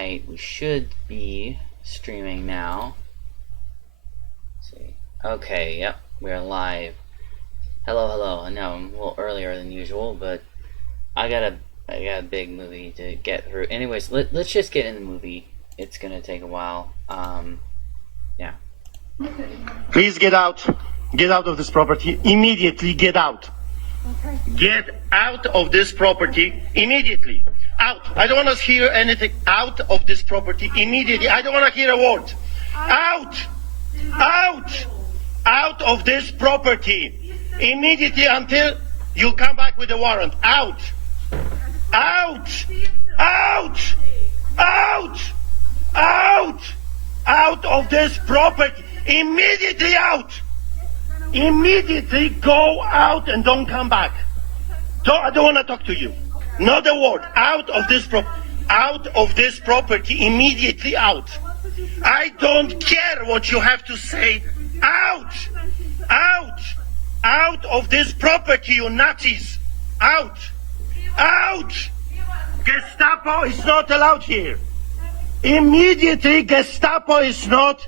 right, we should be streaming now. Let's see. Okay, yep, we're live. Hello. I know I'm a little earlier than usual, but I got a big movie to get through. Anyways, let's just get in the movie. It's gonna take a while. Yeah. Please get out. Get out of this property. Immediately get out. Okay. Get out of this property immediately. Out. I don't want to hear anything. Out of this property immediately. I don't want to hear a word. Out. Out. Out of this property immediately until you come back with a warrant. Out. Out. Out. Out. Out. Out of this property. Immediately out. Immediately go out and don't come back. I don't want to talk to you. Not a word. Out of this property. Immediately out. I don't care what you have to say. Out. Out. Out of this property, you Nazis. Out. Out. Gestapo is not allowed here. Immediately, Gestapo is not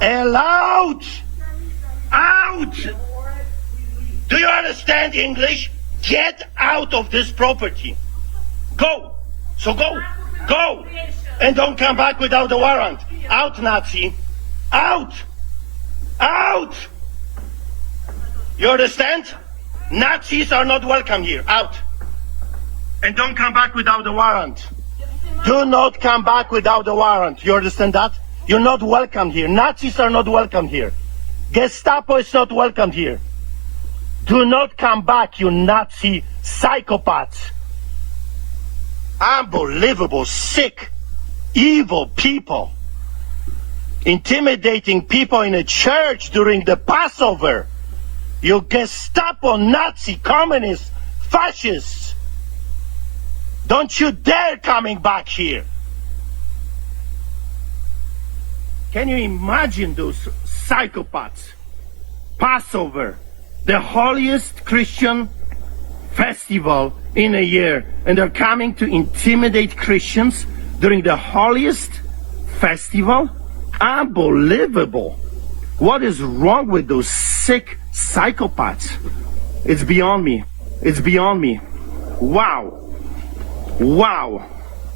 allowed. Out. Do you understand English? Get out of this property. Go. So go. Go. And don't come back without a warrant. Out, Nazi. Out. Out. You understand? Nazis are not welcome here. Out. And don't come back without a warrant. Do not come back without a warrant. You understand that? You're not welcome here. Nazis are not welcome here. Gestapo is not welcome here. Do not come back, you Nazi psychopaths. Unbelievable, sick, evil people. Intimidating people in a church during the Passover. You Gestapo, Nazi, communists, fascists. Don't you dare coming back here. Can you imagine those psychopaths? Passover, the holiest Christian festival in a year, and they're coming to intimidate Christians during the holiest festival? Unbelievable. What is wrong with those sick psychopaths? It's beyond me. It's beyond me. Wow. Wow.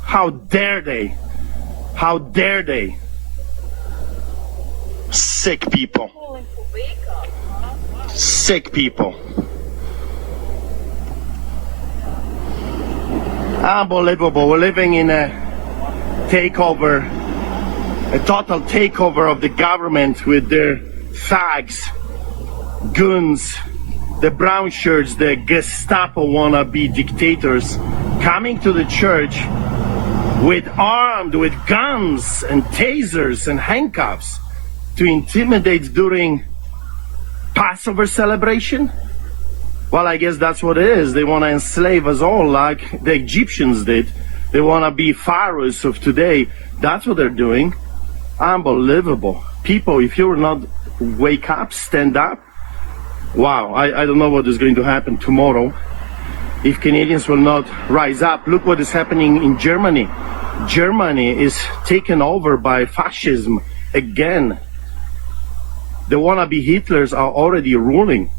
How dare they? How dare they? Sick people. Sick people. Unbelievable. We're living in a takeover, a total takeover of the government with their thugs, goons, the brown shirts, the Gestapo wannabe dictators coming to the church armed with guns and tasers and handcuffs to intimidate during Passover celebration? Well, I guess that's what it is. They want to enslave us all like the Egyptians did. They want to be pharaohs of today. That's what they're doing. Unbelievable. People, if you will not wake up, stand up, wow, I don't know what is going to happen tomorrow. If Canadians will not rise up, look what is happening in Germany. Germany is taken over by fascism again. The wannabe Hitlers are already ruling.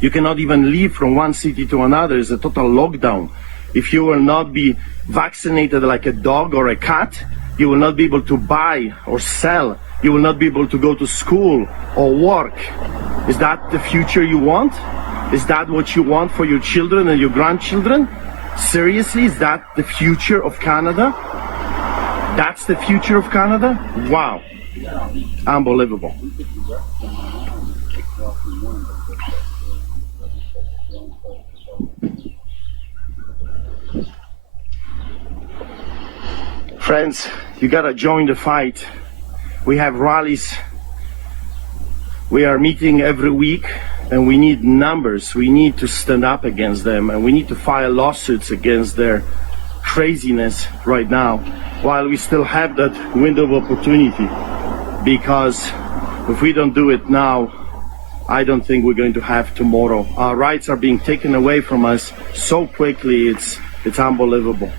You cannot even leave from one city to another. It's a total lockdown. If you will not be vaccinated like a dog or a cat, you will not be able to buy or sell. You will not be able to go to school or work. Is that the future you want? Is that what you want for your children and your grandchildren? Seriously, is that the future of Canada? That's the future of Canada? Wow. Unbelievable. Friends, you gotta join the fight. We have rallies. We are meeting every week, and we need numbers. We need to stand up against them, and we need to file lawsuits against their craziness right now, while we still have that window of opportunity. Because if we don't do it now, I don't think we're going to have tomorrow. Our rights are being taken away from us so quickly, it's unbelievable.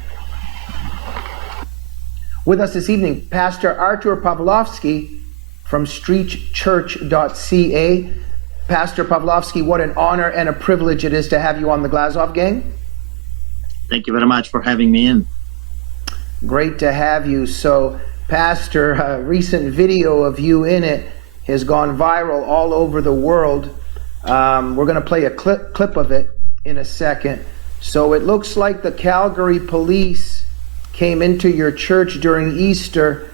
With us this evening, Pastor Artur Pawlowski from streetchurch.ca. Pastor Pawlowski, what an honor and a privilege it is to have you on the Glazov Gang. Thank you very much for having me in. Great to have you. So, Pastor, a recent video of you in it has gone viral all over the world. We're going to play a clip of it in a second. So it looks like the Calgary police came into your church during Easter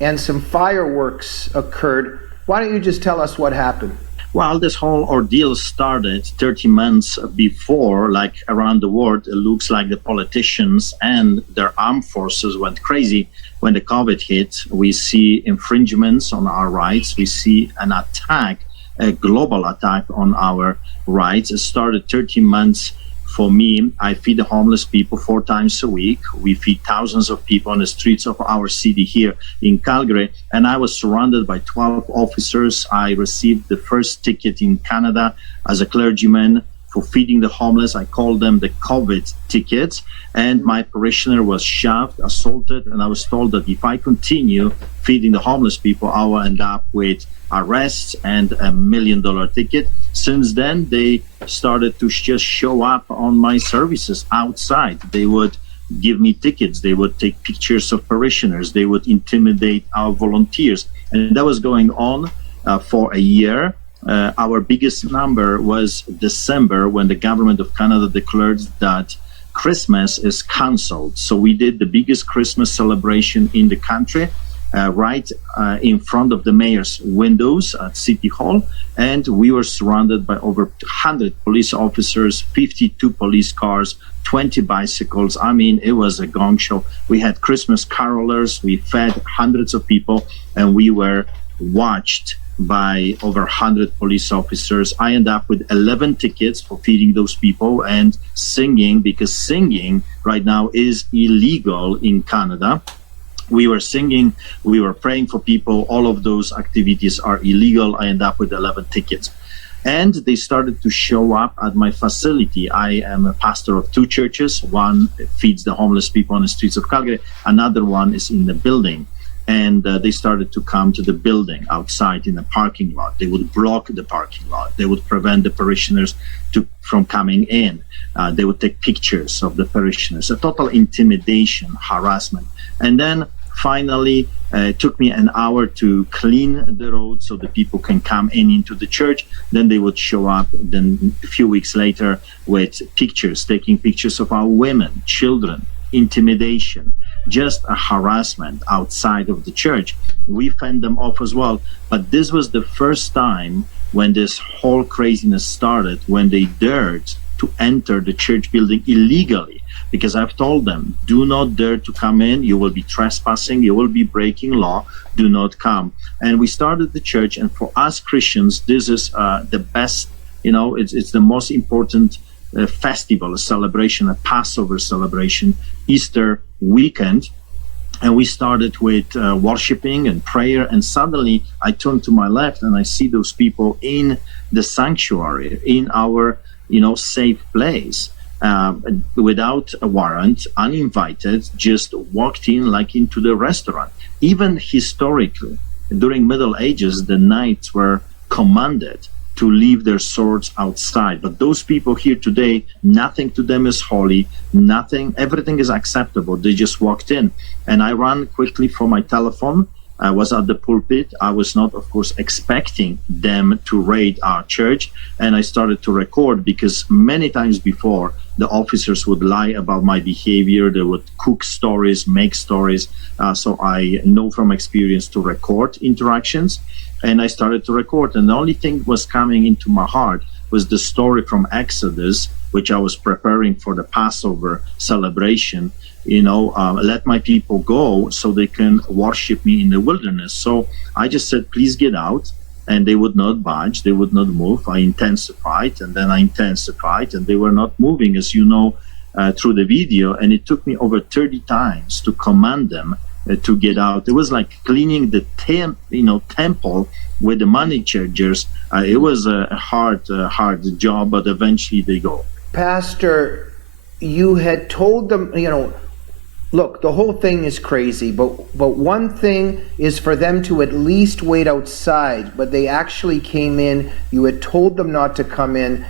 and some fireworks occurred. Why don't you just tell us what happened? Well, this whole ordeal started 30 months before, like around the world. It looks like the politicians and their armed forces went crazy when the COVID hit. We see infringements on our rights. We see an attack, a global attack on our rights. It started 30 months. For me, I feed the homeless people 4 times a week. We feed thousands of people on the streets of our city here in Calgary. And I was surrounded by 12 officers. I received the first ticket in Canada as a clergyman for feeding the homeless. I called them the COVID tickets. And my parishioner was shoved, assaulted. And I was told that if I continue feeding the homeless people, I will end up with arrests and $1 million ticket. Since then, they started to just show up on my services outside. They would give me tickets. They would take pictures of parishioners. They would intimidate our volunteers. And that was going on for a year. Our biggest number was December, when the government of Canada declared that Christmas is canceled. So we did the biggest Christmas celebration in the country. Right in front of the mayor's windows at City Hall, and we were surrounded by over 100 police officers, 52 police cars, 20 bicycles. I mean, it was a gong show. We had Christmas carolers, we fed hundreds of people, and we were watched by over 100 police officers. I ended up with 11 tickets for feeding those people and singing, because singing right now is illegal in Canada. We were singing, we were praying for people. All of those activities are illegal. I ended up with 11 tickets. And they started to show up at my facility. I am a pastor of 2 churches. One feeds the homeless people on the streets of Calgary. Another one is in the building. And they started to come to the building outside in the parking lot. They would block the parking lot. They would prevent the parishioners from coming in. They would take pictures of the parishioners. A total intimidation, harassment. And then finally, it took me an hour to clean the road so the people can come in into the church. Then they would show up then a few weeks later with pictures, taking pictures of our women, children, intimidation, just a harassment outside of the church. We fend them off as well. But this was the first time when this whole craziness started, when they dared to enter the church building illegally. Because I've told them, do not dare to come in. You will be trespassing. You will be breaking law. Do not come. And we started the church. And for us Christians, this is the best, it's the most important festival, a celebration, a Passover celebration, Easter weekend. And we started with worshiping and prayer. And suddenly I turn to my left and I see those people in the sanctuary, in our, safe place. Without a warrant, uninvited, just walked in like into the restaurant. Even historically, during Middle Ages, the knights were commanded to leave their swords outside. But those people here today, nothing to them is holy, nothing, everything is acceptable. They just walked in. And I ran quickly for my telephone. I was at the pulpit. I was not, of course, expecting them to raid our church. And I started to record, because many times before, the officers would lie about my behavior. They would cook stories, make stories. So I know from experience to record interactions. And I started to record. And the only thing was coming into my heart was the story from Exodus, which I was preparing for the Passover celebration. Let my people go so they can worship me in the wilderness. So I just said, please get out. And they would not budge. They would not move. I intensified, and then I intensified, and they were not moving, as you know, through the video. And it took me over 30 times to command them to get out. It was like cleaning the temple with the money changers. It was a hard job, but eventually they go. Pastor, you had told them, Look, the whole thing is crazy, but one thing is for them to at least wait outside, but they actually came in. You had told them not to come in,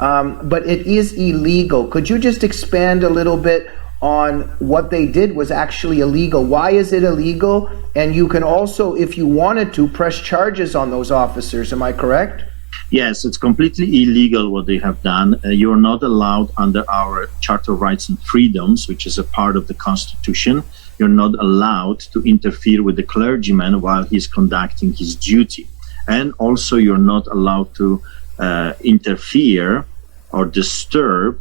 but it is illegal. Could you just expand a little bit on what they did was actually illegal? Why is it illegal? And you can also, if you wanted to, press charges on those officers. Am I correct? Yes, it's completely illegal what they have done. You're not allowed under our Charter of Rights and Freedoms, which is a part of the Constitution. You're not allowed to interfere with the clergyman while he's conducting his duty. And also you're not allowed to interfere or disturb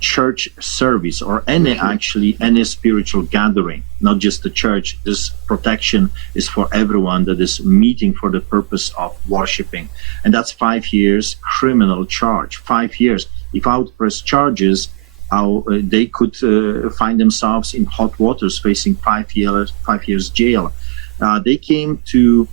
church service or any spiritual gathering, not just the church. This protection is for everyone that is meeting for the purpose of worshiping. And that's 5 years criminal charge, 5 years. If I would press charges, they could find themselves in hot waters facing 5 years jail. They came to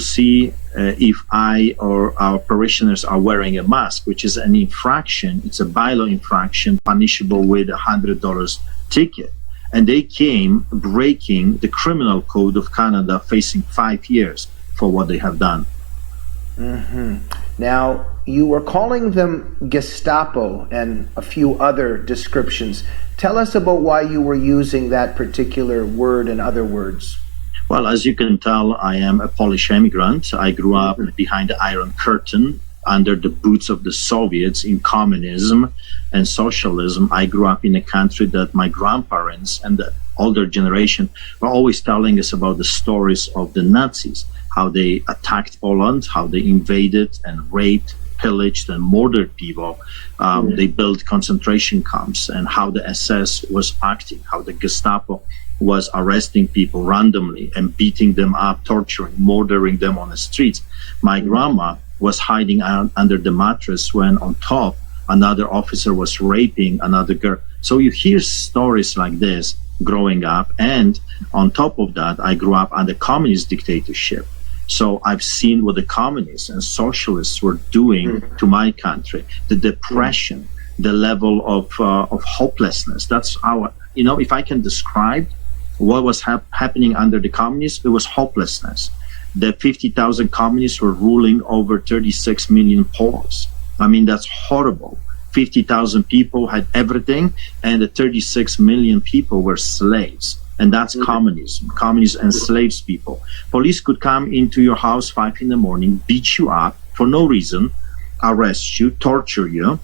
see if I or our parishioners are wearing a mask, which is an infraction. It's a bylaw infraction punishable with $100 ticket. And they came breaking the criminal code of Canada, facing 5 years for what they have done. Mm-hmm. Now, you were calling them Gestapo and a few other descriptions. Tell us about why you were using that particular word and other words. Well, as you can tell, I am a Polish immigrant. I grew up behind the Iron Curtain, under the boots of the Soviets in communism and socialism. I grew up in a country that my grandparents and the older generation were always telling us about the stories of the Nazis, how they attacked Poland, how they invaded and raped, pillaged and murdered people. They built concentration camps, and how the SS was acting, how the Gestapo was arresting people randomly and beating them up, torturing, murdering them on the streets. My grandma was hiding under the mattress when on top another officer was raping another girl. So you hear stories like this growing up, and on top of that, I grew up under communist dictatorship. So I've seen what the communists and socialists were doing to my country, the depression, the level of hopelessness. That's our, if I can describe what was happening under the communists, it was hopelessness. The 50,000 communists were ruling over 36 million Poles. I mean, that's horrible. 50,000 people had everything, and the 36 million people were slaves. And that's communism. Communism enslaves people. Police could come into your house 5 a.m, beat you up for no reason, arrest you, torture you,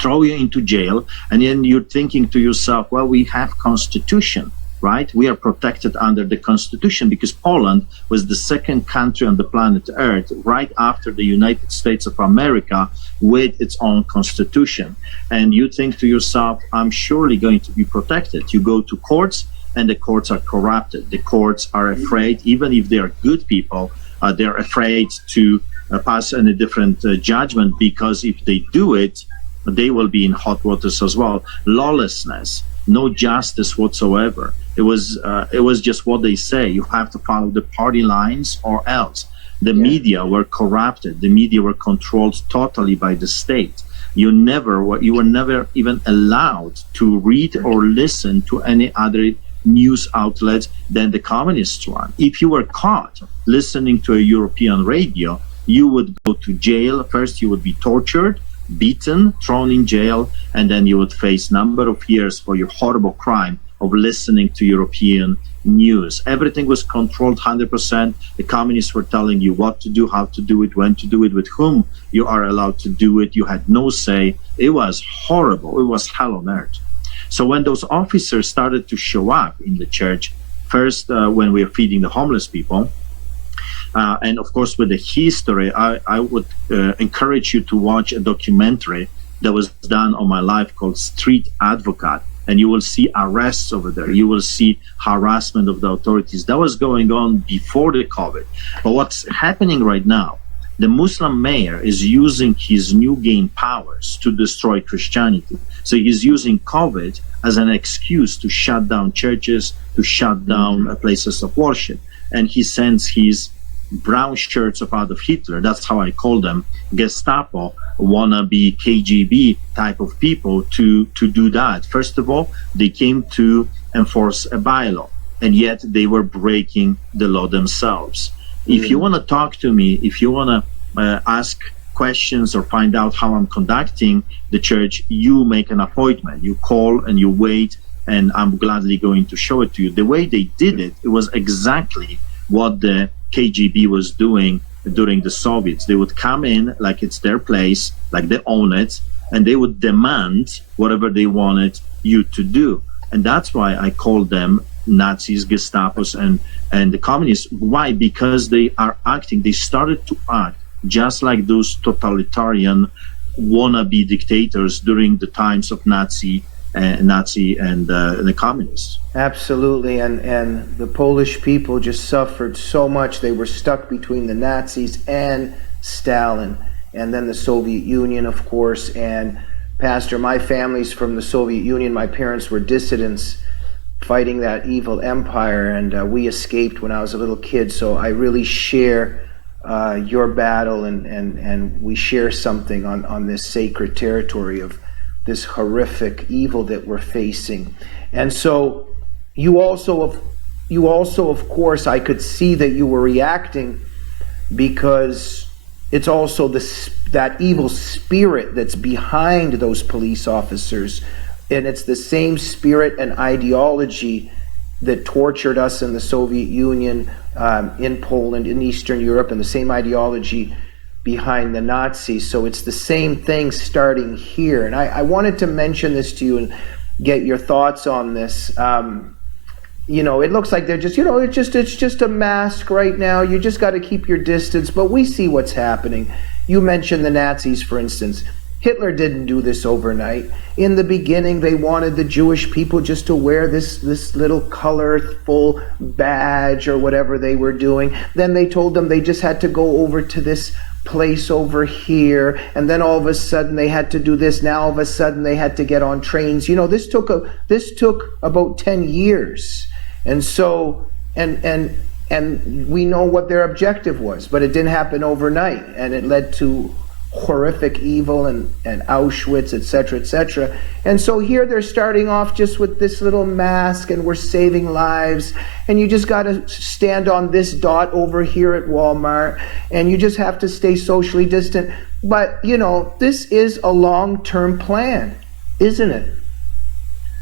throw you into jail, and then you're thinking to yourself, well, we have Constitution, right? We are protected under the Constitution, because Poland was the second country on the planet Earth, right after the United States of America, with its own Constitution. And you think to yourself, I'm surely going to be protected. You go to courts, and the courts are corrupted. The courts are afraid, even if they are good people, they're afraid to pass any different judgment, because if they do it, they will be in hot waters as well. Lawlessness, no justice whatsoever. It was just what they say. You have to follow the party lines or else. The media were corrupted. The media were controlled totally by the state. You were never even allowed to read or listen to any other news outlets than the communist one. If you were caught listening to a European radio, you would go to jail. First, you would be tortured, beaten, thrown in jail, and then you would face number of years for your horrible crime of listening to European news. Everything was controlled 100%. The communists were telling you what to do, how to do it, when to do it, with whom you are allowed to do it. You had no say. It was horrible. It was hell on earth. So when those officers started to show up in the church, first when we were feeding the homeless people, and of course with the history, I would encourage you to watch a documentary that was done on my life called Street Advocate, and you will see arrests over there. You will see harassment of the authorities. That was going on before the COVID. But what's happening right now, the Muslim mayor is using his new gained powers to destroy Christianity. So he's using COVID as an excuse to shut down churches, to shut down places of worship. And he sends his brown shirts of Adolf Hitler, that's how I call them, Gestapo, wannabe KGB type of people to do that. First of all, they came to enforce a bylaw, and yet they were breaking the law themselves. If you want to talk to me, if you want to ask questions or find out how I'm conducting the church, you make an appointment. You call and you wait, and I'm gladly going to show it to you. The way they did it, it was exactly what the KGB was doing during the Soviets. They would come in like it's their place, like they own it, and they would demand whatever they wanted you to do. And that's why I call them Nazis, Gestapos, and the communists. Why? Because they are acting, they started to act just like those totalitarian wannabe dictators during the times of Nazi and the communists. Absolutely, and the Polish people just suffered so much. They were stuck between the Nazis and Stalin, and then the Soviet Union, of course. And Pastor, my family's from the Soviet Union. My parents were dissidents fighting that evil empire, and we escaped when I was a little kid. So I really share your battle, and we share something on this sacred territory of this horrific evil that we're facing. And so you also of course, I could see that you were reacting because it's also that evil spirit that's behind those police officers, and it's the same spirit and ideology that tortured us in the Soviet Union, in Poland, in Eastern Europe, and the same ideology behind the Nazis. So it's the same thing starting here. And I wanted to mention this to you and get your thoughts on this. It looks like they're just, it's just a mask right now. You just got to keep your distance. But we see what's happening. You mentioned the Nazis, for instance. Hitler didn't do this overnight. In the beginning, they wanted the Jewish people just to wear this little colorful badge or whatever they were doing. Then they told them they just had to go over to this place over here, and then all of a sudden they had to do this. Now all of a sudden they had to get on trains. This took about 10 years. And so and we know what their objective was, but it didn't happen overnight, and it led to horrific evil and Auschwitz, etc., etc. And so here they're starting off just with this little mask, and we're saving lives, and you just got to stand on this dot over here at Walmart, and you just have to stay socially distant. But this is a long-term plan, isn't it?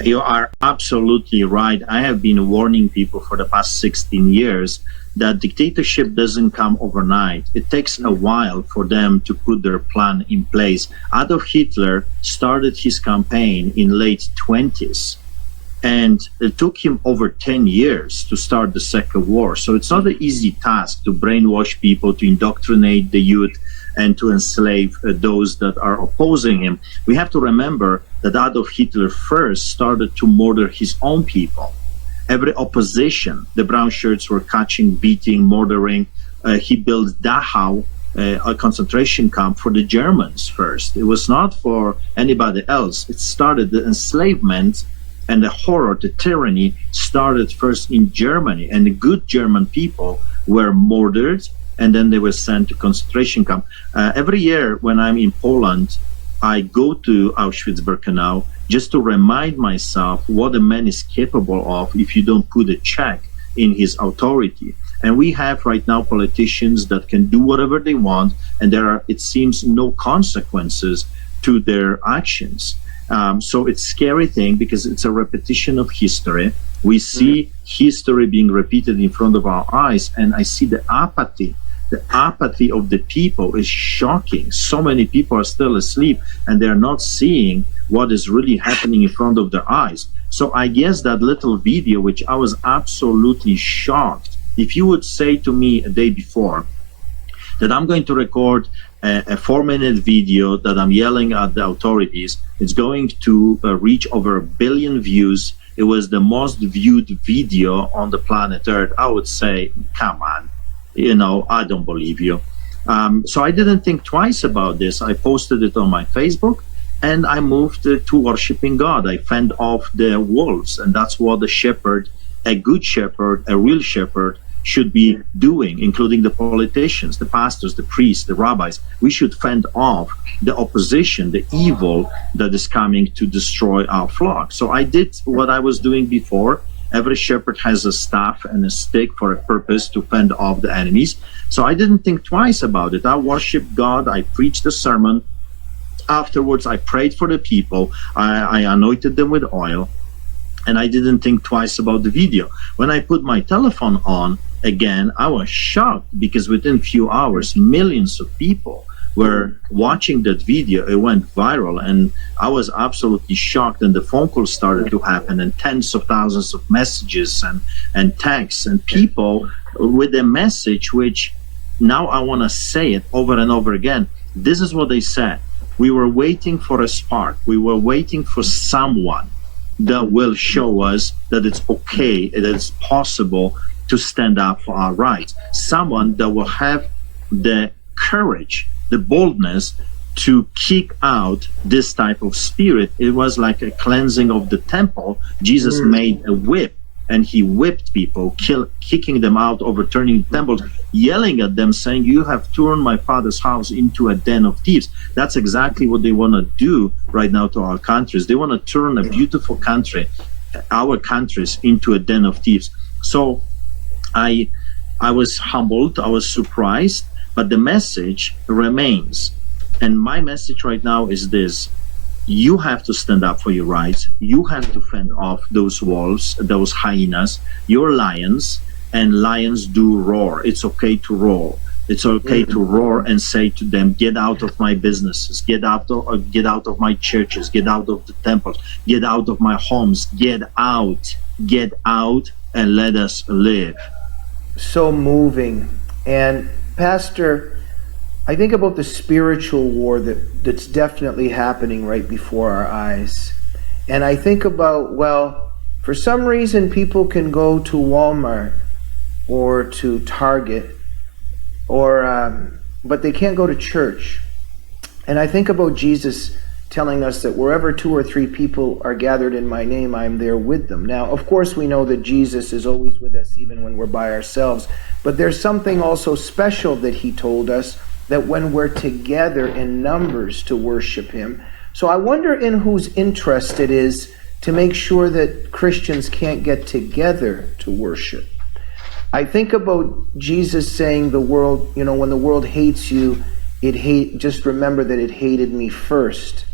You are absolutely right. I have been warning people for the past 16 years that dictatorship doesn't come overnight. It takes a while for them to put their plan in place. Adolf Hitler started his campaign in late 20s, and it took him over 10 years to start the Second War. So it's not an easy task to brainwash people, to indoctrinate the youth, and to enslave those that are opposing him. We have to remember that Adolf Hitler first started to murder his own people. Every opposition, the brown shirts were catching, beating, murdering. He built Dachau, a concentration camp for the Germans first. It was not for anybody else. It started, the enslavement and the horror, the tyranny started first in Germany, and the good German people were murdered, and then they were sent to concentration camp. Every year when I'm in Poland, I go to Auschwitz-Birkenau just to remind myself what a man is capable of if you don't put a check in his authority. And we have right now politicians that can do whatever they want, and there are, it seems, no consequences to their actions. So it's a scary thing because it's a repetition of history. We see history being repeated in front of our eyes, and I see the apathy. The apathy of the people is shocking. So many people are still asleep, and they're not seeing what is really happening in front of their eyes. So I guess that little video, which I was absolutely shocked, if you would say to me a day before that I'm going to record a 4-minute video that I'm yelling at the authorities, it's going to reach over 1 billion views. It was the most viewed video on the planet Earth. I would say, come on, I don't believe you. So I didn't think twice about this. I posted it on my Facebook, and I moved to worshiping God. I fend off the wolves, and that's what a shepherd, a good shepherd, a real shepherd should be doing, including the politicians, the pastors, the priests, the rabbis. We should fend off the opposition, the evil that is coming to destroy our flock. So I did what I was doing before. Every shepherd has a staff and a stick for a purpose to fend off the enemies. So I didn't think twice about it. I worshiped God. I preached a sermon. Afterwards, I prayed for the people. I anointed them with oil. And I didn't think twice about the video. When I put my telephone on again, I was shocked because within a few hours, millions of people were watching that video. It went viral, and I was absolutely shocked. And the phone calls started to happen, and tens of thousands of messages and texts, and people with a message, which now I want to say it over and over again. This is what they said. We were waiting for a spark. We were waiting for someone that will show us that it's okay, that it's possible to stand up for our rights. Someone that will have the courage, the boldness to kick out this type of spirit. It was like a cleansing of the temple. Jesus made a whip, and he whipped people, kicking them out, overturning temples, yelling at them, saying, "You have turned my father's house into a den of thieves." That's exactly what they want to do right now to our countries. They want to turn a beautiful country, our countries, into a den of thieves. So I was humbled, I was surprised, but the message remains. And my message right now is this: you have to stand up for your rights. You have to fend off those wolves, those hyenas. You're lions, and lions do roar. It's okay to roar. It's okay to roar and say to them, "Get out of my businesses. Get out of my churches. Get out of the temples. Get out of my homes. Get out, and let us live." So moving. And Pastor, I think about the spiritual war that's definitely happening right before our eyes. And I think about, well, for some reason people can go to Walmart or to Target, but they can't go to church. And I think about Jesus telling us that wherever 2 or 3 people are gathered in my name, I am there with them. Now, of course, we know that Jesus is always with us, even when we're by ourselves. But there's something also special that he told us, that when we're together in numbers to worship him. So I wonder in whose interest it is to make sure that Christians can't get together to worship. I think about Jesus saying the world, when the world hates you, just remember that it hated me first.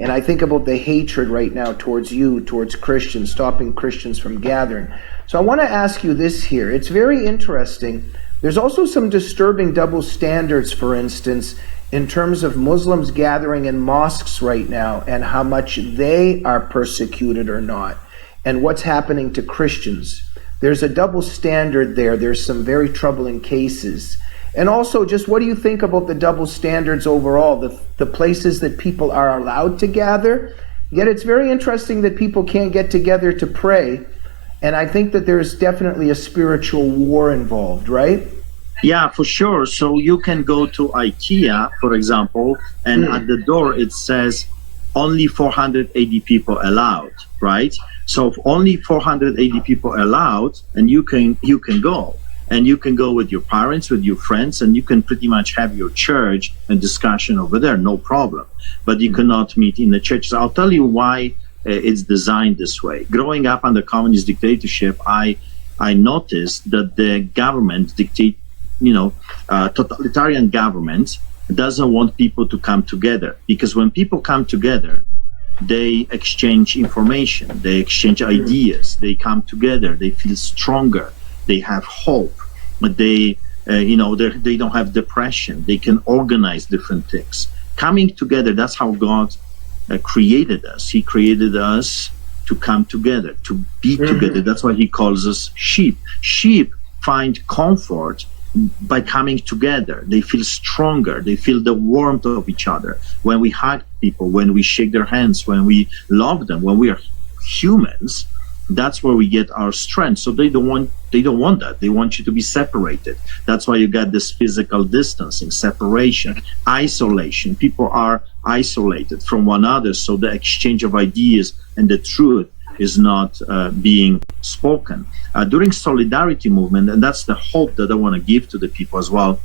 And I think about the hatred right now towards you, towards Christians, stopping Christians from gathering. So I want to ask you this here. It's very interesting. There's also some disturbing double standards, for instance, in terms of Muslims gathering in mosques right now and how much they are persecuted or not, and what's happening to Christians. There's a double standard there. There's some very troubling cases. And also, just what do you think about the double standards overall, the places that people are allowed to gather? Yet it's very interesting that people can't get together to pray. And I think that there's definitely a spiritual war involved, right? Yeah, for sure. So you can go to IKEA, for example, and at the door it says only 480 people allowed, right? So if only 480 people allowed, and you can go. And you can go with your parents, with your friends, and you can pretty much have your church and discussion over there, no problem. But you cannot meet in the churches. I'll tell you why it's designed this way. Growing up under communist dictatorship, I noticed that the government totalitarian government doesn't want people to come together, because when people come together, they exchange information, they exchange ideas, they come together, they feel stronger, they have hope, but they don't have depression, they can organize different things. Coming together, that's how God created us. He created us to come together, to be together. That's why he calls us sheep. Sheep find comfort by coming together. They feel stronger. They feel the warmth of each other. When we hug people, when we shake their hands, when we love them, when we are humans, that's where we get our strength. So they don't want that. They want you to be separated. That's why you got this physical distancing, separation, isolation. People are isolated from one another. So the exchange of ideas and the truth is not being spoken. During Solidarity movement, and that's the hope that I want to give to the people as well,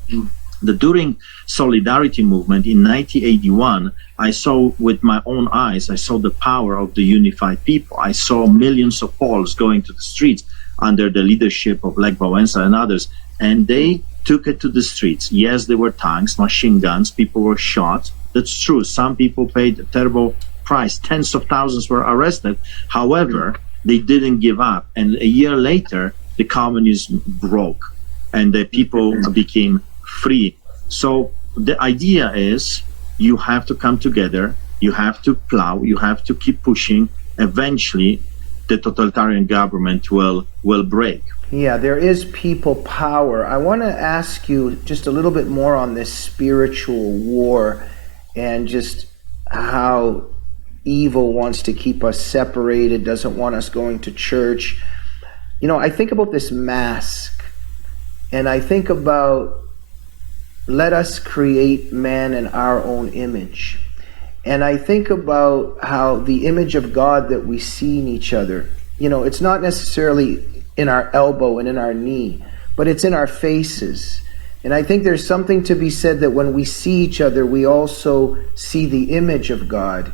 that during Solidarity movement in 1981, I saw with my own eyes, I saw the power of the unified people. I saw millions of Poles going to the streets under the leadership of Lech Wałęsa and others, and they took it to the streets. Yes, there were tanks, machine guns, people were shot. That's true. Some people paid a terrible price. Tens of thousands were arrested. However, they didn't give up. And a year later, the communism broke and the people became free. So the idea is you have to come together, you have to plow, you have to keep pushing. Eventually, the totalitarian government will break. Yeah, there is people power. I want to ask you just a little bit more on this spiritual war and just how evil wants to keep us separated, doesn't want us going to church. You know, I think about this mask, and I think about, let us create man in our own image. And I think about how the image of God that we see in each other, you know, it's not necessarily in our elbow and in our knee, but it's in our faces. And I think there's something to be said that when we see each other, we also see the image of God.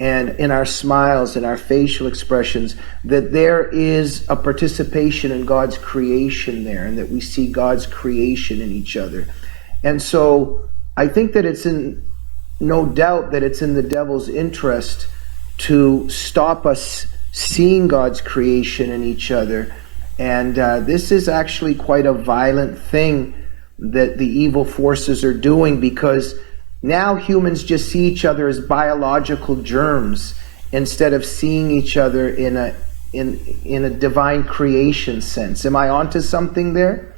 And in our smiles and our facial expressions, that there is a participation in God's creation there, and that we see God's creation in each other. And so I think that it's no doubt that it's in the devil's interest to stop us seeing God's creation in each other. And this is actually quite a violent thing that the evil forces are doing, because now humans just see each other as biological germs instead of seeing each other in a divine creation sense. Am I onto something there?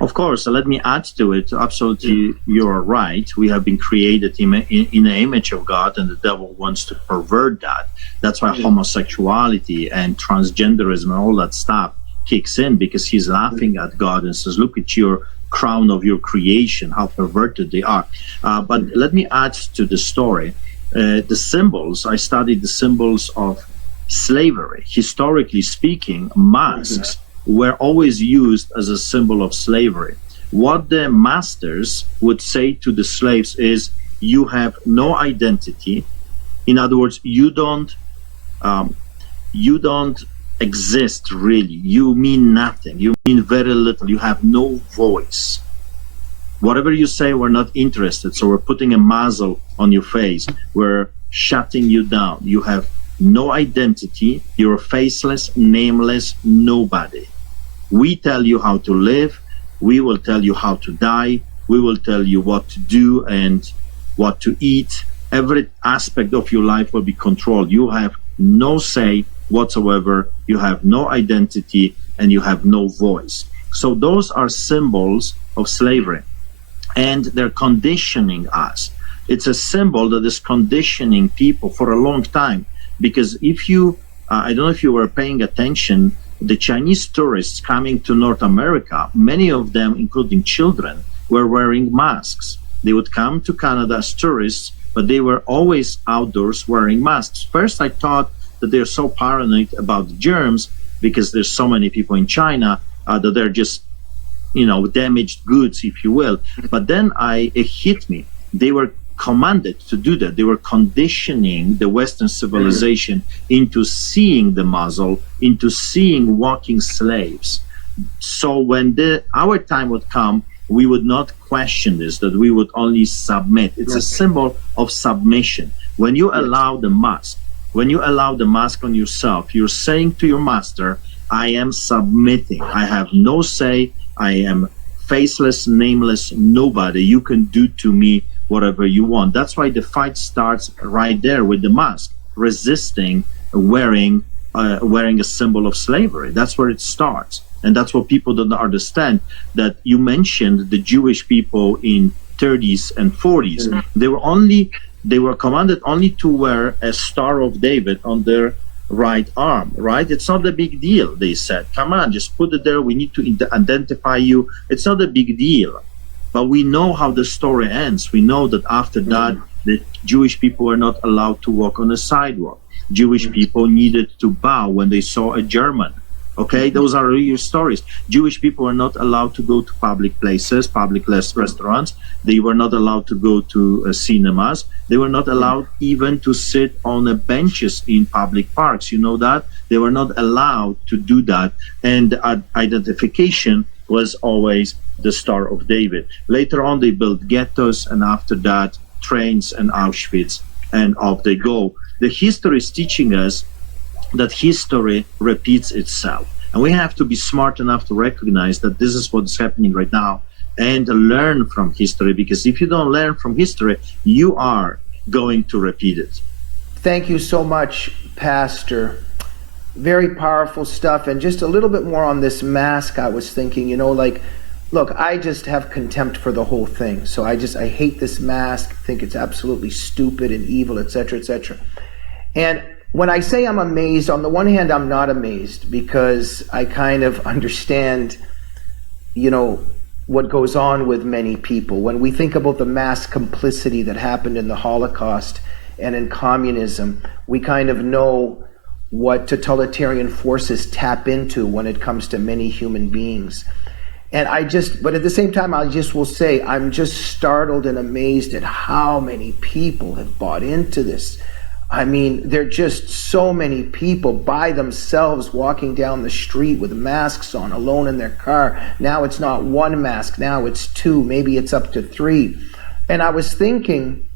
Of course. Let me add to it. Absolutely, you're right. We have been created in the image of God, and the devil wants to pervert that. That's why homosexuality and transgenderism and all that stuff kicks in, because he's laughing at God and says, look at your crown of your creation, how perverted they are. But let me add to the story. The symbols, I studied the symbols of slavery. Historically speaking, masks were always used as a symbol of slavery. What the masters would say to the slaves is, you have no identity. In other words, you don't exist really. You mean nothing. You mean very little. You have no voice. Whatever you say, we're not interested. So we're putting a muzzle on your face. We're shutting you down. You have no identity. You're faceless, nameless, nobody. We tell you how to live. We will tell you how to die. We will tell you what to do and what to eat. Every aspect of your life will be controlled. You have no say whatsoever. You have no identity and you have no voice. So those are symbols of slavery, and they're conditioning us. It's a symbol that is conditioning people for a long time, because if you I don't know if you were paying attention, the Chinese tourists coming to North America, many of them, including children, were wearing masks. They would come to Canada as tourists, but they were always outdoors wearing masks. First, I thought that they're so paranoid about the germs because there's so many people in China that they're just, damaged goods, if you will. But then it hit me. They were commanded to do that. They were conditioning the Western civilization into seeing the muzzle, into seeing walking slaves. So when our time would come, we would not question this, that we would only submit. It's a symbol of submission. When you allow the mask, on yourself, you're saying to your master, I am submitting. I have no say. I am faceless, nameless, nobody. You can do to me whatever you want. That's why the fight starts right there with the mask, resisting wearing a symbol of slavery. That's where it starts. And that's what people don't understand, that you mentioned the Jewish people in 30s and 40s. They were commanded only to wear a Star of David on their right arm, right? It's not a big deal, they said. Come on, just put it there. We need to identify you. It's not a big deal. But we know how the story ends. We know that after that, the Jewish people were not allowed to walk on the sidewalk. Jewish people needed to bow when they saw a German. Okay, those are real stories. Jewish people were not allowed to go to public places, public restaurants. They were not allowed to go to cinemas. They were not allowed even to sit on the benches in public parks. You know that? They were not allowed to do that. And identification was always the Star of David. Later on, they built ghettos, and after that, trains and Auschwitz, and off they go. The history is teaching us that history repeats itself. And we have to be smart enough to recognize that this is what's happening right now and learn from history, because if you don't learn from history, you are going to repeat it. Thank you so much, Pastor. Very powerful stuff. And just a little bit more on this mask, I was thinking, look, I just have contempt for the whole thing. So I hate this mask, think it's absolutely stupid and evil, etc., etc. And when I say I'm amazed, on the one hand, I'm not amazed, because I kind of understand, what goes on with many people. When we think about the mass complicity that happened in the Holocaust and in communism, we kind of know what totalitarian forces tap into when it comes to many human beings. And but at the same time, I just will say, I'm just startled and amazed at how many people have bought into this. I mean, there are just so many people by themselves walking down the street with masks on, alone in their car. Now it's not one mask, now it's two, maybe it's up to three. And I was thinking,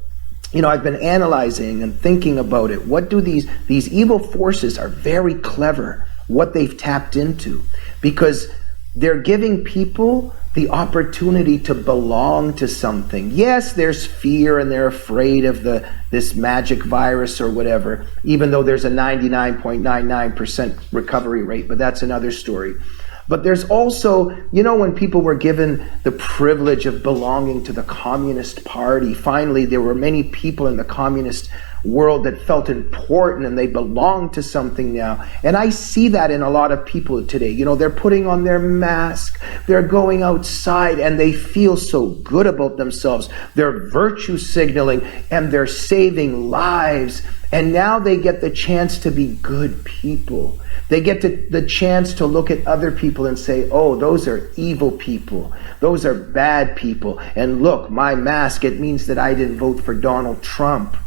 I've been analyzing and thinking about it. What do these evil forces are very clever, what they've tapped into, because they're giving people the opportunity to belong to something. Yes, there's fear and they're afraid of this magic virus or whatever, even though there's a 99.99% recovery rate, but that's another story. But there's also, when people were given the privilege of belonging to the Communist Party, finally there were many people in the communist world that felt important and they belong to something now. And I see that in a lot of people today. They're putting on their mask, they're going outside, and they feel so good about themselves. They're virtue signaling and they're saving lives. And now they get the chance to be good people. They get the chance to look at other people and say, oh, those are evil people. Those are bad people. And look, my mask, it means that I didn't vote for Donald Trump.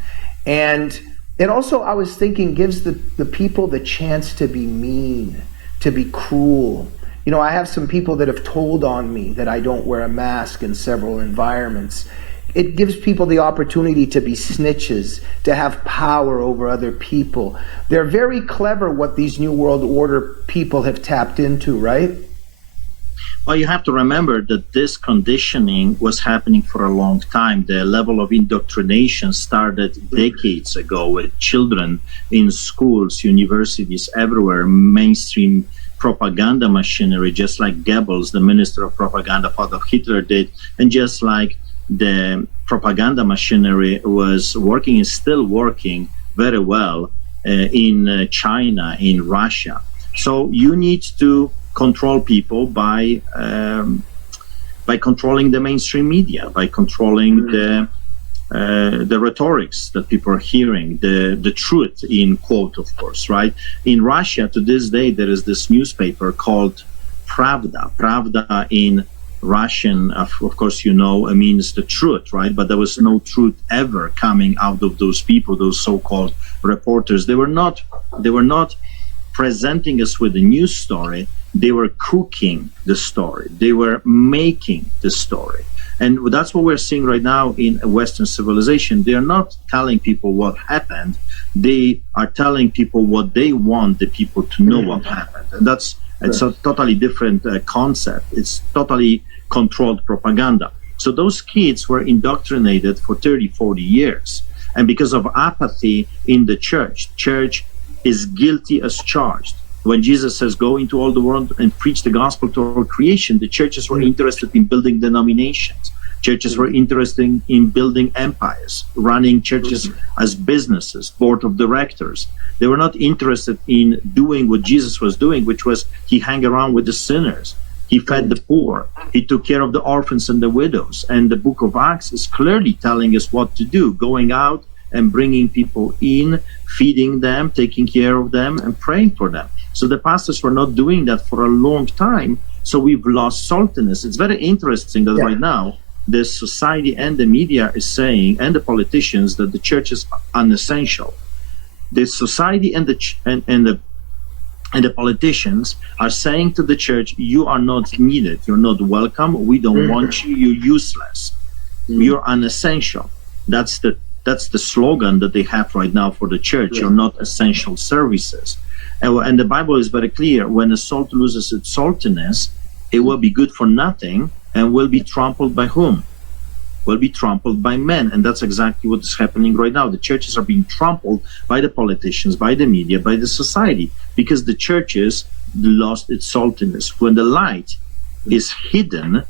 And it also, I was thinking, gives the people the chance to be mean, to be cruel. I have some people that have told on me that I don't wear a mask in several environments. It gives people the opportunity to be snitches, to have power over other people. They're very clever what these New World Order people have tapped into, right? Well, you have to remember that this conditioning was happening for a long time. The level of indoctrination started decades ago with children in schools, universities, everywhere, mainstream propaganda machinery, just like Goebbels, the minister of propaganda, thought of Hitler did, and just like the propaganda machinery was working, is still working very well in China, in Russia. So you need to control people by controlling the mainstream media, by controlling the rhetorics that people are hearing, the truth in quote, of course, right? In Russia, to this day, there is this newspaper called Pravda. Pravda in Russian, of course, it means the truth, right? But there was no truth ever coming out of those people, those so-called reporters. They were not presenting us with a news story. They were cooking the story. They were making the story. And that's what we're seeing right now in Western civilization. They are not telling people what happened. They are telling people what they want the people to know what happened. And it's a totally different concept. It's totally controlled propaganda. So those kids were indoctrinated for 30, 40 years. And because of apathy in the church is guilty as charged. When Jesus says, go into all the world and preach the gospel to all creation, the churches were interested in building denominations. Churches were interested in building empires, running churches as businesses, board of directors. They were not interested in doing what Jesus was doing, which was he hung around with the sinners. He fed the poor. He took care of the orphans and the widows. And the book of Acts is clearly telling us what to do, going out and bringing people in, feeding them, taking care of them, and praying for them. So the pastors were not doing that for a long time. So we've lost saltiness. It's very interesting that right now, the society and the media is saying, and the politicians, that the church is unessential. The society and the politicians are saying to the church, you are not needed, you're not welcome, we don't want you, you're useless, you're unessential. That's the slogan that they have right now for the church. You're not essential services. And the Bible is very clear, when the salt loses its saltiness, it will be good for nothing and will be trampled by whom? Will be trampled by men. And that's exactly what is happening right now. The churches are being trampled by the politicians, by the media, by the society, because the churches lost its saltiness. When the light is hidden,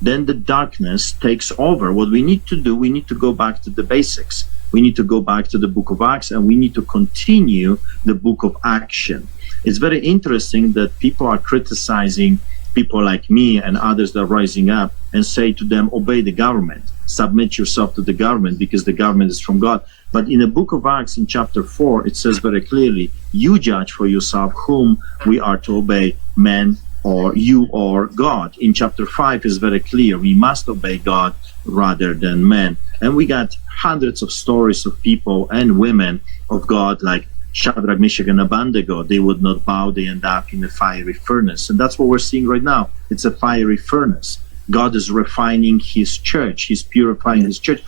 then the darkness takes over. What we need to do, we need to go back to the basics. We need to go back to the book of Acts, and we need to continue the book of action. It's very interesting that people are criticizing people like me and others that are rising up and say to them, obey the government, submit yourself to the government because the government is from God. But in the book of Acts, in chapter 4, it says very clearly, you judge for yourself whom we are to obey, men or you or God. In chapter 5 is very clear, we must obey God rather than men. And we got hundreds of stories of people and women of God, like Shadrach, Meshach, and Abednego. They would not bow, they end up in a fiery furnace. And that's what we're seeing right now. It's a fiery furnace. God is refining his church. He's purifying his church.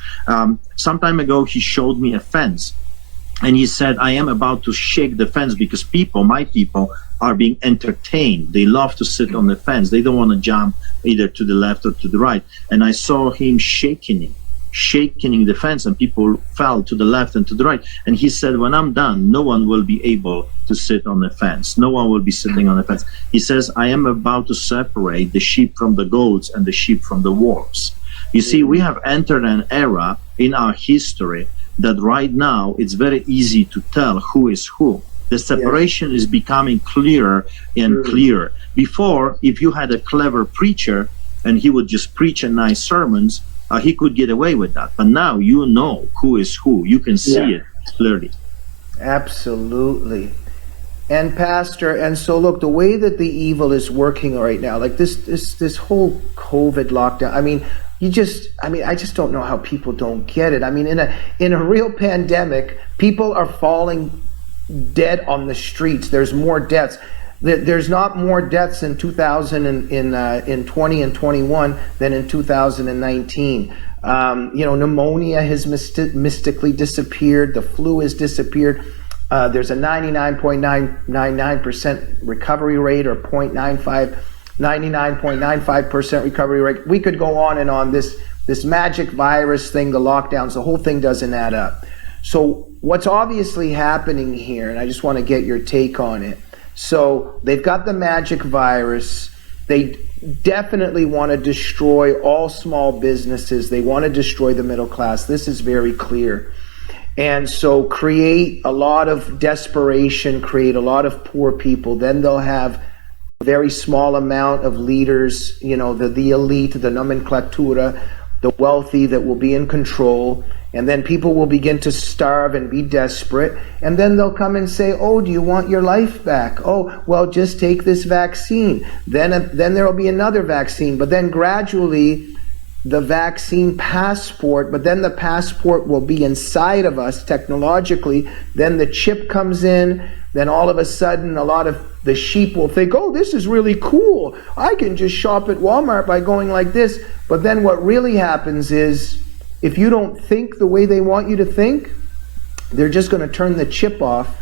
Some time ago, he showed me a fence. And he said, I am about to shake the fence because people, my people, are being entertained. They love to sit on the fence. They don't want to jump either to the left or to the right. And I saw him shaking the fence, and people fell to the left and to the right. And he said, when I'm done, no one will be able to sit on the fence. No one will be sitting on the fence. He says, I am about to separate the sheep from the goats and the sheep from the wolves. You see, we have entered an era in our history that right now it's very easy to tell who is who. The separation is becoming clearer and clearer. Before, if you had a clever preacher and he would just preach a nice sermons, he could get away with that. But now you know who is who. You can see it clearly. Absolutely. And Pastor, and so look, the way that the evil is working right now, like this whole COVID lockdown, I mean, I just don't know how people don't get it. I mean, in a real pandemic, people are falling dead on the streets. There's more deaths. There's not more deaths in 2020 and 21 than in 2019. Pneumonia has mystically disappeared. The flu has disappeared. There's a 99.999% recovery rate, or 99.95% recovery rate. We could go on and on. This magic virus thing, the lockdowns, the whole thing doesn't add up. So what's obviously happening here, and I just want to get your take on it. So they've got the magic virus. They definitely want to destroy all small businesses. They want to destroy the middle class. This is very clear. And so create a lot of desperation, create a lot of poor people. Then they'll have a very small amount of leaders, the elite, the nomenclatura, the wealthy that will be in control. And then people will begin to starve and be desperate. And then they'll come and say, oh, do you want your life back? Oh, well, just take this vaccine. Then there will be another vaccine. But then gradually the vaccine passport, but then the passport will be inside of us technologically. Then the chip comes in. Then all of a sudden, a lot of the sheep will think, oh, this is really cool. I can just shop at Walmart by going like this. But then what really happens is, if you don't think the way they want you to think, they're just going to turn the chip off.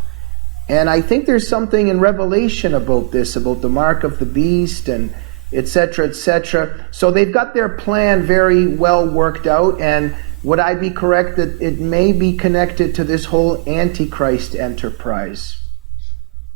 And I think there's something in Revelation about this, about the mark of the beast and et cetera, et cetera. So they've got their plan very well worked out. And would I be correct that it may be connected to this whole Antichrist enterprise?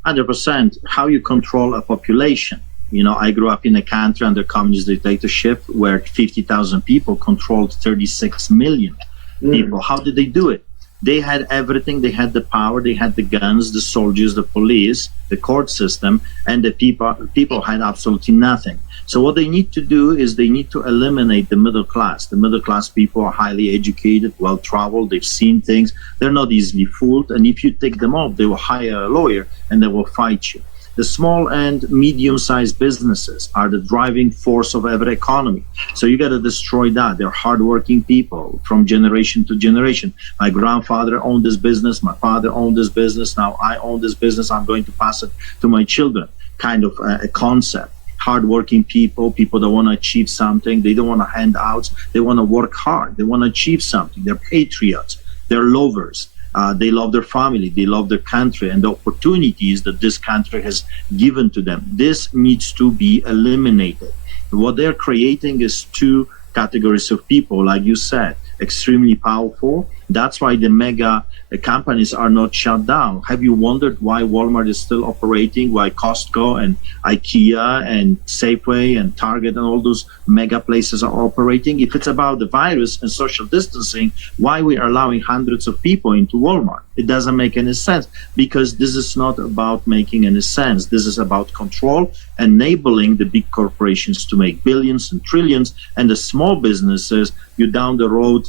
100%. How you control a population. I grew up in a country under communist dictatorship where 50,000 people controlled 36 million people. How did they do it? They had everything. They had the power. They had the guns, the soldiers, the police, the court system, and the people had absolutely nothing. So what they need to do is they need to eliminate the middle class. The middle class people are highly educated, well-traveled. They've seen things. They're not easily fooled. And if you take them off, they will hire a lawyer and they will fight you. The small and medium-sized businesses are the driving force of every economy. So you got to destroy that. They're hardworking people from generation to generation. My grandfather owned this business. My father owned this business. Now I own this business. I'm going to pass it to my children. Kind of a concept. Hardworking people that want to achieve something. They don't want to handouts. They want to work hard. They want to achieve something. They're patriots. They're lovers. They love their family, they love their country, and the opportunities that this country has given to them. This needs to be eliminated. What they're creating is two categories of people, like you said, extremely powerful. That's why the mega companies are not shut down. Have you wondered why Walmart is still operating, why Costco and IKEA and Safeway and Target and all those mega places are operating? If it's about the virus and social distancing, why we are allowing hundreds of people into Walmart? It doesn't make any sense, because this is not about making any sense. This is about control, enabling the big corporations to make billions and trillions, and the small businesses, you down the road,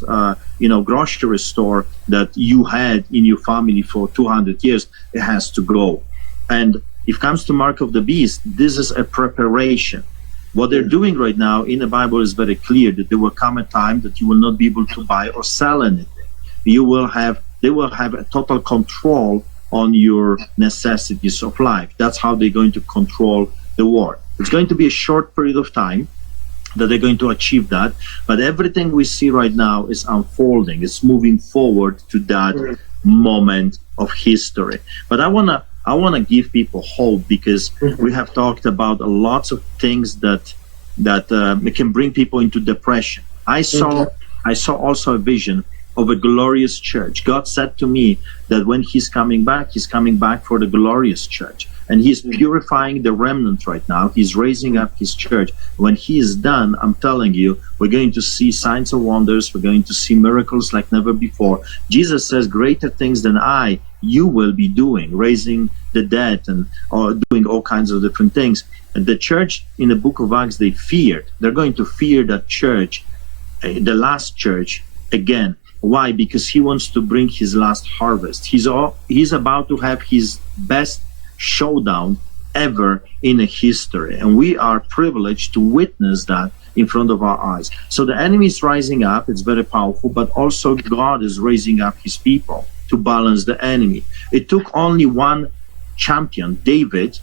grocery store that you had in your family for 200 years, it has to go. And if it comes to mark of the beast, this is a preparation. What they're doing right now in the Bible is very clear, that there will come a time that you will not be able to buy or sell anything. They will have a total control on your necessities of life. That's how they're going to control the world. It's going to be a short period of time that they're going to achieve that, but everything we see right now is unfolding. It's moving forward to that moment of history. But I wanna give people hope, because we have talked about lots of things that can bring people into depression. I saw also a vision of a glorious church. God said to me that when he's coming back for the glorious church. And he's purifying the remnant right now. He's raising up his church. When he is done, I'm telling you, we're going to see signs and wonders. We're going to see miracles like never before. Jesus says, greater things than you will be doing, raising the dead and doing all kinds of different things. And the church in the book of Acts, they're going to fear that church, the last church, again. Why? Because he wants to bring his last harvest. He's about to have his best showdown ever in history, and we are privileged to witness that in front of our eyes. So the enemy is rising up. It's very powerful, but also God is raising up his people to balance the enemy. It took only one champion, David,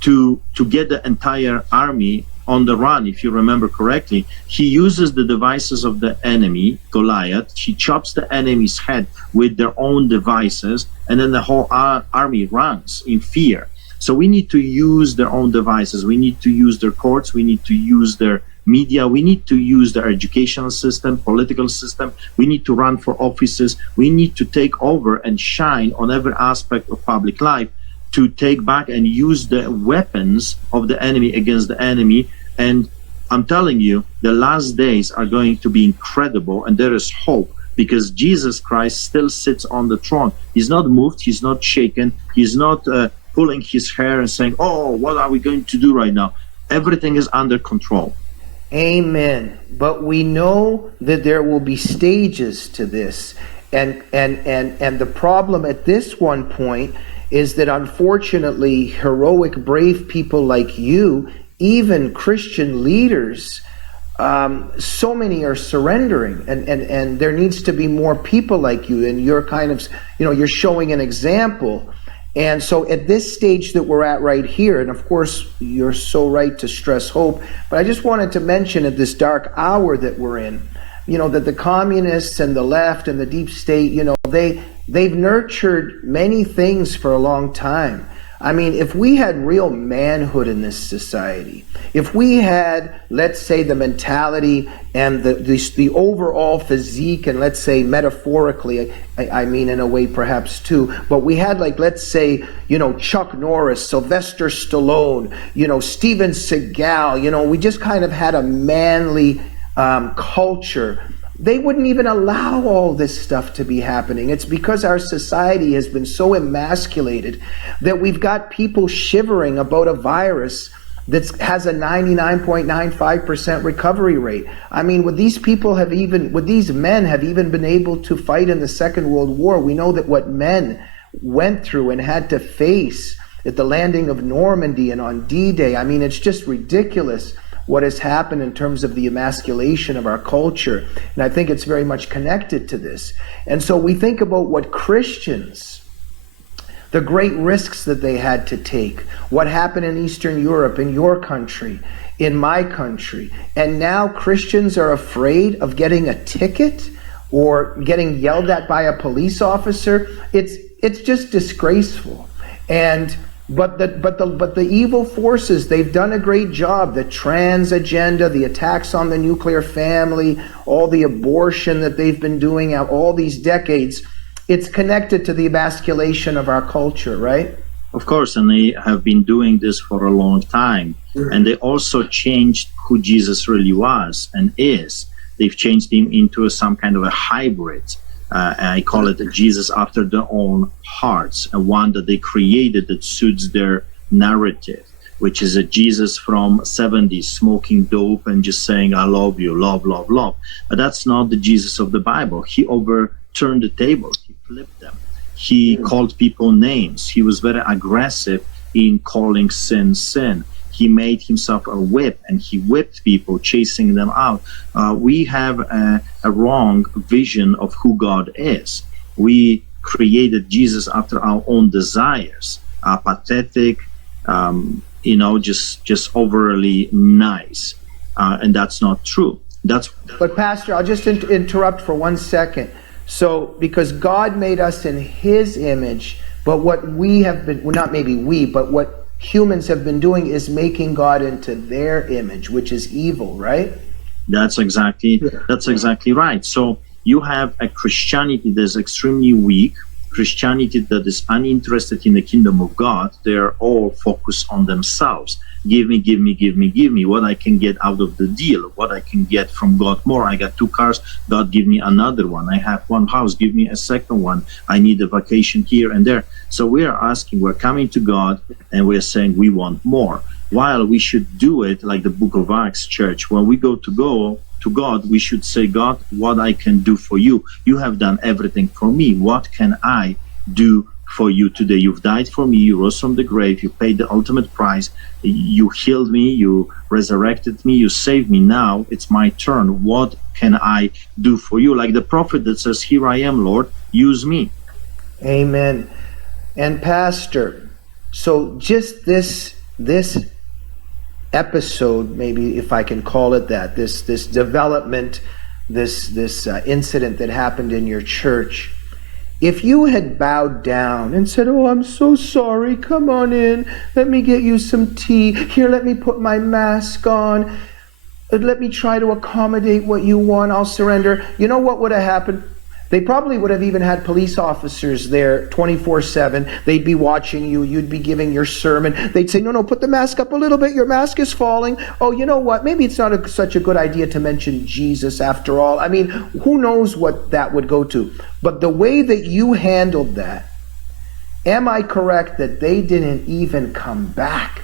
to get the entire army on the run. If you remember correctly, he uses the devices of the enemy, Goliath. He chops the enemy's head with their own devices, and then the whole army runs in fear. So we need to use their own devices. We need to use their courts. We need to use their media. We need to use their educational system, political system. We need to run for offices. We need to take over and shine on every aspect of public life, to take back and use the weapons of the enemy against the enemy. And I'm telling you, the last days are going to be incredible, and there is hope, because Jesus Christ still sits on the throne. He's not moved, he's not shaken, he's not pulling his hair and saying, oh, what are we going to do right now? Everything is under control. Amen. But we know that there will be stages to this. And the problem at this one point is that, unfortunately, heroic, brave people like you, even Christian leaders, so many are surrendering, and there needs to be more people like you, and you're kind of, you're showing an example. And so at this stage that we're at right here, and of course you're so right to stress hope, but I just wanted to mention at this dark hour that we're in, that the communists and the left and the deep state, they've nurtured many things for a long time. I mean, if we had real manhood in this society, if we had, let's say, the mentality and the overall physique, and let's say metaphorically, I mean in a way perhaps too, but we had, like, let's say, Chuck Norris, Sylvester Stallone, Steven Seagal, we just kind of had a manly culture. they wouldn't even allow all this stuff to be happening. It's because our society has been so emasculated that we've got people shivering about a virus that has a 99.95% recovery rate. I mean, would these men have even been able to fight in the Second World War? We know that what men went through and had to face at the landing of Normandy and on D-Day. I mean, it's just ridiculous what has happened in terms of the emasculation of our culture. And I think it's very much connected to this. And so we think about what Christians, the great risks that they had to take, what happened in Eastern Europe, in your country, in my country. And now Christians are afraid of getting a ticket or getting yelled at by a police officer. It's just disgraceful. But the evil forces, they've done a great job. The trans agenda, the attacks on the nuclear family, all the abortion that they've been doing out all these decades, it's connected to the emasculation of our culture, right? Of course, and they have been doing this for a long time. And they also changed who Jesus really was and is. They've changed him into some kind of a hybrid. I call it Jesus after their own hearts, a one that they created that suits their narrative, which is a Jesus from 70s smoking dope and just saying, I love you, love, love, love. But that's not the Jesus of the Bible. He overturned the table. He flipped them. He called people names. He was very aggressive in calling sin, sin. He made himself a whip, and he whipped people, chasing them out. We have a wrong vision of who God is. We created Jesus after our own desires, pathetic, just overly nice, and that's not true. But Pastor, I'll just interrupt for 1 second. So, because God made us in His image, but what we have been, well, not maybe we, but what humans have been doing is making God into their image, which is evil, right? That's exactly right. So you have a Christianity that's extremely weak, Christianity that is uninterested in the kingdom of God. They're all focused on themselves. Give me, give me, give me, give me what I can get out of the deal, what I can get from God more. I got 2 cars, God give me another one. I have 1 house, give me a second one. I need a vacation here and there. So we are asking, we're coming to God and we're saying we want more. While we should do it like the book of Acts church, when we go to God, we should say, God, what I can do for you. You have done everything for me. What can I do for you today? You've died for me. You rose from the grave. You paid the ultimate price. You healed me. You resurrected me. You saved me. Now it's my turn. What can I do for you? Like the prophet that says, here I am, Lord, use me. Amen. And Pastor, so just this episode, maybe if I can call it that, this development, this incident that happened in your church, if you had bowed down and said, oh, I'm so sorry, come on in, let me get you some tea, here, let me put my mask on, let me try to accommodate what you want, I'll surrender, you know what would have happened? They probably would have even had police officers there 24/7. They'd be watching you. You'd be giving your sermon. They'd say, no, put the mask up a little bit. Your mask is falling. Oh, you know what? Maybe it's not such a good idea to mention Jesus after all. I mean, who knows what that would go to? But the way that you handled that, am I correct that they didn't even come back?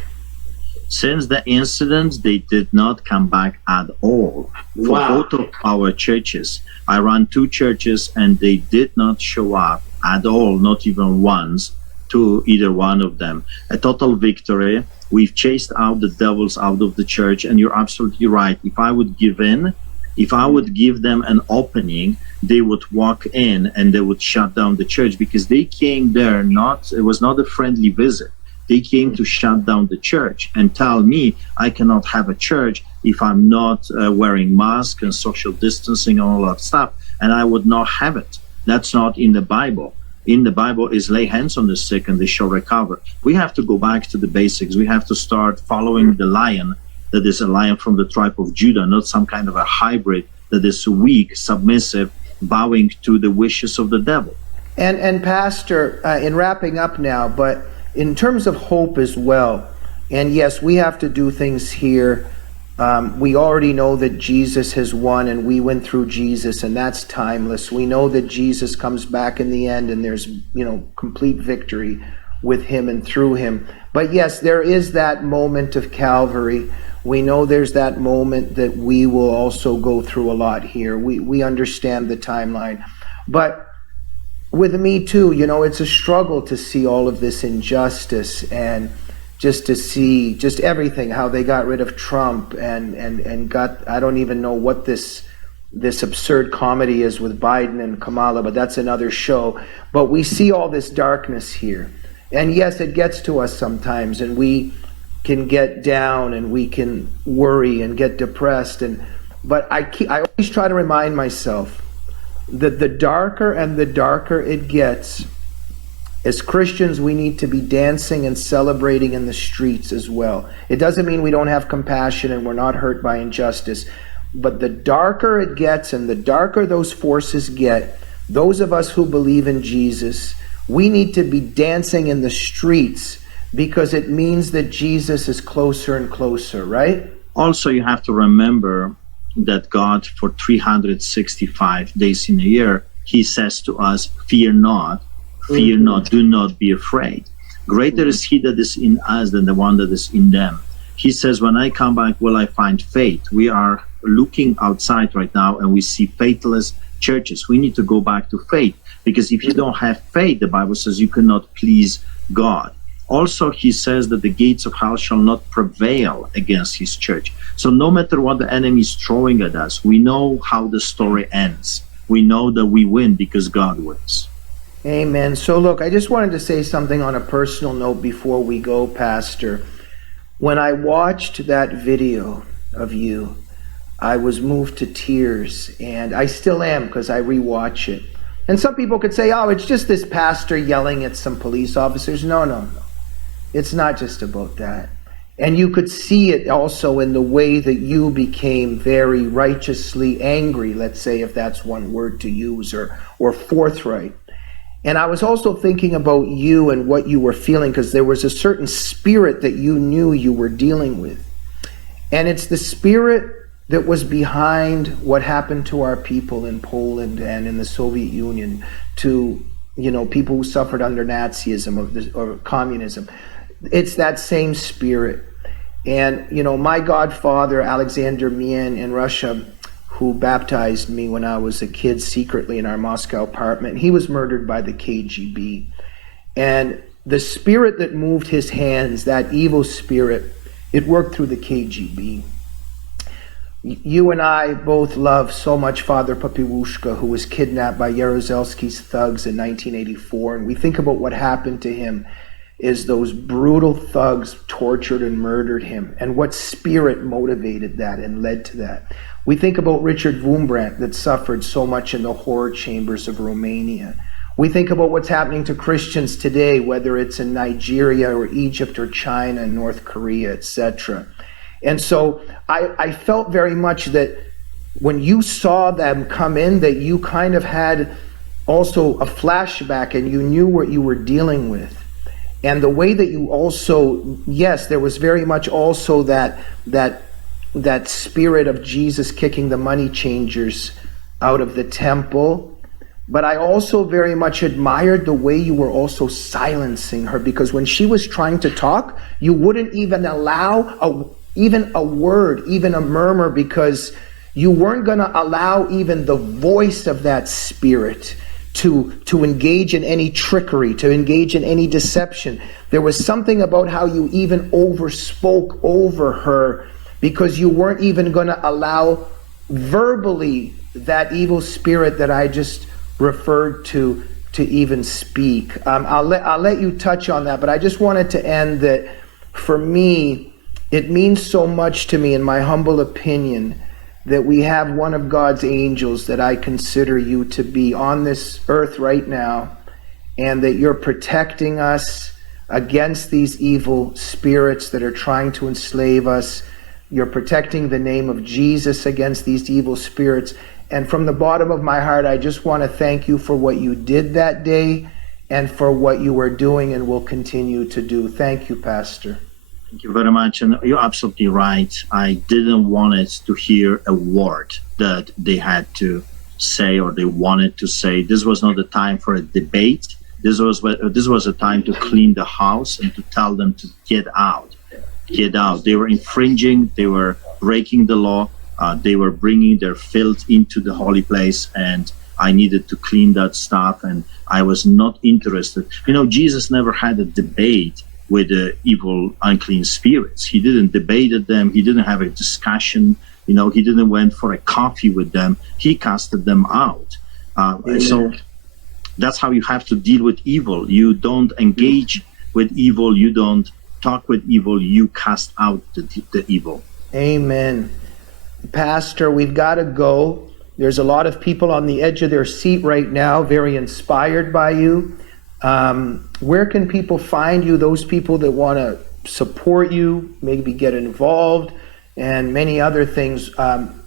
Since the incident, they did not come back at all. For both of our churches, I ran 2 churches and they did not show up at all, not even once, to either one of them. A total victory. We've chased out the devils out of the church, and you're absolutely right. If I would give in, if I would give them an opening, they would walk in and they would shut down the church, because they came there it was not a friendly visit. They came to shut down the church and tell me I cannot have a church if I'm not wearing masks and social distancing and all that stuff, and I would not have it. That's not in the Bible. In the Bible is lay hands on the sick and they shall recover. We have to go back to the basics. We have to start following the lion that is a lion from the tribe of Judah, not some kind of a hybrid that is weak, submissive, bowing to the wishes of the devil. And Pastor, in wrapping up now, but in terms of hope as well, and yes, we have to do things here We already know that Jesus has won, and we went through Jesus, and that's timeless. We know that Jesus comes back in the end, and there's, complete victory with him and through him. But yes, there is that moment of Calvary. We know there's that moment that we will also go through a lot here. We understand the timeline. But with me too, it's a struggle to see all of this injustice, and just to see just everything, how they got rid of Trump and got, I don't even know what this absurd comedy is with Biden and Kamala, but that's another show. But we see all this darkness here. And yes, it gets to us sometimes, and we can get down and we can worry and get depressed. But I always try to remind myself that the darker and the darker it gets, as Christians, we need to be dancing and celebrating in the streets as well. It doesn't mean we don't have compassion and we're not hurt by injustice. But the darker it gets and the darker those forces get, those of us who believe in Jesus, we need to be dancing in the streets, because it means that Jesus is closer and closer, right? Also, you have to remember that God, for 365 days in a year, he says to us, fear not, fear not, do not be afraid. Greater is he that is in us than the one that is in them. He says, when I come back, will I find faith? We are looking outside right now and we see faithless churches. We need to go back to faith, because if you don't have faith, the Bible says you cannot please God. Also, he says that the gates of hell shall not prevail against his church. So no matter what the enemy is throwing at us, we know how the story ends. We know that we win because God wins. Amen. So look, I just wanted to say something on a personal note before we go, Pastor. When I watched that video of you, I was moved to tears, and I still am, because I rewatch it. And some people could say, oh, it's just this pastor yelling at some police officers. No. It's not just about that. And you could see it also in the way that you became very righteously angry, let's say, if that's one word to use, or forthright. And I was also thinking about you and what you were feeling, because there was a certain spirit that you knew you were dealing with. And it's the spirit that was behind what happened to our people in Poland and in the Soviet Union, to people who suffered under Nazism or communism. It's that same spirit. And my godfather, Alexander Mien in Russia, who baptized me when I was a kid secretly in our Moscow apartment, he was murdered by the KGB. And the spirit that moved his hands, that evil spirit, it worked through the KGB. You and I both love so much Father Papiwushka, who was kidnapped by Yarozelski's thugs in 1984. And we think about what happened to him is those brutal thugs tortured and murdered him, and what spirit motivated that and led to that. We think about Richard Wurmbrand, that suffered so much in the horror chambers of Romania. We think about what's happening to Christians today, whether it's in Nigeria or Egypt or China and North Korea, etc. And so I felt very much that when you saw them come in, that you kind of had also a flashback, and you knew what you were dealing with. And the way that you also, yes, there was very much also that spirit of Jesus kicking the money changers out of the temple. But I also very much admired the way you were also silencing her, because when she was trying to talk, you wouldn't even allow even a word, even a murmur, because you weren't going to allow even the voice of that spirit to engage in any trickery, to engage in any deception. There was something about how you even overspoke over her, because you weren't even going to allow verbally that evil spirit that I just referred to even speak. I'll let you touch on that, but I just wanted to end that for me, it means so much to me, in my humble opinion, that we have one of God's angels that I consider you to be on this earth right now, and that you're protecting us against these evil spirits that are trying to enslave us. You're protecting the name of Jesus against these evil spirits. And from the bottom of my heart, I just want to thank you for what you did that day and for what you are doing and will continue to do. Thank you, Pastor. Thank you very much. And you're absolutely right. I didn't want it to hear a word that they had to say or they wanted to say. This was not the time for a debate. This was a time to clean the house and to tell them to get out. Get out. They were infringing. They were breaking the law. They were bringing their filth into the holy place, and I needed to clean that stuff, and I was not interested. You know, Jesus never had a debate with the evil, unclean spirits. He didn't debate them. He didn't have a discussion. You know, he didn't went for a coffee with them. He casted them out. So that's how you have to deal with evil. You don't engage with evil. You don't talk with evil. You cast out the evil. Amen. Pastor, we've got to go. There's a lot of people on the edge of their seat right now, very inspired by you. Where can people find you, those people that want to support you, maybe get involved, and many other things?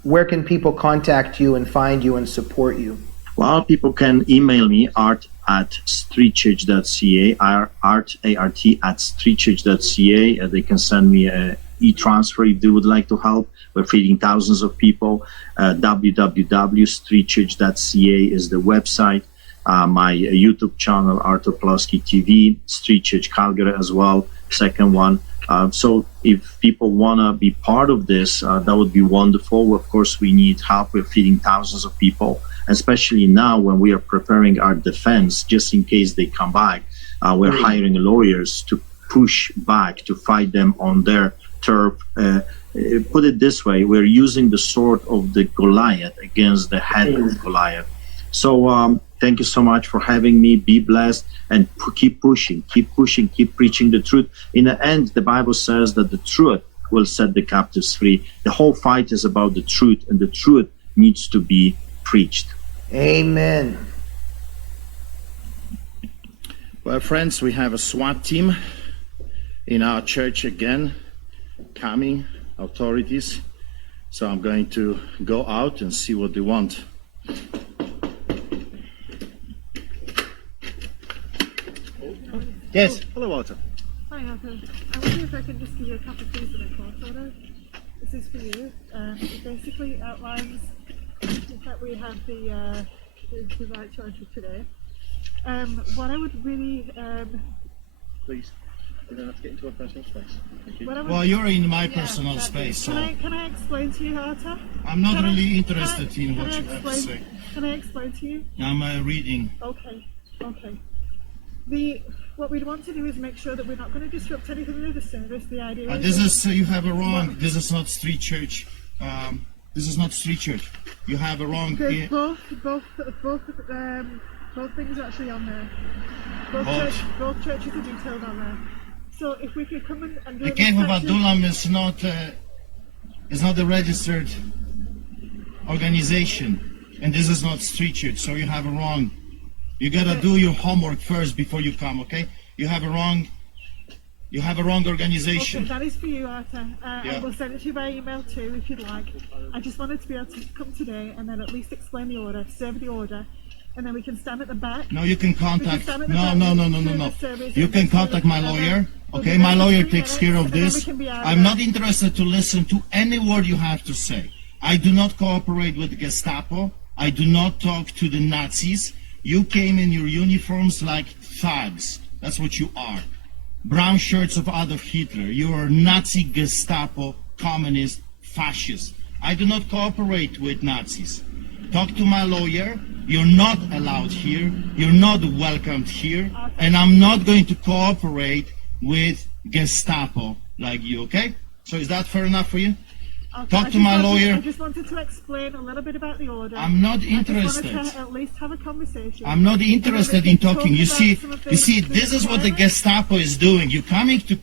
Where can people contact you and find you and support you? Well, people can email me, art@streetchurch.ca, art, A-R-T, @streetchurch.ca. They can send me an e-transfer if they would like to help. We're feeding thousands of people. www.streetchurch.ca is the website. My YouTube channel, Artur Pawlowski TV, Street Church Calgary as well, second one. So if people want to be part of this, that would be wonderful. Of course, we need help. We're feeding thousands of people, especially now when we are preparing our defense, just in case they come back. We're hiring lawyers to push back, to fight them on their turf. Put it this way, we're using the sword of the Goliath against the head of Goliath. So thank you so much for having me. Be blessed and keep pushing, keep preaching the truth. In the end, the Bible says that the truth will set the captives free. The whole fight is about the truth, and the truth needs to be preached. Amen. Well, friends, we have a SWAT team in our church again, coming, authorities. So I'm going to go out and see what they want. Yes. Hello, Walter. Hi, Arthur. I wonder if I can just give you a couple of things in a court order. This is for you. It basically outlines that we have the right choice for today. What I would really... Please. You don't have to get into a personal space. Thank you. Well, you're in my personal space, so Can I explain to you, Arthur? I'm not really interested in what you have to say. Can I explain to you? I'm reading. Okay. What we'd want to do is make sure that we're not going to disrupt anything in the service. The idea is... you have a wrong. This is not street church. This is not street church. You have a wrong. Both things are actually on there. Both churches are detailed on there. So if we could come and do The Cave of Adullam is not a registered organization, and this is not street church. So you have a wrong. You gotta do your homework first before you come. Okay? You have a wrong organization. Okay, that is for you, Arthur. I will send it to you by email too, if you'd like. I just wanted to be able to come today and then at least explain the order, serve the order, and then we can stand at the back. No, you can contact. No. You can contact my lawyer. Okay, my lawyer takes care of this. I'm not interested to listen to any word you have to say. I do not cooperate with the Gestapo. I do not talk to the Nazis. You came in your uniforms like thugs. That's what you are. Brown shirts of Adolf Hitler. You are Nazi, Gestapo, communist, fascist. I do not cooperate with Nazis. Talk to my lawyer. You're not allowed here. You're not welcomed here. And I'm not going to cooperate with Gestapo like you, okay? So is that fair enough for you? Okay, Talk to my lawyer. I just wanted to explain a little bit about the order. I'm not interested. I just wanted to at least have a conversation. I'm not interested in talking. You see, this is what the Gestapo is doing. You're coming to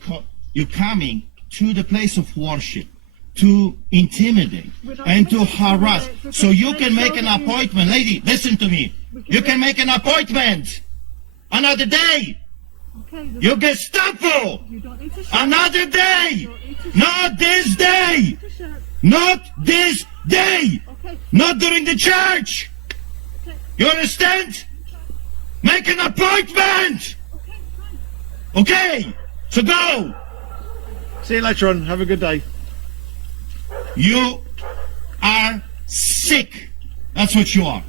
the place of worship to intimidate and to harass. So you can make an appointment. Lady, listen to me. You can make an appointment another day. Okay, You Gestapo! you don't need to shout. Another day! You don't need to shout. Not this day! You don't need to shout. Not this day! Okay. Not during the church! Okay. You understand? Make an appointment! Okay, fine. Okay, so go! See you later on. Have a good day. You are sick. That's what you are.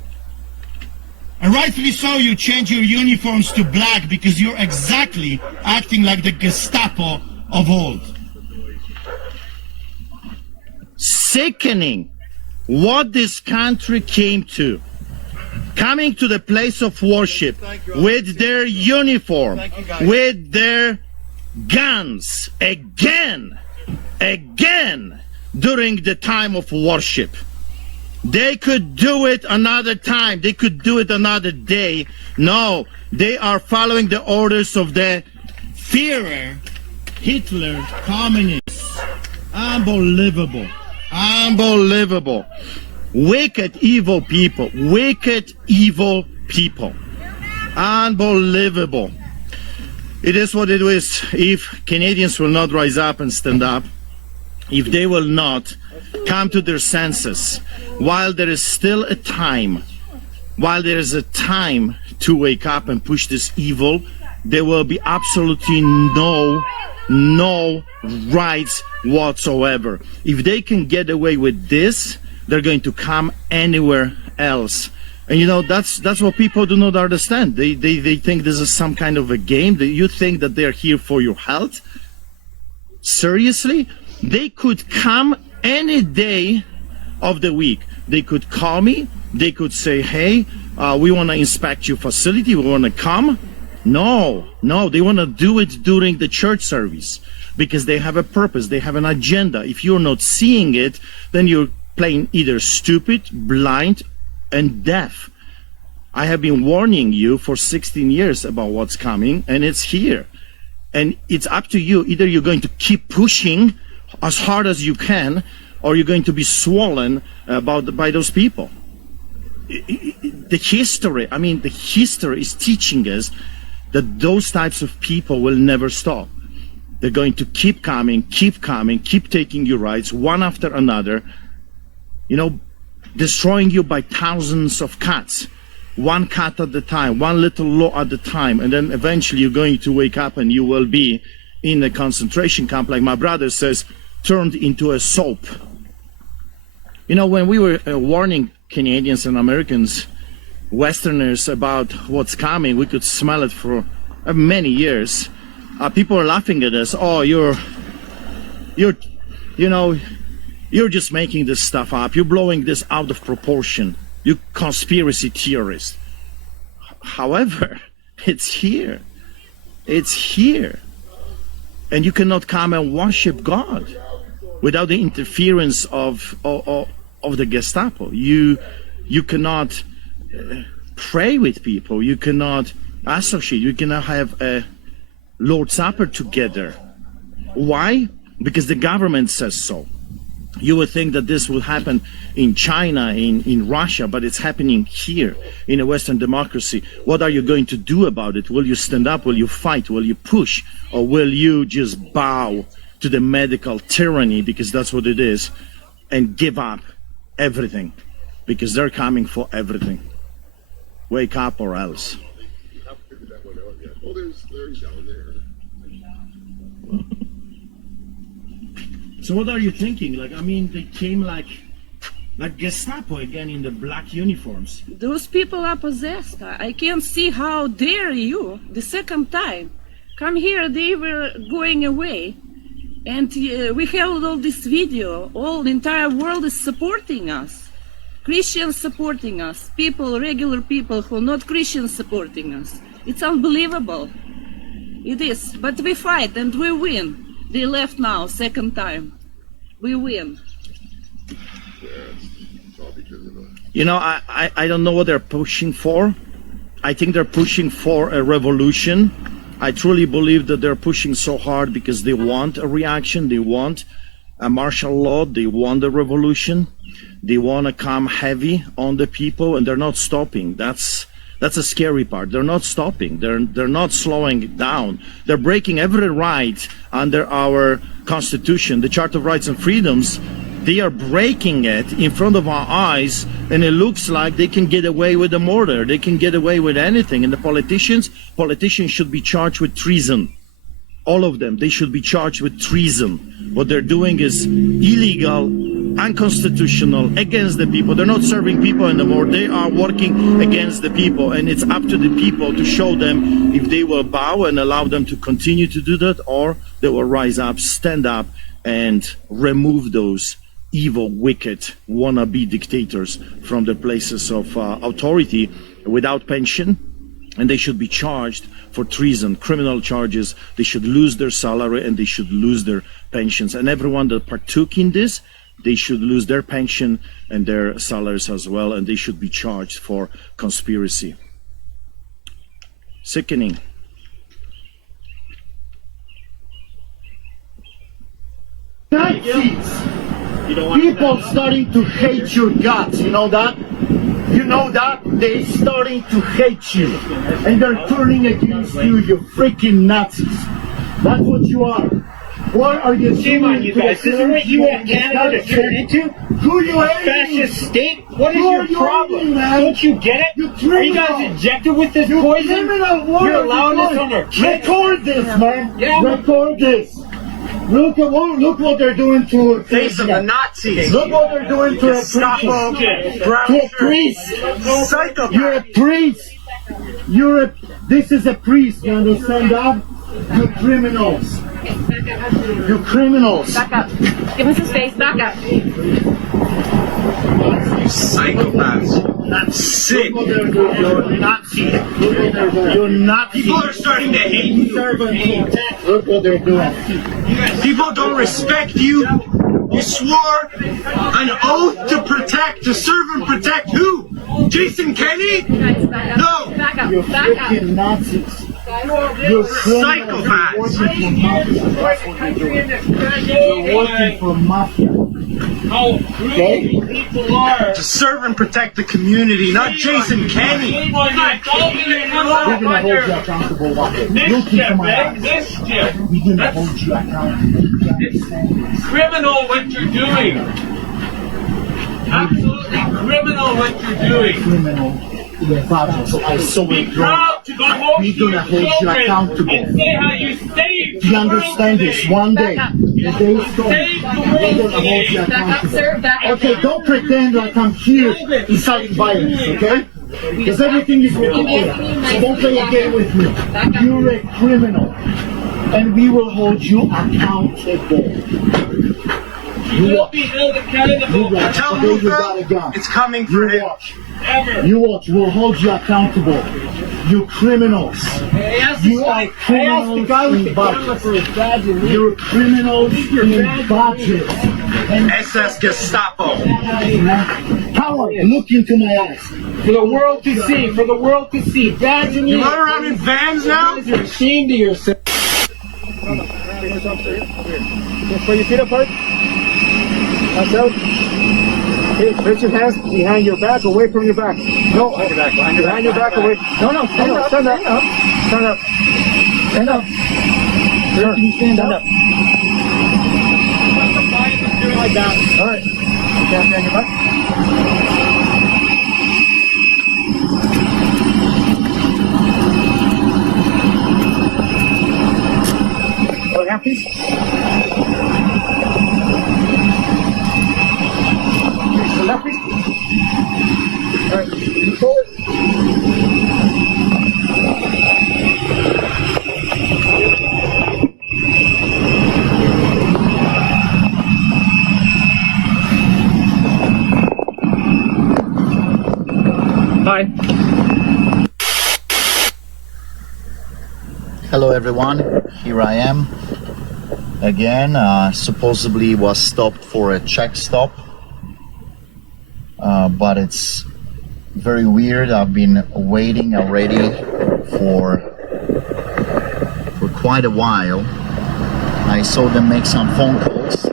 And rightfully so, you change your uniforms to black because you're exactly acting like the Gestapo of old. Sickening what this country came to. Coming to the place of worship with their uniform, with their guns, again, during the time of worship. They could do it another time. They could do it another day. No, they are following the orders of the Führer, Hitler, communists. Unbelievable. Unbelievable. Wicked, evil people. Wicked, evil people. Unbelievable. It is what it is. If Canadians will not rise up and stand up, if they will not come to their senses, while there is still a time, while there is a time to wake up and push this evil, there will be absolutely no rights whatsoever. If they can get away with this, they're going to come anywhere else. And you know, that's what people do not understand. They think this is some kind of a game. You think that they're here for your health? Seriously? They could come any day of the week. They could call me. They could say, hey, we want to inspect your facility. We want to come. No, they want to do it during the church service because they have a purpose. They have an agenda. If you're not seeing it, then you're playing either stupid, blind, and deaf. I have been warning you for 16 years about what's coming, and it's here. And it's up to you. Either you're going to keep pushing as hard as you can, or you're going to be swollen by those people. The history is teaching us that those types of people will never stop. They're going to keep coming, keep taking your rights one after another, you know, destroying you by thousands of cuts, one cut at a time, one little law at a time, and then eventually you're going to wake up and you will be in a concentration camp, like my brother says, turned into a soap. You know, when we were warning Canadians and Americans, Westerners, about what's coming, we could smell it for many years. People are laughing at us. Oh, you're just making this stuff up. You're blowing this out of proportion. You conspiracy theorist. However, it's here. It's here. And you cannot come and worship God without the interference of the Gestapo. You cannot pray with people. You cannot associate. You cannot have a Lord's Supper together. Why? Because the government says so. You would think that this will happen in China, in Russia, but it's happening here in a Western democracy. What are you going to do about it? Will you stand up? Will you fight? Will you push? Or will you just bow to the medical tyranny, because that's what it is, and give up everything? Because they're coming for everything. Wake up or else. So what are you thinking? Like, I mean, they came like Gestapo again in the black uniforms. Those people are possessed. I can't see how dare you, the second time. Come here, they were going away. And we held all this video. All the entire world is supporting us. Christians supporting us. People, regular people who are not Christians supporting us. It's unbelievable. It is. But we fight and we win. They left now, second time. We win. You know, I don't know what they're pushing for. I think they're pushing for a revolution. I truly believe that they're pushing so hard because they want a reaction. They want a martial law. They want a revolution. They want to come heavy on the people, and they're not stopping. That's a scary part. They're not stopping. They're not slowing it down. They're breaking every right under our Constitution, the Charter of Rights and Freedoms. They are breaking it in front of our eyes, and it looks like they can get away with the murder. They can get away with anything. And the politicians should be charged with treason. all of them, they should be charged with treason. What they're doing is illegal, unconstitutional, against the people. They're not serving people anymore. They are working against the people, and it's up to the people to show them if they will bow and allow them to continue to do that, or they will rise up, stand up, and remove those evil, wicked, wannabe dictators from their places of authority without pension. And they should be charged for treason, criminal charges. They should lose their salary and they should lose their pensions. And everyone that partook in this, they should lose their pension and their salaries as well, and they should be charged for conspiracy. Sickening. Nazis! People starting to hate your guts, you know that? You know that? They're starting to hate you. And they're turning against you, you freaking Nazis. That's what you are. What are you doing? Shame on you guys. This is what you want Canada to turn into? Who you hating? Fascist state? What is your problem? Don't you get it? Are you guys injected with this poison? You're allowing this on our kids? Record this, man. Yeah. Record this. Look what they're doing to a Face of the Nazis. Look what they're doing to a priest. Psychopath. You're a priest. This is a priest. You understand that? You criminals. You criminals. Back up. Give him some space. Back up. You psychopaths. That's sick. You're Nazi. You're Nazi. People are starting to hate you. Look what they're doing. People don't respect you. You swore an oath to protect, to serve and protect who? Jason Kennedy? Guys, back up. No. Back up. You're Back up. freaking Nazis. You're psychopaths. You're working for mafia. Okay? To serve and protect the community, not Jason Kennedy. We're gonna hold you accountable. Look into my eyes. We're gonna hold you accountable. Criminal what you're doing. Absolutely criminal what you're doing. Criminal. I saw Be it. proud to go home We're to your gonna hold you children accountable. and say how you saved Do you the world understand today. this? One day, the day is coming. Saved the We're world gonna hold you today. Back up, accountable. sir. Back up. Okay, don't pretend like I'm here inciting violence, okay? Because everything is recorded. So don't play a game with me. You're a criminal. And we will hold you accountable. You will be held accountable You watch. Tell Today you Luther got a gun. it's coming for You him. watch. ever. You watch. We'll hold you accountable. You criminals. You are criminals in badges. You're criminals in badges. And SS Gestapo. Coward, look into my eyes. For the world to see, for the world to see. Badge in You you. run around in vans now? You're ashamed of yourself. Put your feet apart. That's out. Okay, place your hands behind your back, away from your back. No, behind your back, away. No, stand up, stand up. Stand up. Stand up. Sir, can you stand up? Like that. All right. Stand behind your back. Right hand, please. To the left, please. All right. Move forward. Hi. Hello everyone, here I am again. Supposedly was stopped for a check stop, but it's very weird. I've been waiting already for quite a while. I saw them make some phone calls.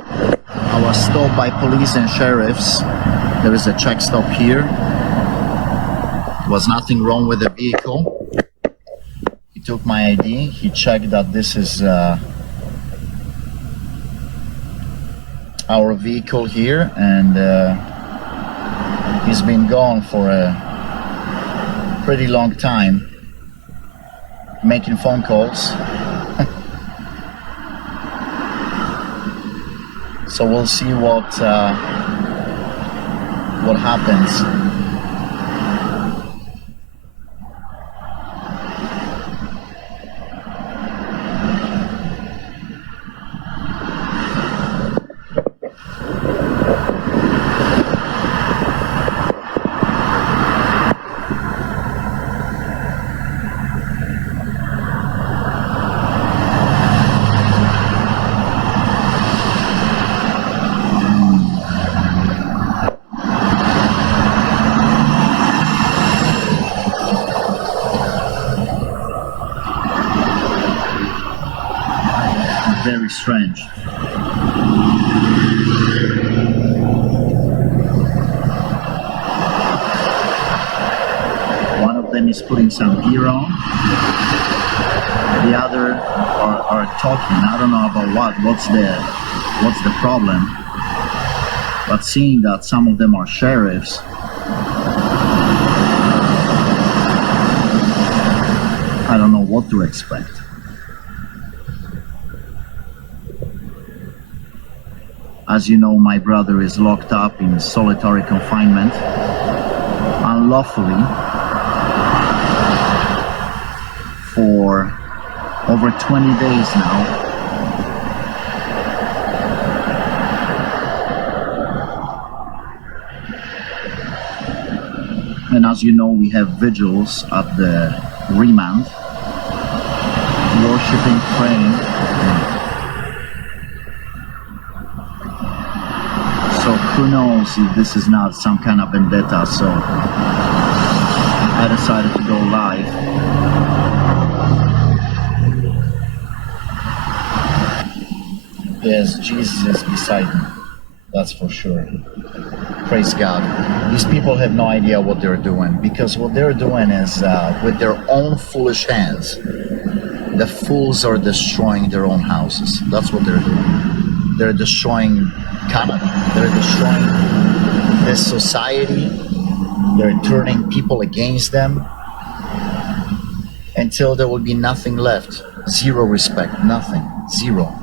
I was stopped by police and sheriffs. There is a check stop here. There was nothing wrong with the vehicle. He took my ID, he checked that this is our vehicle here, and he's been gone for a pretty long time, making phone calls. So we'll see what happens. Very strange. One of them is putting some gear on. The other are talking. I don't know about what's the problem. But seeing that some of them are sheriffs, I don't know what to expect. As you know, my brother is locked up in solitary confinement, unlawfully, for over 20 days now. And as you know, we have vigils at the remand, worshiping, praying. So who knows if this is not some kind of vendetta, so I decided to go live. Yes, Jesus is beside me, that's for sure. Praise God. These people have no idea what they're doing, because what they're doing is with their own foolish hands, the fools are destroying their own houses. That's what they're doing. They're destroying Canada. They're destroying this society. They're turning people against them until there will be nothing left. Zero respect, nothing, zero.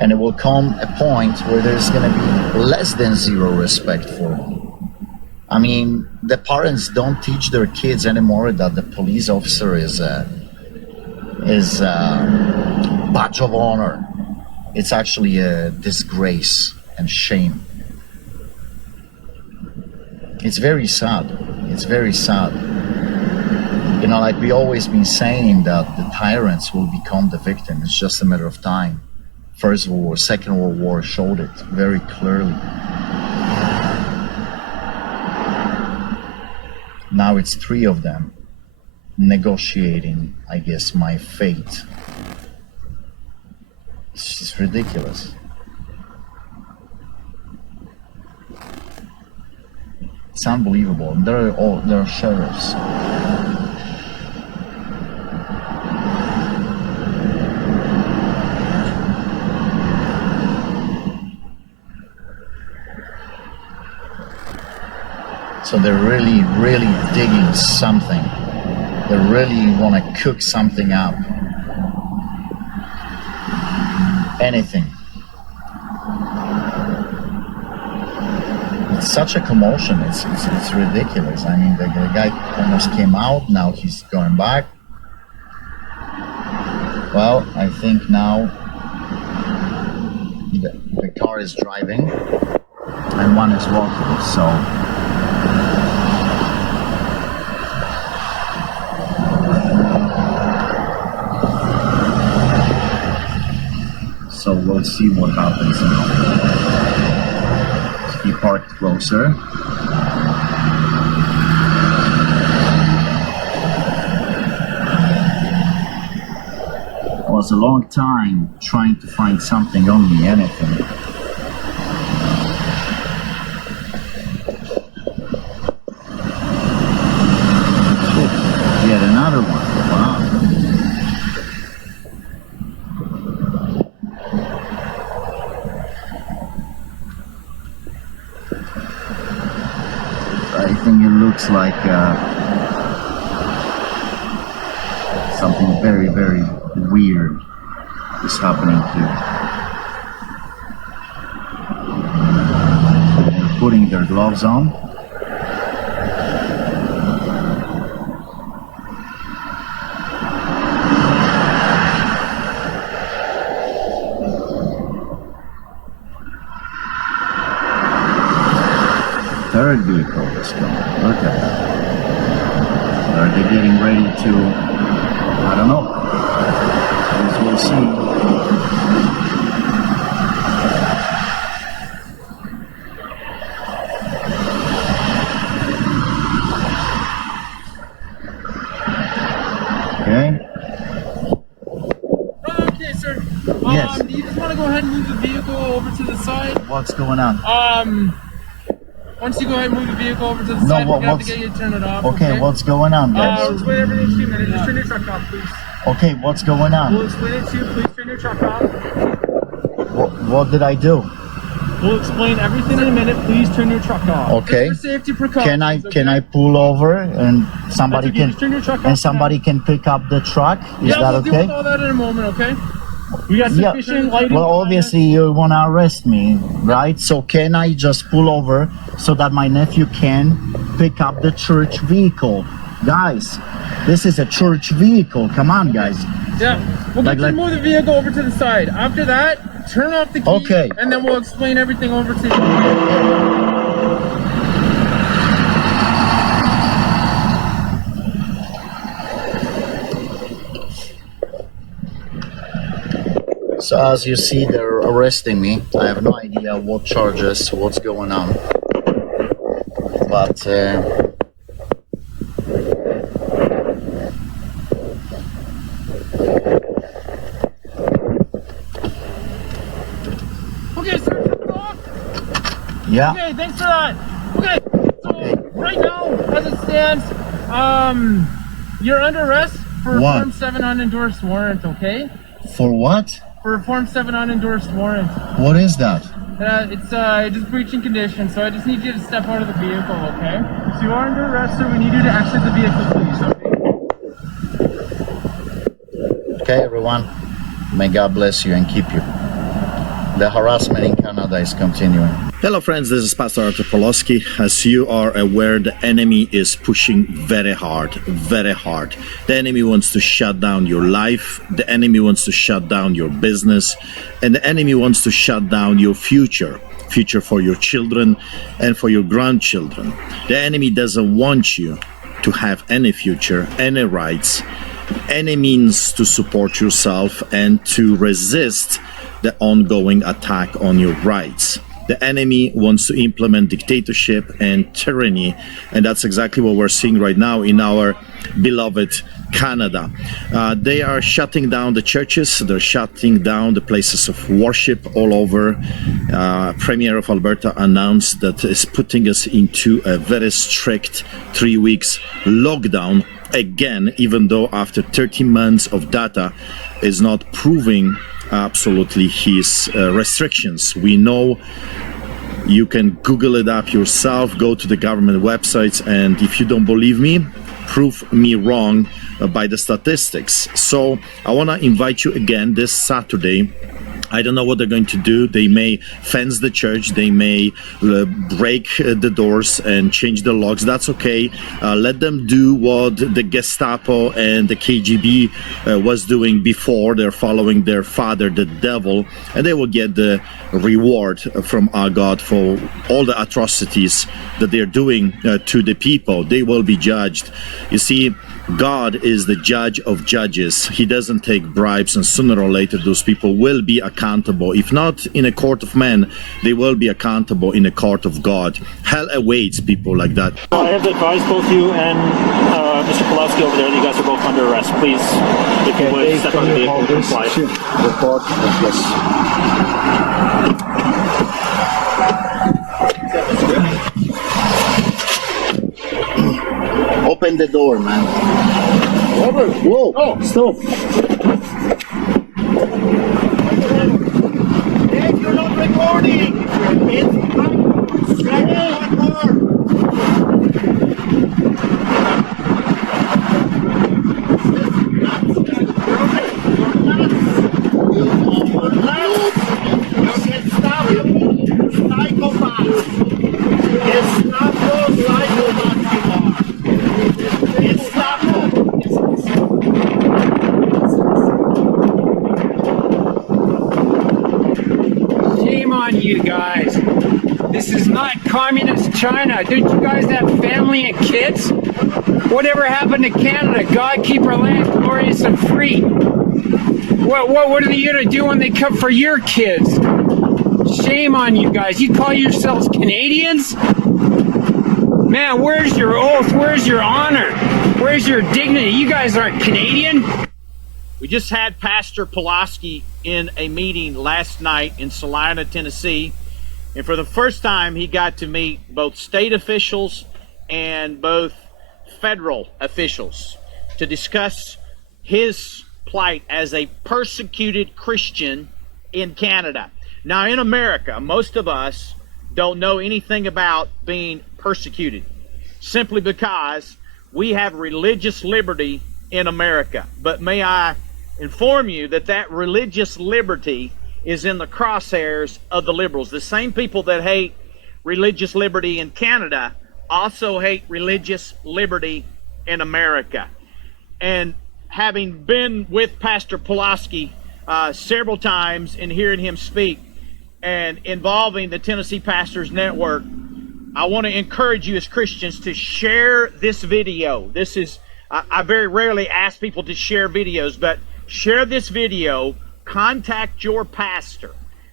And it will come a point where there's going to be less than zero respect for them. I mean, the parents don't teach their kids anymore that the police officer is a badge of honor. It's actually a disgrace and shame. It's very sad. It's very sad. You know, like we always been saying that the tyrants will become the victim. It's just a matter of time. First World War, Second World War showed it very clearly. Now it's three of them negotiating, I guess, my fate. It's just ridiculous. It's unbelievable. They're sheriffs. So they're really, really digging something. They really want to cook something up. Anything. It's such a commotion. It's ridiculous. I mean, the guy almost came out. Now he's going back. Well, I think now the car is driving and one is walking. So we'll see what happens now. He parked closer. It was a long time trying to find something on me, anything. Yet another one. Wow. I think it looks like something very, very weird is happening here. their gloves on. Third vehicle is coming. Look at that. Are they getting ready to, I don't know. As we'll see. Okay. Okay, sir. Yes. Do you just want to go ahead and move the vehicle over to the side? What's going on? Once you go ahead and move the vehicle over to the No, side, we're what- going to have to what's- get you to turn it off. Okay, what's going on, guys? Explain everything to you in a minute. Just turn your truck off, please. Okay, what's going We'll on? explain it to you. Please turn your truck off. What did I do? We'll explain everything in a minute. Please turn your truck off. Okay. Just for safety precautions. Can I pull over and somebody That's okay, can just turn your truck and off somebody can pick up the truck? Is Yeah, that we'll deal okay? with all that in a moment, okay? We got Yeah. sufficient lighting. Well, behind obviously you want to arrest me, right? So can I just pull over so that my nephew can pick up the church vehicle? Guys, this is a church vehicle. Come on, guys. us. Yeah, we'll Like- get you to move the vehicle over to the side. After that, turn off the key, Okay. and then we'll explain everything over to you. So as you see, they're arresting me. I have no idea what charges, what's going on. But Okay, sir, turn it off. yeah, Okay, thanks for that. Okay, so right now, as it stands, you're under arrest for What? Form 7 unendorsed warrant, okay? for what? For Form 7 unendorsed warrant. What is that? It's just breaching conditions, so I just need you to step out of the vehicle, okay? So you are under arrest, so we need you to exit the vehicle, please, okay? Okay, everyone. May God bless you and keep you. The harassment in Canada is continuing. Hello friends, this is Pastor Artur Pawlowski. As you are aware, the enemy is pushing very hard, very hard. The enemy wants to shut down your life, the enemy wants to shut down your business, and the enemy wants to shut down your future for your children and for your grandchildren. The enemy doesn't want you to have any future, any rights, any means to support yourself and to resist the ongoing attack on your rights. The enemy wants to implement dictatorship and tyranny, and that's exactly what we're seeing right now in our beloved Canada. They are shutting down the churches, they're shutting down the places of worship all over. Premier of Alberta announced that is putting us into a very strict 3 weeks lockdown again, even though after 30 months of data is not proving absolutely his restrictions. We know. You can Google it up yourself, go to the government websites, and if you don't believe me, prove me wrong by the statistics. So I want to invite you again this Saturday. I don't know what they're going to do. They may fence the church. They may break the doors and change the locks. That's okay. Let them do what the Gestapo and the KGB was doing before. They're following their father, the devil, and they will get the reward from our God for all the atrocities that they're doing to the people. They will be judged. You see, God is the judge of judges. He doesn't take bribes, and sooner or later those people will be accountable. If not in a court of men, they will be accountable in a court of God. Hell awaits people like that. I have to advise both you and Mr. Pawlowski over there that you guys are both under arrest. Please, if you would, step out of the vehicle and comply. Report, yes. Open the door, man. Over. Whoa. Oh, stop. If you're not recording, it's one more. not communist China. Didn't you guys have family and kids? Whatever happened to Canada? God keep our land glorious and free. What are they going to do when they come for your kids? Shame on you guys. You call yourselves Canadians? Man, where's your oath? Where's your honor? Where's your dignity? You guys aren't Canadian. We just had Pastor Pawlowski in a meeting last night in Salina, Tennessee, and for the first time he got to meet both state officials and both federal officials to discuss his plight as a persecuted Christian in Canada. Now, in America, most of us don't know anything about being persecuted, simply because we have religious liberty in America. But may I inform you that that religious liberty is in the crosshairs of the liberals. The same people that hate religious liberty in Canada also hate religious liberty in America. And having been with Pastor Pawlowski several times and hearing him speak and involving the Tennessee Pastors Network, I want to encourage you as Christians to share this video. This is, I very rarely ask people to share videos, but share this video, contact your pastor,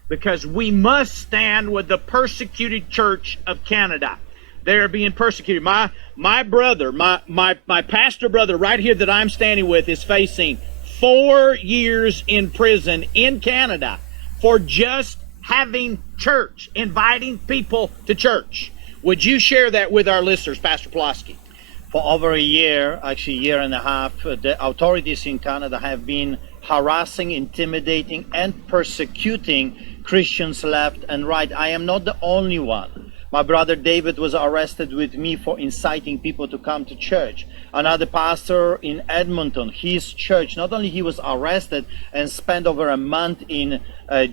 because we must stand with the persecuted church of Canada. They're being persecuted. My brother, my pastor brother right here that I'm standing with is facing 4 years in prison in Canada for just having church, inviting people to church. Would you share that with our listeners, Pastor Pawlowski? For over a year, actually a year and a half, the authorities in Canada have been harassing, intimidating, and persecuting Christians left and right. I am not the only one. My brother David was arrested with me for inciting people to come to church. Another pastor in Edmonton, his church, not only he was arrested and spent over a month in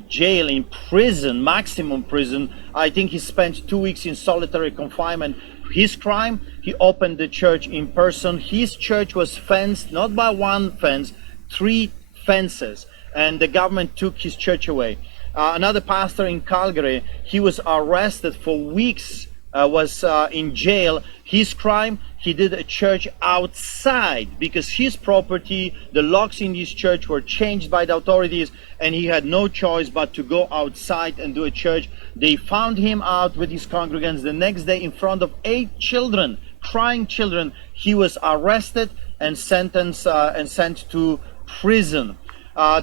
jail, in prison, maximum prison. I think he spent 2 weeks in solitary confinement. His crime, he opened the church in person. His church was fenced, not by one fence, 3 fences, and the government took his church away. Another pastor in Calgary, he was arrested for weeks, was in jail. His crime, he did a church outside because his property, the locks in his church were changed by the authorities, and he had no choice but to go outside and do a church. They found him out with his congregants the next day in front of 8 children, crying children. He was arrested and sentenced and sent to prison.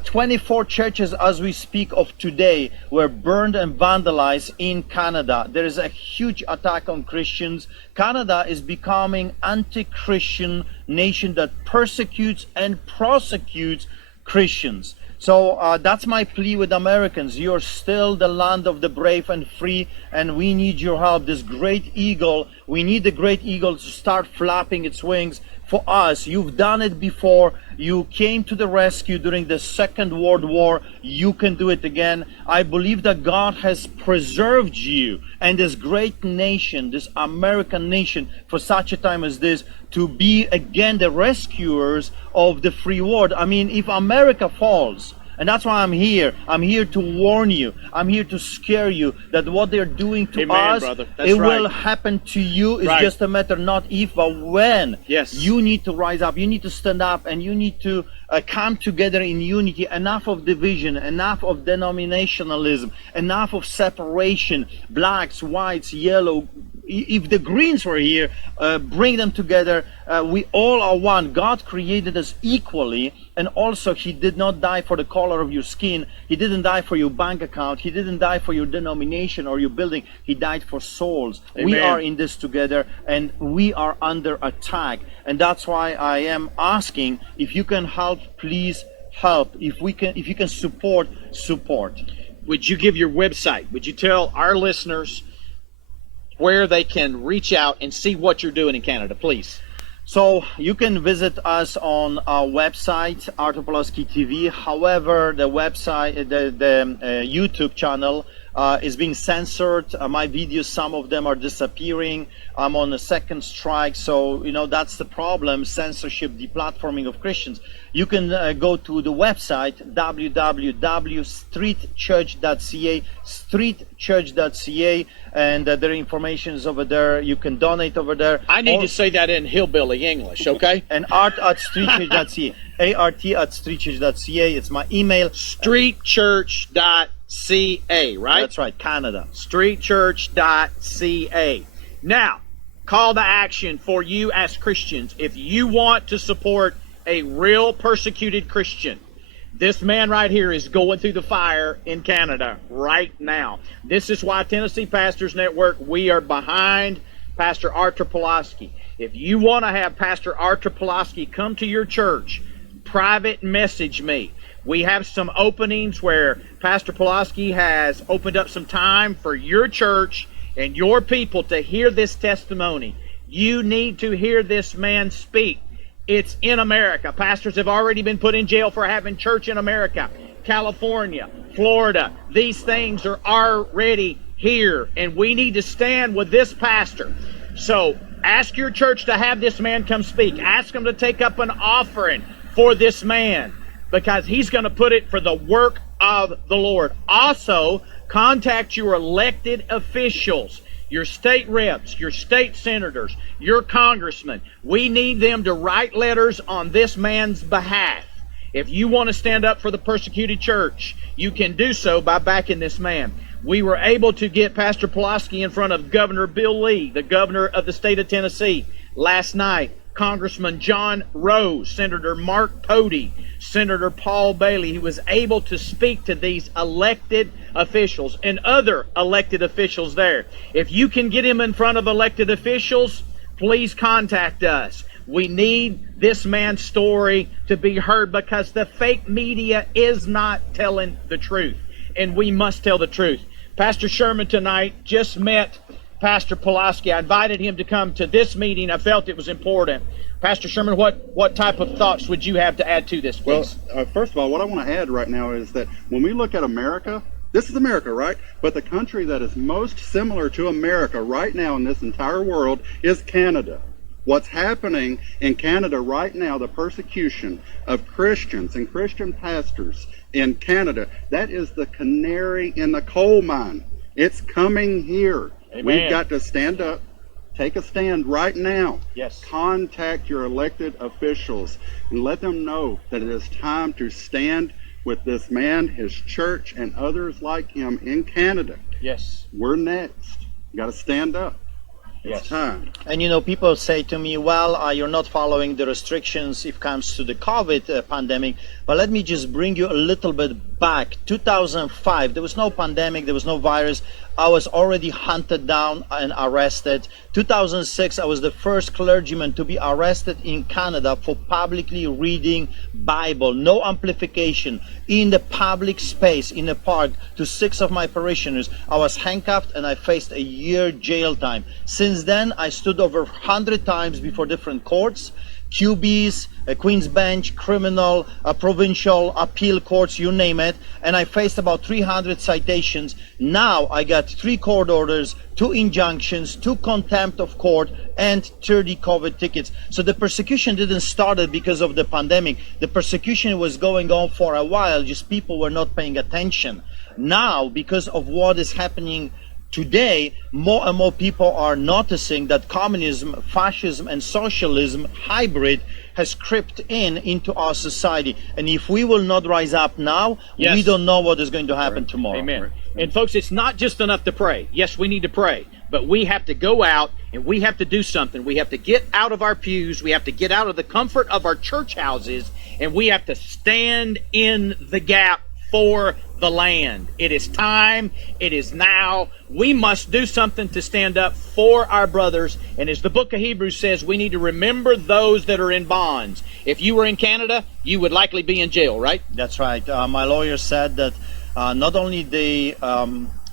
24 churches as we speak of today were burned and vandalized in Canada. There is a huge attack on Christians. Canada is becoming anti-Christian nation that persecutes and prosecutes Christians. So that's my plea with Americans. You're still the land of the brave and free, and we need your help. This great eagle, we need the great eagle to start flapping its wings for us. You've done it before. You came to the rescue during the Second World War. You can do it again. I believe that God has preserved you and this great nation, this American nation, for such a time as this, to be again the rescuers of the free world. I mean, if America falls, and that's why I'm here. I'm here to warn you. I'm here to scare you that what they're doing to us, it will happen to you. It's just a matter not if, but when. Yes. You need to rise up. You need to stand up, and you need to come together in unity. Enough of division, enough of denominationalism, enough of separation. Blacks, whites, yellow. If the Greens were here, bring them together. We all are one. God created us equally, and also He did not die for the color of your skin. He didn't die for your bank account. He didn't die for your denomination or your building. He died for souls. Amen. We are in this together, and we are under attack. And that's why I am asking, if you can help, please help. If you can support. Would you give your website? Would you tell our listeners where they can reach out and see what you're doing in Canada, please? So you can visit us on our website, Artur Pawlowski TV. However, the website, the YouTube channel, is being censored. My videos, some of them are disappearing. I'm on a second strike. So, you know, that's the problem, censorship, deplatforming of Christians. You can go to the website, www.streetchurch.ca, streetchurch.ca, and their information is over there. You can donate over there. I need to say that in hillbilly English, okay? And art@streetchurch.ca, art@streetchurch.ca. It's my email. Streetchurch.ca, right? That's right, Canada. Streetchurch.ca. Now, call to action for you as Christians. If you want to support a real persecuted Christian, this man right here is going through the fire in Canada right now. This is why Tennessee Pastors Network, we are behind Pastor Artur Pawlowski. If you want to have Pastor Artur Pawlowski come to your church, private message me. We have some openings where Pastor Pawlowski has opened up some time for your church and your people to hear this testimony. You need to hear this man speak. It's in America. Pastors have already been put in jail for having church in America. California, Florida, these things are already here, and we need to stand with this pastor. So ask your church to have this man come speak. Ask him to take up an offering for this man, because he's going to put it for the work of the Lord. Also, contact your elected officials, your state reps, your state senators, your congressmen. We need them to write letters on this man's behalf. If you want to stand up for the persecuted church, you can do so by backing this man. We were able to get Pastor Pawlowski in front of Governor Bill Lee, the governor of the state of Tennessee, last night. Congressman John Rose, Senator Mark Pody, Senator Paul Bailey. He was able to speak to these elected officials and other elected officials there. If you can get him in front of elected officials, please contact us. We need this man's story to be heard, because the fake media is not telling the truth, and we must tell the truth. Pastor Sherman tonight just met Pastor Pawlowski. I invited him to come to this meeting. I felt it was important. Pastor Sherman, what type of thoughts would you have to add to this, please? Well, first of all, what I want to add right now is that when we look at America, this is America, right? But the country that is most similar to America right now in this entire world is Canada. What's happening in Canada right now, the persecution of Christians and Christian pastors in Canada, that is the canary in the coal mine. It's coming here. Amen. We've got to stand up, take a stand right now. Yes. Contact your elected officials and let them know that it is time to stand with this man, his church, and others like him in Canada. Yes. We're next. You got to stand up. It's time. And you know, people say to me, well, you're not following the restrictions if it comes to the COVID pandemic. But let me just bring you a little bit back. 2005, there was no pandemic, there was no virus. I was already hunted down and arrested. 2006, I was the first clergyman to be arrested in Canada for publicly reading Bible, no amplification, in the public space, in a park, to 6 of my parishioners. I was handcuffed and I faced a year jail time. Since then, I stood over 100 times before different courts, QBs, Queen's Bench, criminal, provincial, appeal courts, you name it, and I faced about 300 citations. Now I got 3 court orders, 2 injunctions, 2 contempt of court, and 30 COVID tickets. So the persecution didn't start because of the pandemic. The persecution was going on for a while, just people were not paying attention. Now, because of what is happening today, more and more people are noticing that communism, fascism, and socialism hybrid has crept into our society. And if we will not rise up now, Yes. we don't know what is going to happen tomorrow. Amen. And folks, it's not just enough to pray. Yes, we need to pray, but we have to go out and we have to do something. We have to get out of our pews. We have to get out of the comfort of our church houses, and we have to stand in the gap for the land. It is time. It is now. We must do something to stand up for our brothers. And as the book of Hebrews says, we need to remember those that are in bonds. If you were in Canada, you would likely be in jail, right? That's right. My lawyer said that not only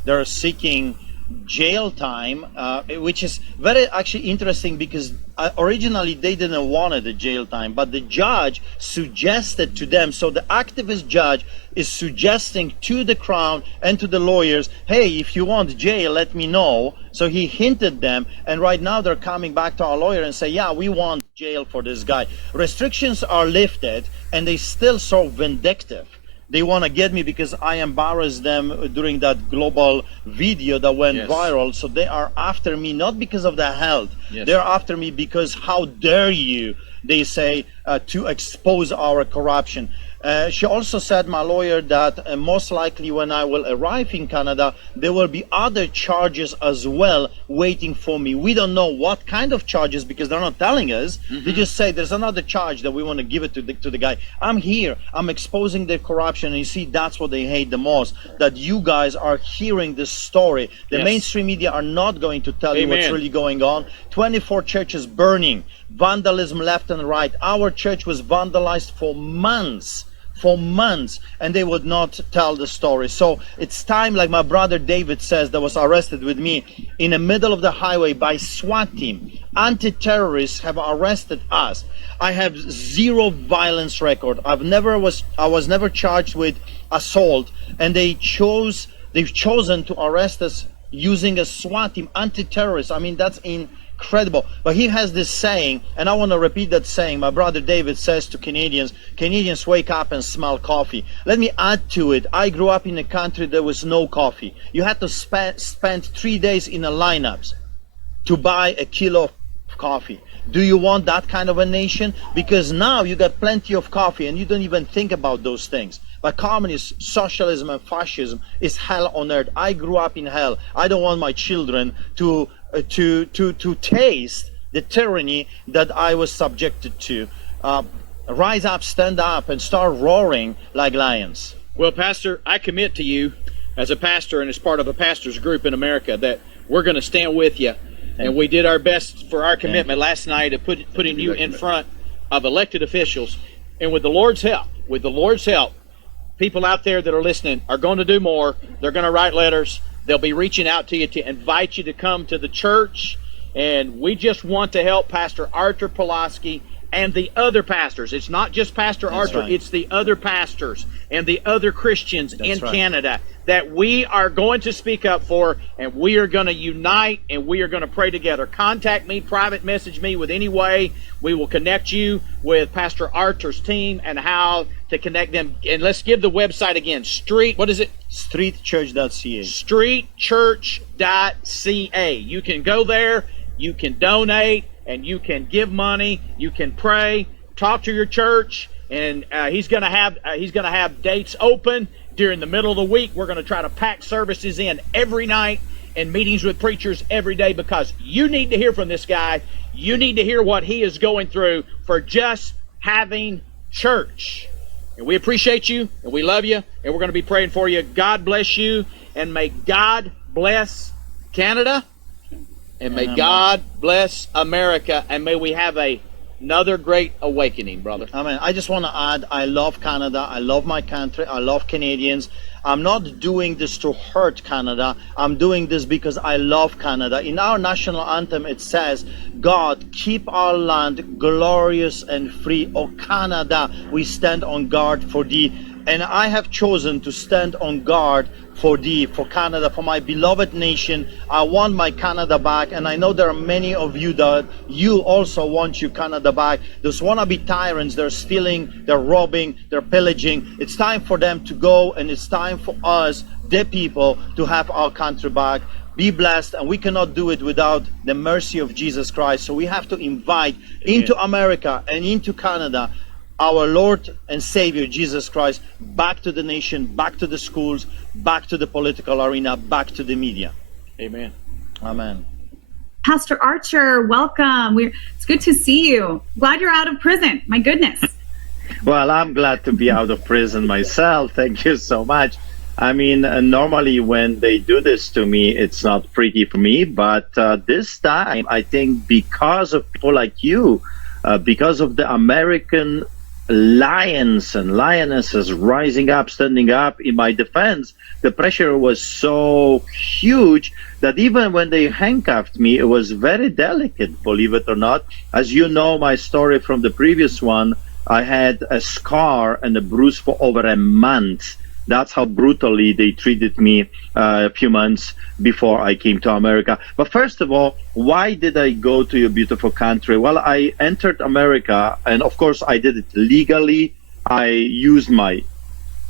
they're seeking jail time, which is very actually interesting because originally they didn't want the jail time, but the judge suggested to them. So the activist judge is suggesting to the Crown and to the lawyers, hey, if you want jail, let me know. So he hinted them, and right now they're coming back to our lawyer and say, yeah, we want jail for this guy. Restrictions are lifted, and they still so vindictive. They want to get me because I embarrassed them during that global video that went viral. So they are after me, not because of the health. They're after me because how dare you, they say, to expose our corruption. She also said, my lawyer, that most likely when I will arrive in Canada, there will be other charges as well waiting for me. We don't know what kind of charges because they're not telling us. They just say there's another charge that we want to give it to the guy. I'm here. I'm exposing the corruption. And you see, that's what they hate the most, that you guys are hearing this story. The mainstream media are not going to tell you what's really going on. 24 churches burning, vandalism left and right. Our church was vandalized for months, and they would not tell the story. So it's time, like my brother David says, that was arrested with me in the middle of the highway by SWAT team. Anti-terrorists have arrested us. I have zero violence record. I was never charged with assault, and they've chosen to arrest us using a SWAT team, anti-terrorists. I mean, that's incredible. But he has this saying, and I want to repeat that saying. My brother David says to Canadians, wake up and smell coffee. Let me add to it. I grew up in a country there was no coffee. You had to spend 3 days in the lineups to buy a kilo of coffee. Do you want that kind of a nation? Because now you got plenty of coffee and you don't even think about those things. But communism, socialism, and fascism is hell on earth. I grew up in hell. I don't want my children to taste the tyranny that I was subjected to. Rise up, stand up, and start roaring like lions. Well, Pastor, I commit to you as a pastor and as part of a pastor's group in America that we're going to stand with you. And we did our best for our commitment last night of putting you in front of elected officials. And with the Lord's help, people out there that are listening are going to do more. They're going to write letters. They'll be reaching out to you to invite you to come to the church. And we just want to help Pastor Artur Pawlowski and the other pastors. It's not just Pastor Artur, it's the other pastors and the other Christians in Canada that we are going to speak up for, and we are going to unite, and we are going to pray together. Contact me, private message me with any way. We will connect you with Pastor Artur's team and how to connect them. And let's give the website again. What is it? Streetchurch.ca. Streetchurch.ca. You can go there, you can donate, and you can give money, you can pray, talk to your church, and he's going to have dates open during the middle of the week. We're going to try to pack services in every night and meetings with preachers every day, because you need to hear from this guy. You need to hear what he is going through for just having church. And we appreciate you, and we love you, and we're going to be praying for you. God bless you, and may God bless Canada, and may God bless America, and may we have another great awakening, brother. Amen. I just want to add, I love Canada. I love my country. I love Canadians. I'm not doing this to hurt Canada. I'm doing this because I love Canada. In our national anthem, it says, God, keep our land glorious and free. O Canada, we stand on guard for thee. And I have chosen to stand on guard for thee, for Canada, for my beloved nation. I want my Canada back, and I know there are many of you that you also want your Canada back. Those wannabe tyrants, they're stealing, they're robbing, they're pillaging. It's time for them to go, and it's time for us, the people, to have our country back. Be blessed, and we cannot do it without the mercy of Jesus Christ. So we have to invite into America and into Canada our Lord and Savior Jesus Christ back to the nation, back to the schools, back to the political arena, back to the media. Amen. Amen. Pastor Artur, welcome. It's good to see you. Glad you're out of prison. My goodness. Well, I'm glad to be out of prison myself. Thank you so much. I mean, normally when they do this to me, it's not pretty for me. But this time, I think because of people like you, because of the American lions and lionesses rising up, standing up in my defense. The pressure was so huge that even when they handcuffed me, it was very delicate, believe it or not. As you know, my story from the previous one, I had a scar and a bruise for over a month. That's how brutally they treated me a few months before I came to America. But first of all, why did I go to your beautiful country? Well, I entered America, and of course I did it legally. I used my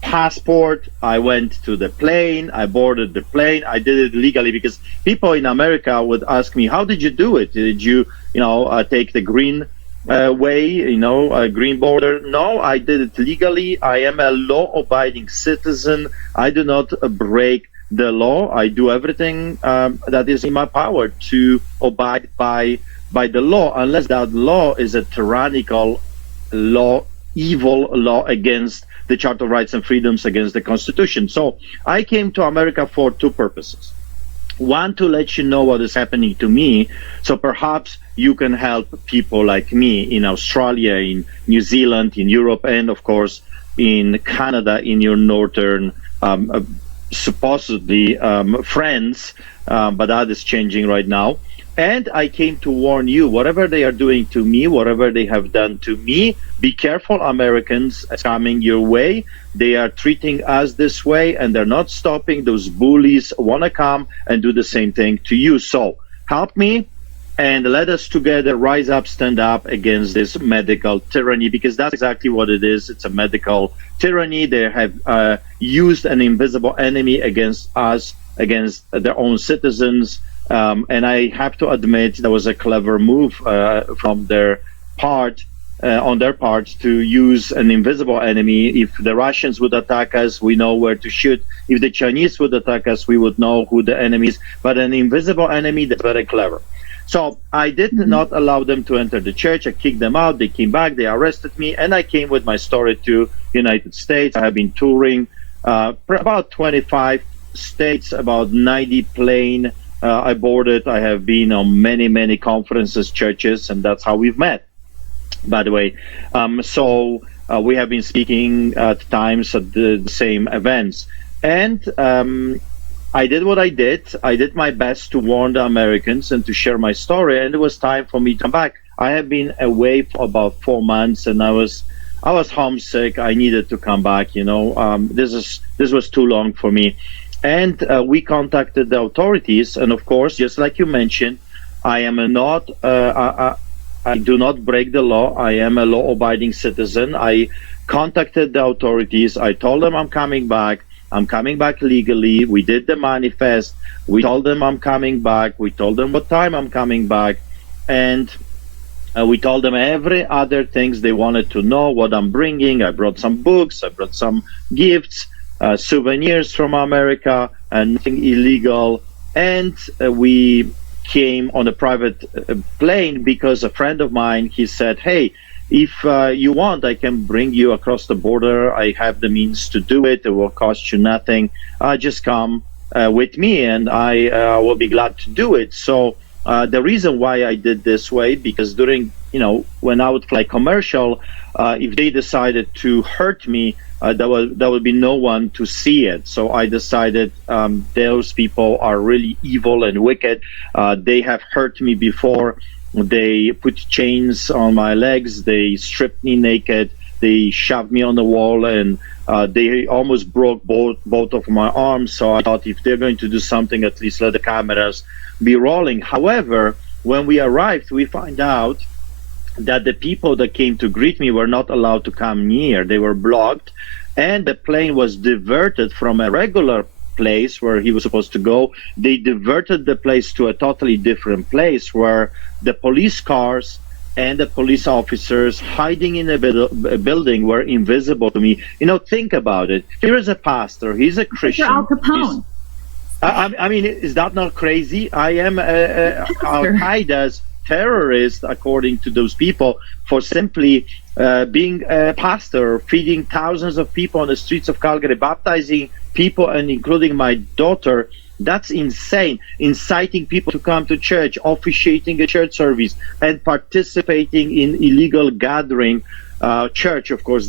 passport. I went to the plane. I boarded the plane. I did it legally because people in America would ask me, how did you do it? Did you, take the green way, green border? No, I did it legally. I am a law-abiding citizen. I do not break the law. I do everything that is in my power to abide by the law, unless that law is a tyrannical law, evil law against the Charter of Rights and Freedoms, against the Constitution. So I came to America for two purposes. One, to let you know what is happening to me, so perhaps you can help people like me in Australia, in New Zealand, in Europe, and of course in Canada, in your northern, supposedly friends, but that is changing right now. And I came to warn you, whatever they are doing to me, whatever they have done to me, be careful, Americans, coming your way. They are treating us this way, and they're not stopping. Those bullies want to come and do the same thing to you. So help me, and let us together rise up, stand up against this medical tyranny, because that's exactly what it is. It's a medical tyranny. They have used an invisible enemy against us, against their own citizens. And I have to admit that was a clever move from their part, on their part, to use an invisible enemy. If the Russians would attack us, we know where to shoot. If the Chinese would attack us, we would know who the enemy is. But an invisible enemy, that's very clever. So I did not allow them to enter the church. I kicked them out. They came back. They arrested me. And I came with my story to United States. I have been touring about 25 states, about 90 plane I boarded. I have been on many, many conferences, churches, and that's how we've met, by the way. So we have been speaking at times at the same events. And I did what I did. I did my best to warn the Americans and to share my story, and it was time for me to come back. I have been away for about 4 months, and I was homesick. I needed to come back. This was too long for me. And we contacted the authorities, and of course, just like you mentioned, I do not break the law. I am a law-abiding citizen. I contacted the authorities. I told them I'm coming back. I'm coming back legally. We did the manifest. We told them I'm coming back. We told them what time I'm coming back, and we told them every other things they wanted to know, what I'm bringing. I brought some books. I brought some gifts. Souvenirs from America, and nothing illegal. And we came on a private plane because a friend of mine, he said, hey, if you want, I can bring you across the border. I have the means to do it. It will cost you nothing. Just come with me, and I will be glad to do it. So the reason why I did this way, because during, when I would fly commercial, if they decided to hurt me, there would be no one to see it. So I decided those people are really evil and wicked. They have hurt me before. They put chains on my legs. They stripped me naked. They shoved me on the wall, and they almost broke both of my arms. So I thought, if they're going to do something, at least let the cameras be rolling. However, when we arrived, we find out that the people that came to greet me were not allowed to come near. They were blocked, and the plane was diverted from a regular place where he was supposed to go. They diverted the place to a totally different place where the police cars and the police officers hiding in a building were invisible to me. Think about it. Here is a pastor. He's a Christian. Al Capone. I mean, is that not crazy? I am Al-Qaeda's terrorist, according to those people, for simply being a pastor, feeding thousands of people on the streets of Calgary, baptizing people, and including my daughter. That's insane. Inciting people to come to church, officiating a church service, and participating in illegal gathering church, of course.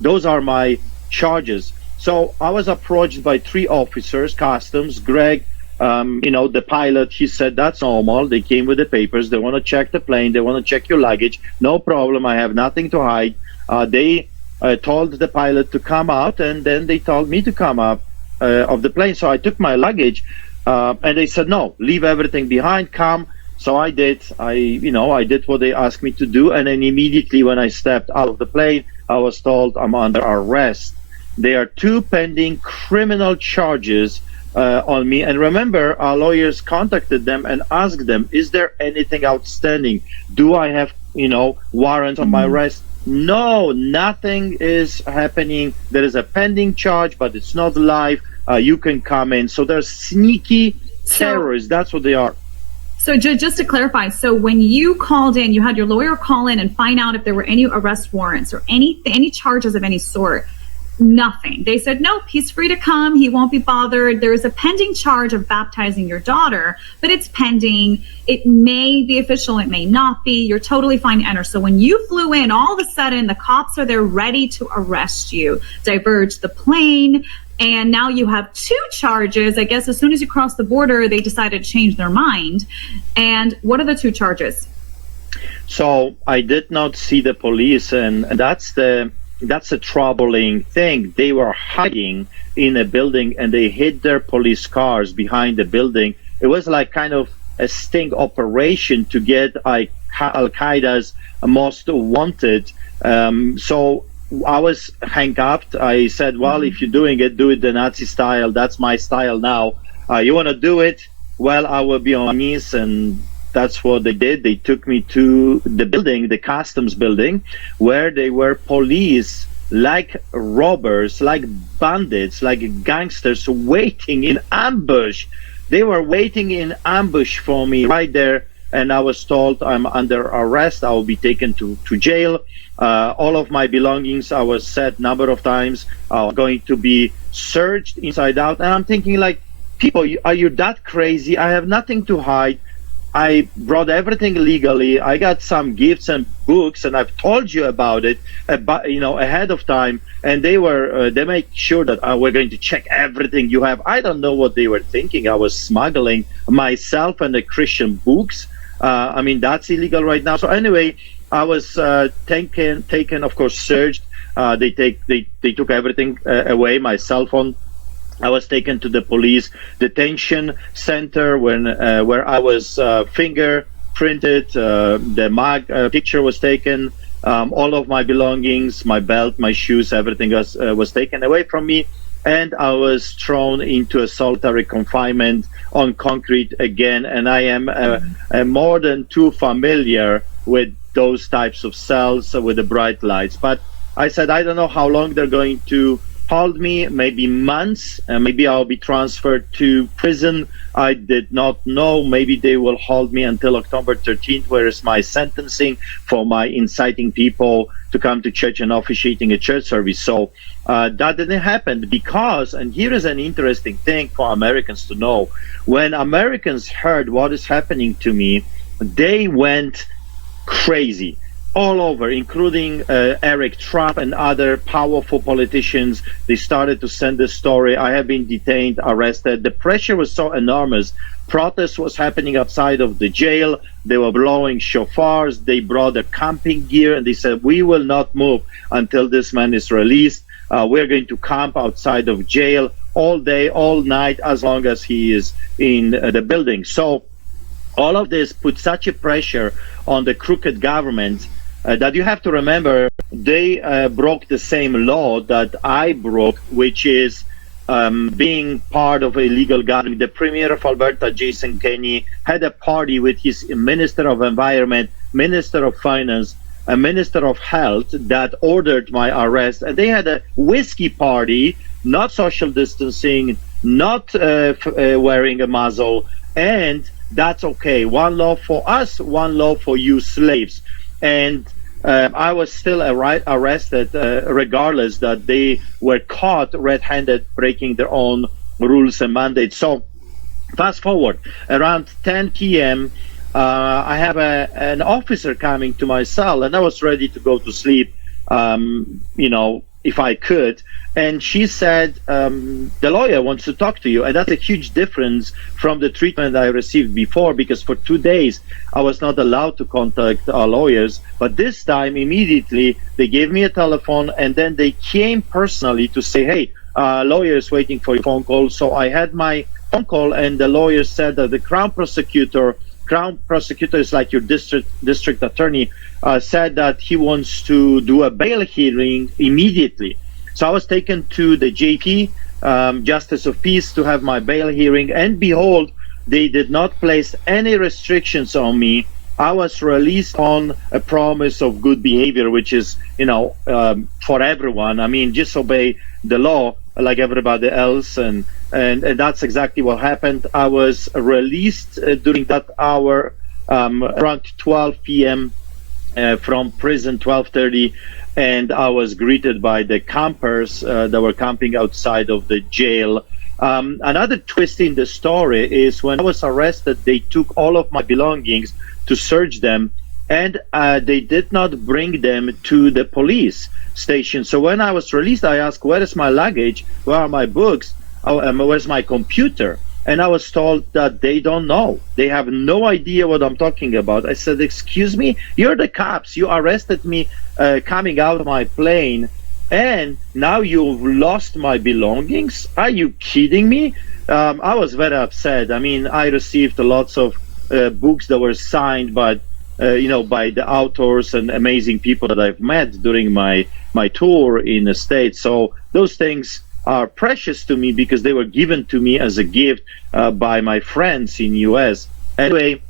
Those are my charges. So I was approached by 3 officers, customs, Greg, the pilot. He said, that's normal. They came with the papers. They want to check the plane. They want to check your luggage. No problem. I have nothing to hide. They told the pilot to come out, and then they told me to come up of the plane. So I took my luggage, and they said, no, leave everything behind, come. So I did. I did what they asked me to do, and then immediately when I stepped out of the plane, I was told I'm under arrest. There are 2 pending criminal charges on me. And remember, our lawyers contacted them and asked them, is there anything outstanding? Do I have, warrants on my arrest? No, nothing is happening. There is a pending charge, but it's not live. You can come in. So they're sneaky terrorists. That's what they are. So just to clarify, so when you called in, you had your lawyer call in and find out if there were any arrest warrants or any charges of any sort. Nothing. They said, nope, he's free to come. He won't be bothered. There is a pending charge of baptizing your daughter, but it's pending. It may be official. It may not be. You're totally fine to enter. So when you flew in, all of a sudden, the cops are there ready to arrest you, diverge the plane. And now you have 2 charges. I guess as soon as you cross the border, they decided to change their mind. And what are the 2 charges? So I did not see the police, and that's a troubling thing. They were hiding in a building, and they hid their police cars behind the building. It was like kind of a sting operation to get Al-Qaeda's most wanted. So I was handcuffed. I said, well, if you're doing it, do it the Nazi style. That's my style now. You want to do it? Well, I will be on my knees. And that's what they did. They took me to the building, the customs building, where they were police, like robbers, like bandits, like gangsters, waiting in ambush. They were waiting in ambush for me right there. And I was told I'm under arrest. I will be taken to jail. All of my belongings, I was said a number of times, are going to be searched inside out. And I'm thinking, like, people, are you that crazy? I have nothing to hide. I brought everything legally. I got some gifts and books, and I've told you about it, ahead of time. And they made sure that we're going to check everything you have. I don't know what they were thinking. I was smuggling myself and the Christian books. That's illegal right now. So anyway, I was taken, of course, searched. They took everything away, my cell phone. I was taken to the police detention center where I was fingerprinted. The picture was taken. All of my belongings, my belt, my shoes, everything was taken away from me. And I was thrown into a solitary confinement on concrete again. And I am more than too familiar with those types of cells with the bright lights. But I said, I don't know how long they're going to hold me, maybe months, and maybe I'll be transferred to prison. I did not know. Maybe they will hold me until October 13th, where is my sentencing for my inciting people to come to church and officiating a church service. So that didn't happen because, and here is an interesting thing for Americans to know, when Americans heard what is happening to me, they went crazy all over, including Eric Trump and other powerful politicians. They started to send this story. I have been detained, arrested. The pressure was so enormous. Protest was happening outside of the jail. They were blowing shofars. They brought their camping gear, and they said, we will not move until this man is released. We're going to camp outside of jail all day, all night, as long as he is in the building. So all of this put such a pressure on the crooked government that you have to remember they broke the same law that I broke, which is being part of a illegal gathering. The Premier of Alberta, Jason Kenney, had a party with his Minister of Environment, Minister of Finance, a Minister of Health that ordered my arrest. And they had a whiskey party, not social distancing, not wearing a muzzle, and that's okay. One law for us, one law for you slaves. And I was still arrested regardless that they were caught red-handed breaking their own rules and mandates. So fast forward, around 10 p.m., I have an officer coming to my cell, and I was ready to go to sleep. if I could. And she said, the lawyer wants to talk to you. And that's a huge difference from the treatment I received before, because for 2 days I was not allowed to contact our lawyers. But this time, immediately, they gave me a telephone, and then they came personally to say, hey, lawyer is waiting for your phone call. So I had my phone call, and the lawyer said that the crown prosecutor is like your district attorney, said that he wants to do a bail hearing immediately. So I was taken to the JP, Justice of Peace, to have my bail hearing, and behold, they did not place any restrictions on me. I was released on a promise of good behavior, which is, for everyone. I mean, just obey the law like everybody else, and that's exactly what happened. I was released during that hour, around 12 p.m. From prison, 12:30. And I was greeted by the campers that were camping outside of the jail. Another twist in the story is when I was arrested, they took all of my belongings to search them, and they did not bring them to the police station. So when I was released, I asked, where is my luggage? Where are my books? Where's my computer? And I was told that they don't know. They have no idea what I'm talking about. I said, excuse me, you're the cops. You arrested me coming out of my plane, and now you've lost my belongings? Are you kidding me? I was very upset. I mean, I received lots of books that were signed by the authors and amazing people that I've met during my tour in the States. So those things are precious to me because they were given to me as a gift by my friends in US. Anyway,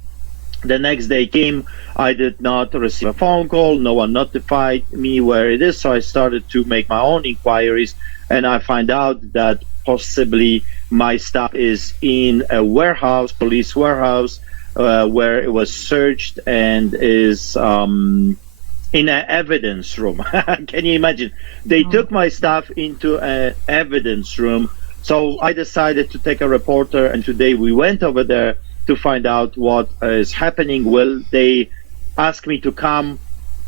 the next day came, I did not receive a phone call, no one notified me where it is, so I started to make my own inquiries, and I find out that possibly my stuff is in a warehouse, police warehouse, where it was searched, and is in an evidence room. Can you imagine? They took my stuff into an evidence room. So I decided to take a reporter, and today we went over there to find out what is happening. Will they ask me to come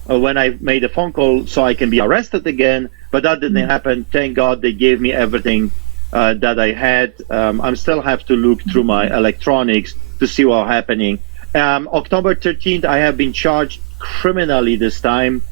when I made a phone call so I can be arrested again? But that didn't happen. Thank God they gave me everything that I had. I still have to look through my electronics to see what's happening. October 13th, I have been charged criminally this time,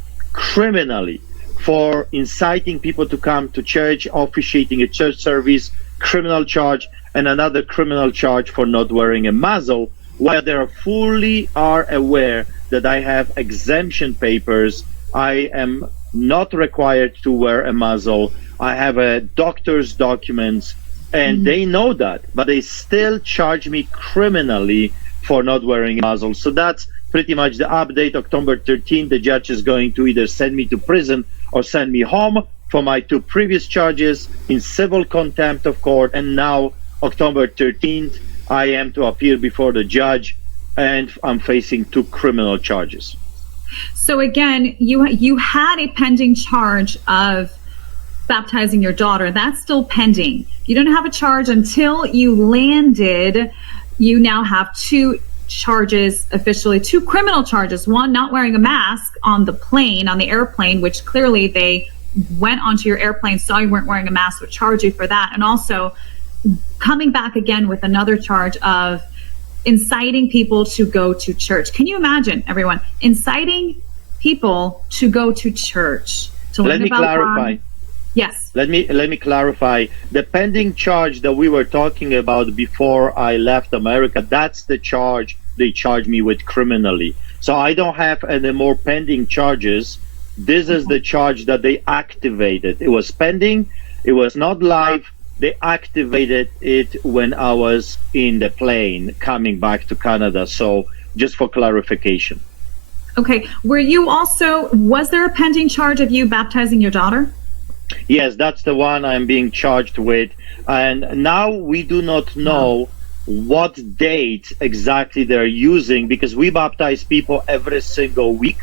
for inciting people to come to church, officiating a church service, criminal charge, and another criminal charge for not wearing a muzzle, while they fully are aware that I have exemption papers. I am not required to wear a muzzle. I have a doctor's documents, and they know that, but they still charge me criminally for not wearing a muzzle. So that's pretty much the update. October 13th, the judge is going to either send me to prison or send me home for my 2 previous charges in civil contempt of court. And now, October 13th, I am to appear before the judge, and I'm facing 2 criminal charges. So again, you had a pending charge of baptizing your daughter. That's still pending. You didn't have a charge until you landed. You now have 2 charges officially, 2 criminal charges. One, not wearing a mask on the plane, on the airplane, which clearly they went onto your airplane, saw you weren't wearing a mask, would charge you for that. And also coming back again with another charge of inciting people to go to church. Can you imagine, everyone, inciting people to go to church, to learn about clarify. God? Yes. Let me clarify. The pending charge that we were talking about before I left America, that's the charge they charged me with criminally. So I don't have any more pending charges. This is the charge that they activated. It was pending. It was not live. They activated it when I was in the plane coming back to Canada. So just for clarification. Okay. Was there a pending charge of you baptizing your daughter? Yes, that's the one I'm being charged with. And now we do not know what date exactly they're using, because we baptize people every single week.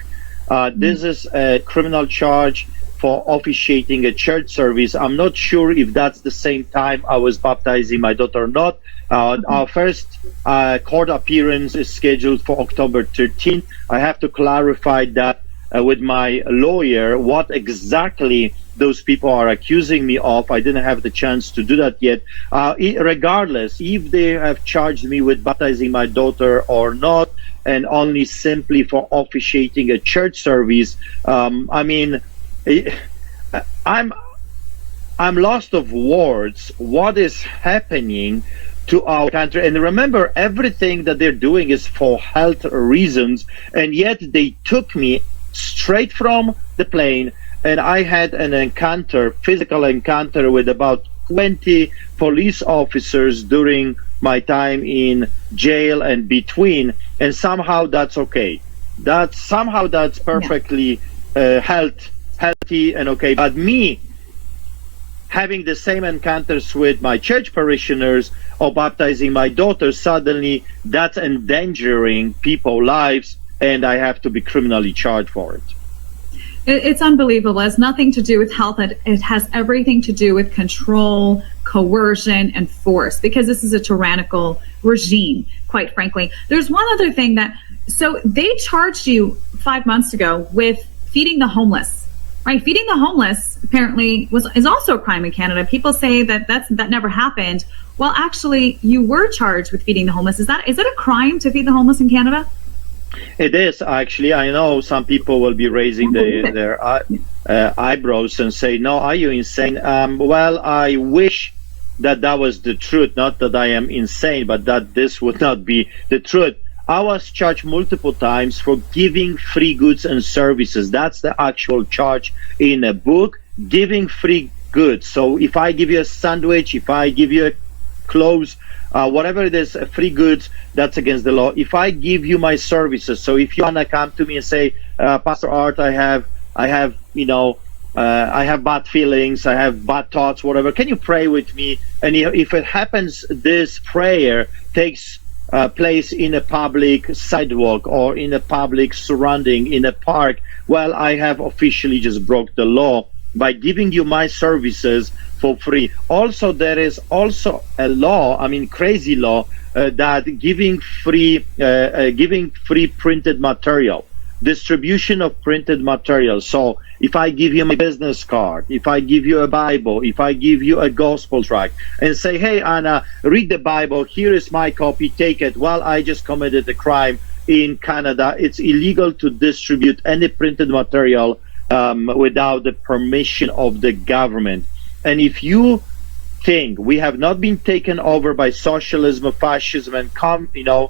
This is a criminal charge for officiating a church service. I'm not sure if that's the same time I was baptizing my daughter or not. Our first court appearance is scheduled for October 13th. I have to clarify that with my lawyer what exactly those people are accusing me of. I didn't have the chance to do that yet. Regardless, if they have charged me with baptizing my daughter or not, and only simply for officiating a church service, I mean, I'm lost of words. What is happening to our country? And remember, everything that they're doing is for health reasons, and yet they took me straight from the plane, and I had an encounter, physical encounter, with about 20 police officers during my time in jail and between, and somehow that's okay. That's perfectly healthy and okay. But me having the same encounters with my church parishioners or baptizing my daughter, suddenly that's endangering people's lives, and I have to be criminally charged for it. It's unbelievable. It has nothing to do with health. It has everything to do with control, coercion, and force, because this is a tyrannical regime, quite frankly. There's one other thing so they charged you 5 months ago with feeding the homeless, right? Feeding the homeless apparently is also a crime in Canada. People say that never happened. Well, actually, you were charged with feeding the homeless. Is it a crime to feed the homeless in Canada? It is, actually. I know some people will be raising their eyebrows and say, no, are you insane? Well, I wish that was the truth, not that I am insane, but that this would not be the truth. I was charged multiple times for giving free goods and services. That's the actual charge in a book, giving free goods. So if I give you a sandwich, if I give you clothes, whatever it is, free goods, that's against the law. If I give you my services, so if you wanna come to me and say, Pastor Art, I have bad feelings, I have bad thoughts, whatever, can you pray with me? And if it happens, this prayer takes place in a public sidewalk or in a public surrounding, in a park, well, I have officially just broke the law by giving you my services for free. Also, there is also a law, crazy law, that giving free printed material, distribution of printed material. So if I give you my business card, if I give you a Bible, if I give you a gospel tract and say, hey, Anna, read the Bible, here is my copy, take it. Well, I just committed a crime in Canada. It's illegal to distribute any printed material without the permission of the government. And if you think we have not been taken over by socialism, fascism, and communism,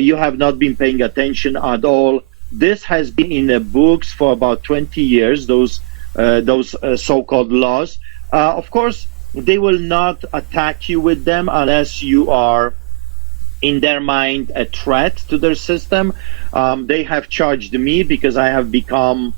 you have not been paying attention at all. This has been in the books for about 20 years, those so-called laws. Of course, they will not attack you with them unless you are, in their mind, a threat to their system. They have charged me because I have become,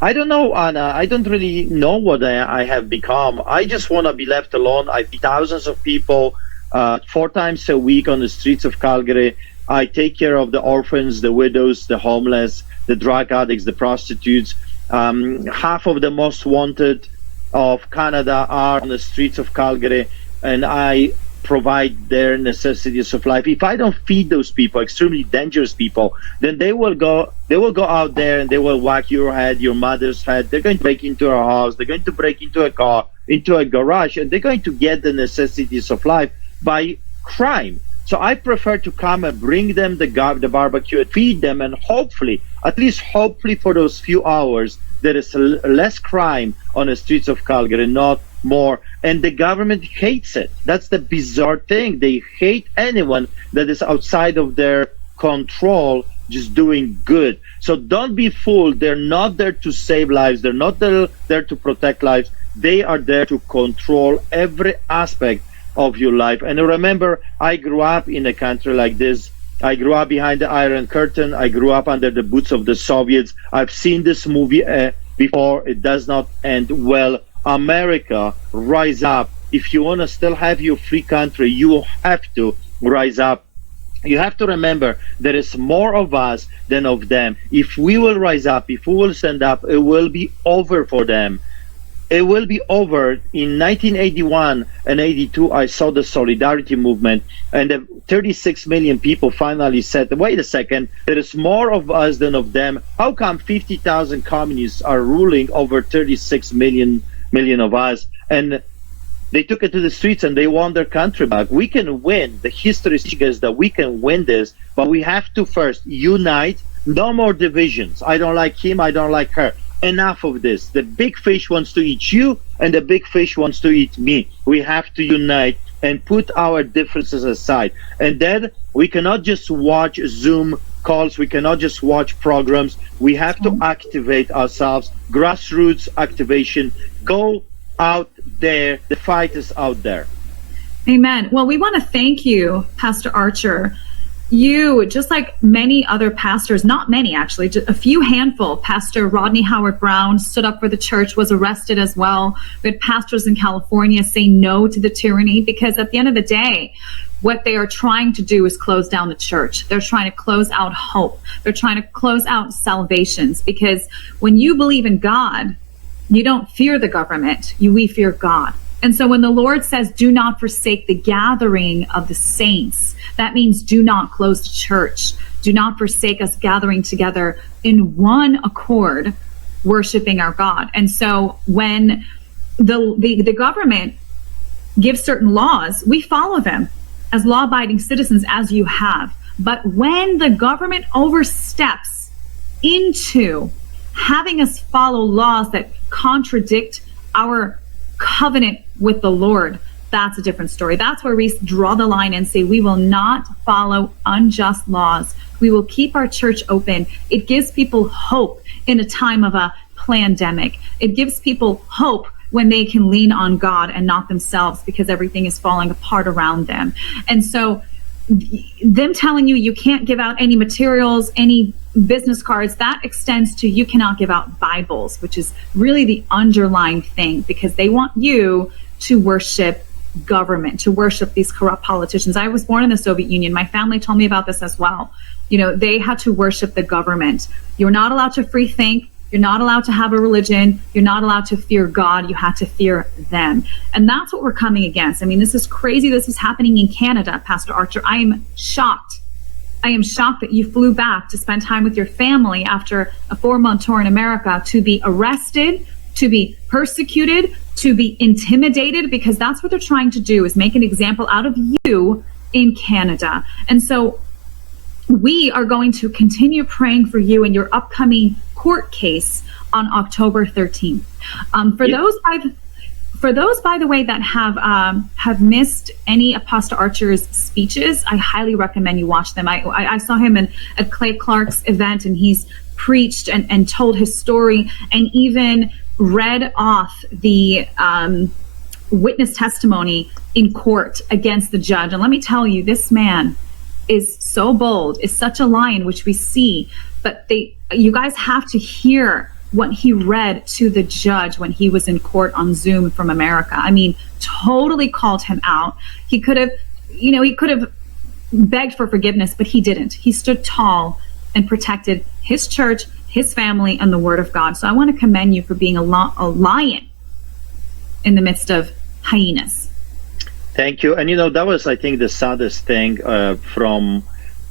I don't know, Anna, I don't really know what I have become. I just want to be left alone. I feed thousands of people 4 times a week on the streets of Calgary. I take care of the orphans, the widows, the homeless, the drug addicts, the prostitutes. Half of the most wanted of Canada are on the streets of Calgary, and I provide their necessities of life. If I don't feed those people, extremely dangerous people, then they will go out there and they will whack your head, your mother's head. They're going to break into a house, they're going to break into a car, into a garage, and they're going to get the necessities of life by crime. So I prefer to come and bring them the barbecue, feed them, and hopefully, at least hopefully for those few hours, there is less crime on the streets of Calgary, not more. And the government hates it. That's the bizarre thing. They hate anyone that is outside of their control, just doing good. So don't be fooled. They're not there to save lives. They're not there to protect lives. They are there to control every aspect of your life. And remember, I grew up in a country like this. I grew up behind the Iron Curtain. I grew up under the boots of the Soviets. I've seen this movie before. It does not end well. America, rise up. If you want to still have your free country, you have to rise up. You have to remember there is more of us than of them. If we will rise up, if we will stand up, it will be over for them. It will be over. In 1981 and 82, I saw the Solidarity movement, and the 36 million people finally said, wait a second, there is more of us than of them. How come 50,000 communists are ruling over 36 million of us? And they took it to the streets and they won their country back. We can win. The history is teaching us that we can win this, but we have to first unite. No more divisions. I don't like him, I don't like her. Enough of this. The big fish wants to eat you, and the big fish wants to eat me. We have to unite and put our differences aside. And then we cannot just watch Zoom calls. We cannot just watch programs. We have to activate ourselves. Grassroots activation. Go out there. The fight is out there. Amen. Well, we want to thank you, Pastor Artur. You, just like many other pastors, not many actually, just a few handful, Pastor Rodney Howard-Browne stood up for the church, was arrested as well. We had pastors in California say no to the tyranny, because at the end of the day, what they are trying to do is close down the church. They're trying to close out hope. They're trying to close out salvations, because when you believe in God, you don't fear the government, we fear God. And so when the Lord says, do not forsake the gathering of the saints, that means do not close the church. Do not forsake us gathering together in one accord, worshiping our God. And so when the government gives certain laws, we follow them as law-abiding citizens, as you have. But when the government oversteps into having us follow laws that contradict our covenant with the Lord, that's a different story. That's where we draw the line and say we will not follow unjust laws. We will keep our church open. It gives people hope in a time of a pandemic. It gives people hope when they can lean on God and not themselves, because everything is falling apart around them. And so them telling you you can't give out any materials, any business cards, that extends to you cannot give out Bibles, which is really the underlying thing, because they want you to worship government, to worship these corrupt politicians. I was born in the Soviet Union. My family told me about this as well. You know, they had to worship the government. You're not allowed to free think. You're not allowed to have a religion. You're not allowed to fear God. You have to fear them. And that's what we're coming against. I mean, this is crazy. This is happening in Canada, Pastor Artur. I am shocked. I am shocked that you flew back to spend time with your family after a 4-month tour in America to be arrested, to be persecuted, to be intimidated, because that's what they're trying to do, is make an example out of you in Canada. And so we are going to continue praying for you in your upcoming court case on October 13th. For those, by the way, that have missed any of Pastor Artur's speeches, I highly recommend you watch them. I saw him at Clay Clark's event, and he's preached and told his story, and even read off the witness testimony in court against the judge. And let me tell you, this man is so bold, is such a lion, which we see, but you guys have to hear what he read to the judge when he was in court on Zoom from America. I mean, totally called him out. He could have begged for forgiveness, but he didn't. He stood tall and protected his church, his family, and the word of God. So I want to commend you for being a lion in the midst of hyenas. Thank you. And that was, I think, the saddest thing from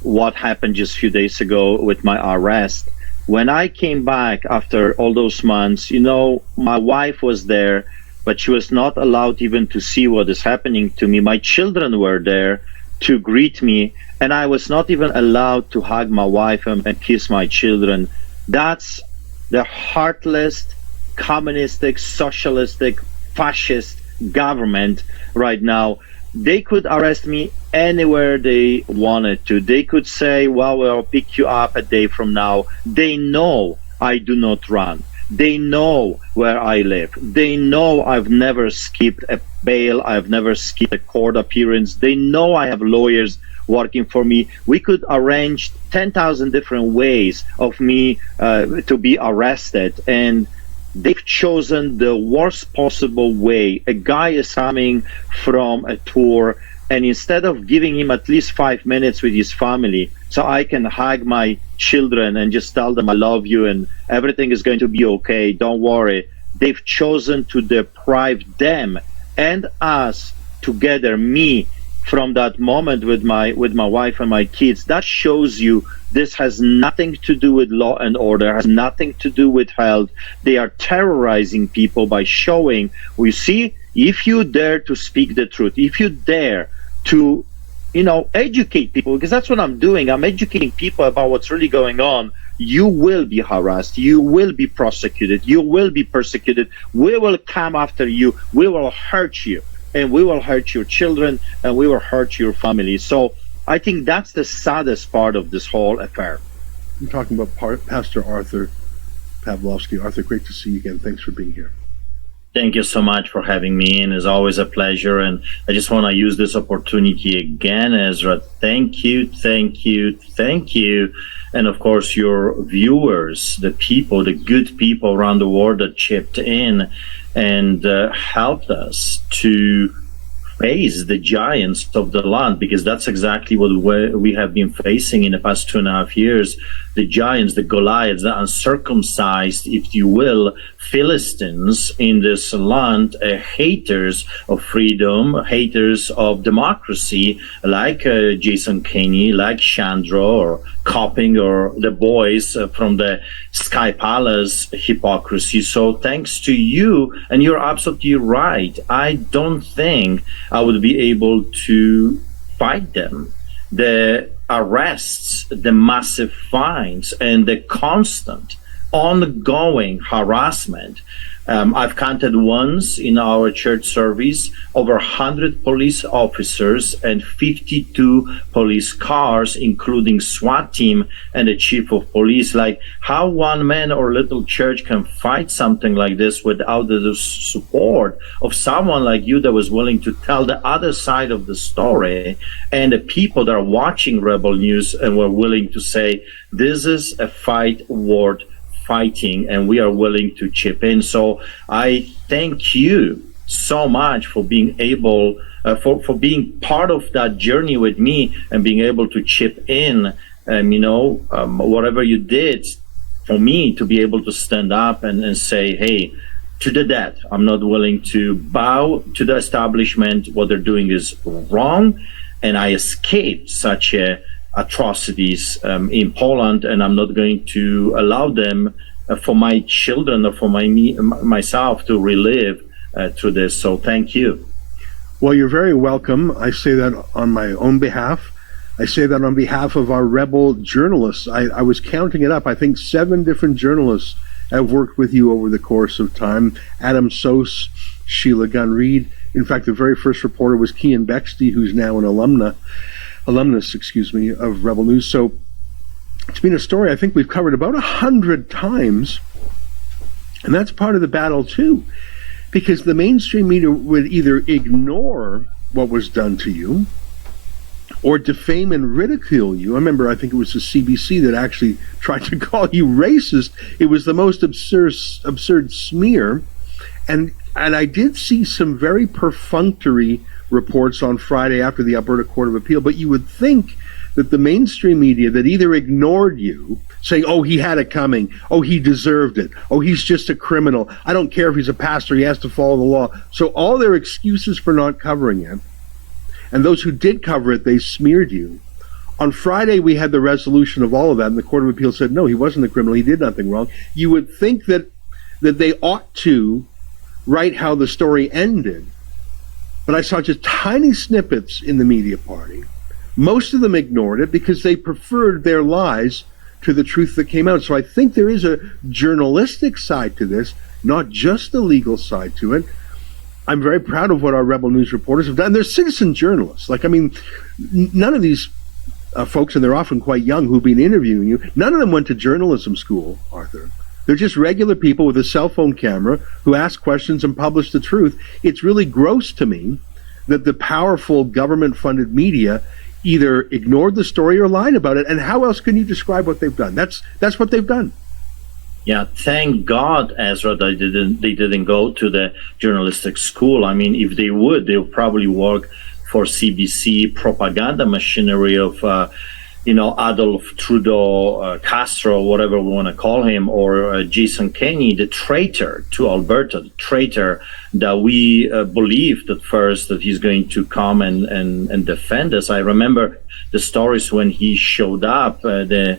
what happened just a few days ago with my arrest. When I came back after all those months, my wife was there, but she was not allowed even to see what is happening to me. My children were there to greet me, and I was not even allowed to hug my wife and kiss my children. That's the heartless, communistic, socialistic, fascist government right now. They could arrest me anywhere they wanted to. They could say, well, we'll pick you up a day from now. They know I do not run. They know where I live. They know I've never skipped a bail. I've never skipped a court appearance. They know I have lawyers working for me. We could arrange 10,000 different ways of me to be arrested, and they've chosen the worst possible way. A guy is coming from a tour, and instead of giving him at least 5 minutes with his family so I can hug my children and just tell them I love you and everything is going to be okay, don't worry, they've chosen to deprive them and us together, me, from that moment with my wife and my kids. That shows you this has nothing to do with law and order, has nothing to do with health. They are terrorizing people by showing, we see, if you dare to speak the truth, if you dare to, educate people, because that's what I'm doing. I'm educating people about what's really going on. You will be harassed. You will be prosecuted. You will be persecuted. We will come after you. We will hurt you. And we will hurt your children, and we will hurt your family. So I think that's the saddest part of this whole affair. I'm talking about Pastor Artur Pawlowski. Arthur, great to see you again. Thanks for being here. Thank you so much for having me in. It's always a pleasure. And I just want to use this opportunity again, Ezra. Thank you, thank you, thank you. And of course, your viewers, the people, the good people around the world that chipped in and helped us to face the giants of the land, because that's exactly what we have been facing in the past 2.5 years. The giants, the Goliaths, the uncircumcised, if you will, Philistines in this land, haters of freedom, haters of democracy, like Jason Kenney, like Chandra or Copping, or the boys from the Sky Palace hypocrisy. So thanks to you, and you're absolutely right, I don't think I would be able to fight them. The arrests, the massive fines, and the constant ongoing harassment. I've counted once in our church service over 100 police officers and 52 police cars, including SWAT team and the chief of police. Like, how one man or little church can fight something like this without the support of someone like you that was willing to tell the other side of the story, and the people that are watching Rebel News and were willing to say, this is a fight worth fighting, and we are willing to chip in. So I thank you so much for being able, for being part of that journey with me and being able to chip in, whatever you did for me to be able to stand up and say, hey, to the death, I'm not willing to bow to the establishment. What they're doing is wrong, and I escaped such atrocities in Poland, and I'm not going to allow them for my children or for myself to relive through this. So thank you. Well, you're very welcome. I say that on my own behalf. I say that on behalf of our Rebel journalists. I was counting it up. I think 7 different journalists have worked with you over the course of time. Adam Sos, Sheila Gunn-Reid. In fact, the very first reporter was Kian Bexty, who's now an alumnus, of Rebel News. So it's been a story I think we've covered about 100 times, and that's part of the battle too, because the mainstream media would either ignore what was done to you or defame and ridicule you. I remember, I think it was the CBC that actually tried to call you racist. It was the most absurd smear, and I did see some very perfunctory reports on Friday after the Alberta Court of Appeal, but you would think that the mainstream media that either ignored you, saying, oh, he had it coming, oh, he deserved it, oh, he's just a criminal, I don't care if he's a pastor, he has to follow the law. So all their excuses for not covering it, and those who did cover it, they smeared you. On Friday, we had the resolution of all of that, and the Court of Appeal said, no, he wasn't a criminal, he did nothing wrong. You would think that they ought to write how the story ended, but I saw just tiny snippets in the media party. Most of them ignored it because they preferred their lies to the truth that came out. So I think there is a journalistic side to this, not just a legal side to it. I'm very proud of what our Rebel News reporters have done. They're citizen journalists. None of these folks, and they're often quite young, who've been interviewing you, none of them went to journalism school, Arthur. They're just regular people with a cell phone camera who ask questions and publish the truth. It's really gross to me that the powerful government-funded media either ignored the story or lied about it. And how else can you describe what they've done? That's what they've done. Yeah, thank God, Ezra, they didn't go to the journalistic school. I mean, if they would, they would probably work for CBC propaganda machinery of Adolf Trudeau, Castro, whatever we want to call him, or Jason Kenney, the traitor to Alberta, the traitor that we believed at first that he's going to come and defend us. I remember the stories when he showed up, the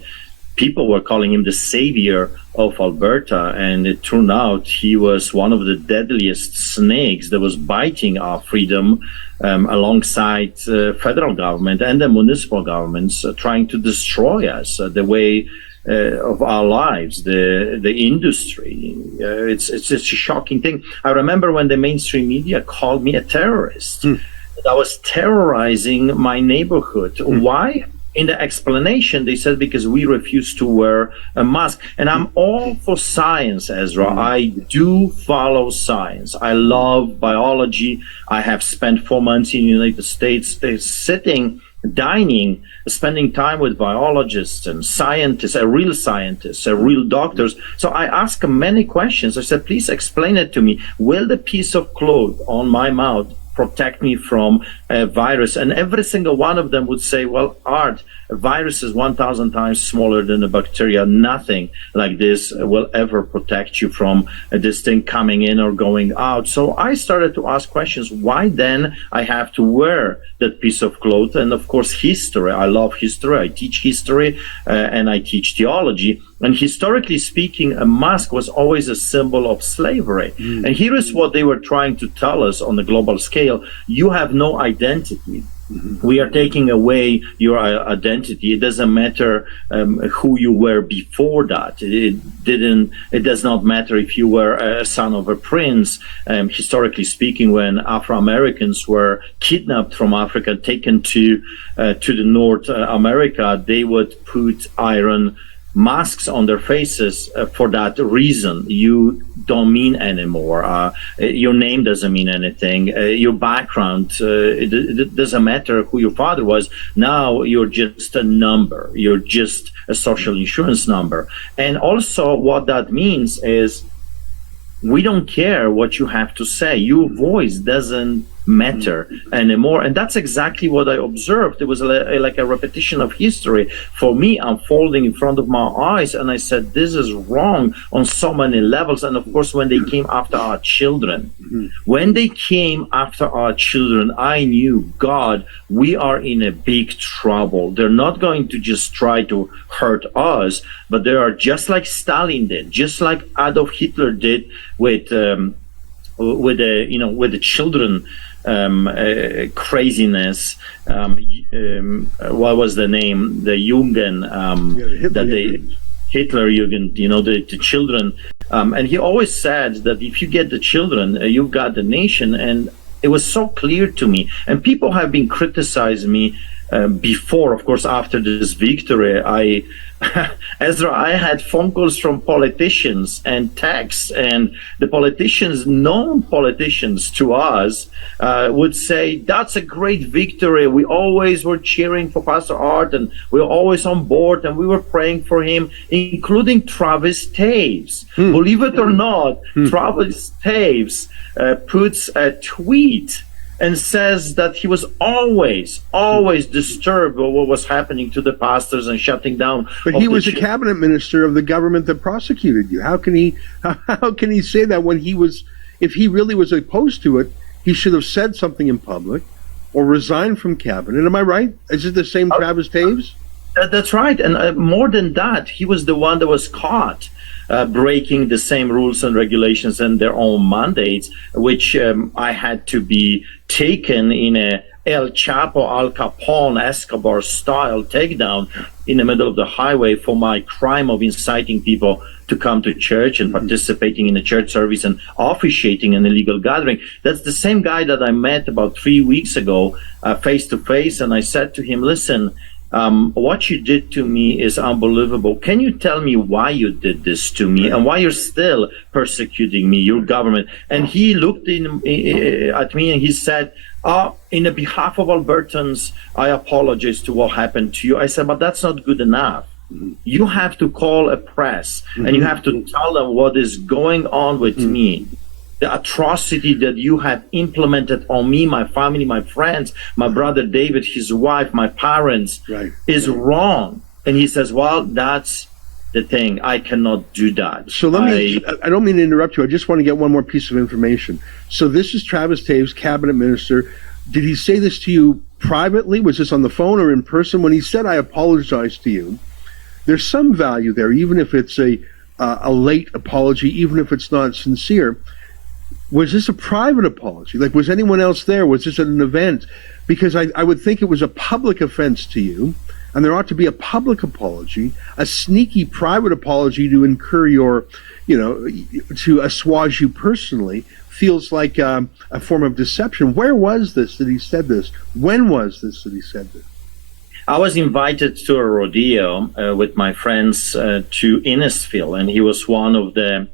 people were calling him the savior of Alberta, and it turned out he was one of the deadliest snakes that was biting our freedom, alongside federal government and the municipal governments, trying to destroy us, the way of our lives, the industry. It's a shocking thing. I remember when the mainstream media called me a terrorist. That I was terrorizing my neighborhood. Why? In the explanation, they said because we refuse to wear a mask. And I'm all for science, Ezra. I do follow science. I love biology. I have spent 4 months in the United States spending time with biologists and scientists, real doctors. So I asked them many questions. I said, please explain it to me. Will the piece of cloth on my mouth protect me from a virus? And every single one of them would say, well, Art, a virus is 1,000 times smaller than a bacteria. Nothing like this will ever protect you from this thing coming in or going out. So I started to ask questions. Why then I have to wear that piece of cloth? And of course, history. I love history. I teach history and I teach theology. And historically speaking, a mask was always a symbol of slavery. And here is what they were trying to tell us on the global scale. You have no identity. We are taking away your identity. It doesn't matter who you were before that. It does not matter if you were a son of a prince. Historically speaking, when Afro-Americans were kidnapped from Africa, taken to the North America, they would put iron masks on their faces for that reason. You don't mean anymore. Your name doesn't mean anything. Your background, it doesn't matter who your father was. Now you're just a number. You're just a social insurance number. And also what that means is we don't care what you have to say. Your voice doesn't matter anymore. And that's exactly what I observed. It was like a repetition of history for me unfolding in front of my eyes. And I said, this is wrong on so many levels. And of course, when they came after our children, I knew, God, we are in a big trouble. They're not going to just try to hurt us, but they are just like Stalin did, just like Adolf Hitler did with the children. Craziness. What was the name? The Jugend. Hitler Jugend. The children. And he always said that if you get the children, you've got the nation. And it was so clear to me. And people have been criticizing me before, of course, after this victory. Ezra, I had phone calls from politicians and texts, and the politicians, known politicians to us, would say, that's a great victory. We always were cheering for Pastor Art, and we were always on board, and we were praying for him, including Travis Taves. Believe it or not, Travis Taves puts a tweet and says that he was always disturbed by what was happening to the pastors and shutting down. But he was a cabinet minister of the government that prosecuted you. How can he say that when if he really was opposed to it, he should have said something in public or resigned from cabinet. Am I right? Is it the same Travis Taves? That's right. And more than that, he was the one that was caught breaking the same rules and regulations and their own mandates, which I had to be taken in a El Chapo, Al Capone, Escobar style takedown in the middle of the highway for my crime of inciting people to come to church and participating in a church service and officiating an illegal gathering. That's the same guy that I met about 3 weeks ago face to face, and I said to him, listen, what you did to me is unbelievable. Can you tell me why you did this to me and why you're still persecuting me, your government? And he looked at me and he said, in the behalf of Albertans, I apologize to what happened to you. I said, but that's not good enough. You have to call a press and you have to tell them what is going on with me. the atrocity that you have implemented on me, my family, my friends, my brother David, his wife, my parents, is wrong. And he says, well, that's the thing. I cannot do that. So I don't mean to interrupt you. I just want to get one more piece of information. So this is Travis Taves, cabinet minister. Did he say this to you privately? Was this on the phone or in person? When he said, I apologize to you, there's some value there, even if it's a late apology, even if it's not sincere. Was this a private apology? Like, was anyone else there? Was this at an event? Because I would think it was a public offense to you, and there ought to be a public apology, a sneaky private apology to incur your, to assuage you personally, feels like a form of deception. Where was this that he said this? When was this that he said this? I was invited to a rodeo with my friends to Innisfil, and he was one of the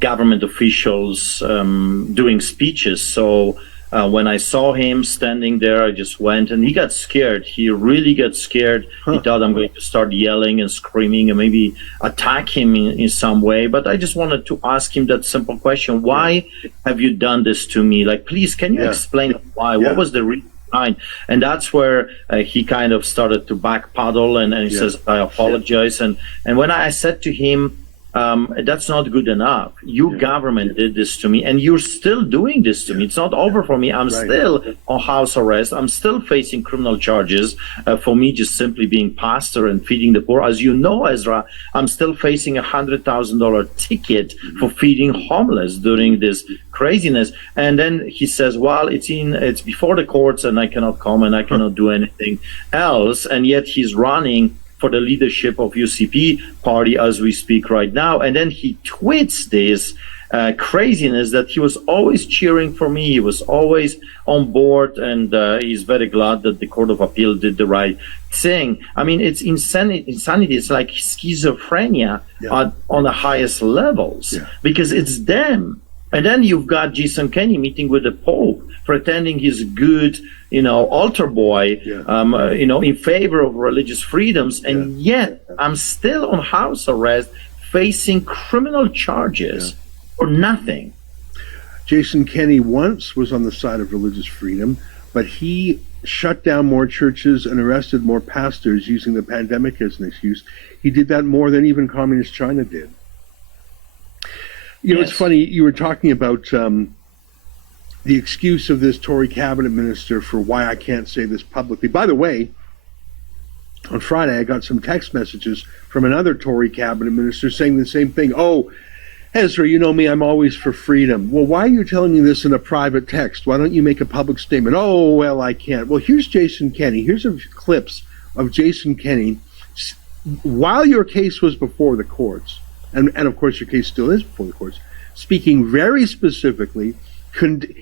government officials doing speeches. So when I saw him standing there, I just went, and he got scared. He really got scared. He thought I'm going to start yelling and screaming and maybe attack him in some way. But I just wanted to ask him that simple question. Why have you done this to me? Like, please, can you explain why? What was the reason? And that's where he kind of started to backpedal, and he says, I apologize. And when I said to him, that's not good enough. Your government did this to me, and you're still doing this to me. It's not over for me. I'm still on house arrest. I'm still facing criminal charges for me just simply being pastor and feeding the poor. As you know, Ezra, I'm still facing $100,000 ticket for feeding homeless during this craziness. And then he says, well, it's before the courts, and I cannot come, and I cannot do anything else. And yet he's running for the leadership of UCP party as we speak right now. And then he tweets this craziness that he was always cheering for me. He was always on board, and he's very glad that the Court of Appeal did the right thing. I mean, it's insanity. It's like schizophrenia on the highest levels, because it's them. And then you've got Jason Kenney meeting with the Pope, pretending he's good, altar boy, in favor of religious freedoms. And yet I'm still on house arrest, facing criminal charges for nothing. Jason Kenney once was on the side of religious freedom, but he shut down more churches and arrested more pastors using the pandemic as an excuse. He did that more than even Communist China did. It's funny, you were talking about the excuse of this Tory cabinet minister for why I can't say this publicly. By the way, on Friday, I got some text messages from another Tory cabinet minister saying the same thing. Oh, Ezra, you know me, I'm always for freedom. Well, why are you telling me this in a private text? Why don't you make a public statement? Oh, well, I can't. Well, here's Jason Kenney. Here's a clips of Jason Kenney while your case was before the courts, and of course your case still is before the courts, speaking very specifically.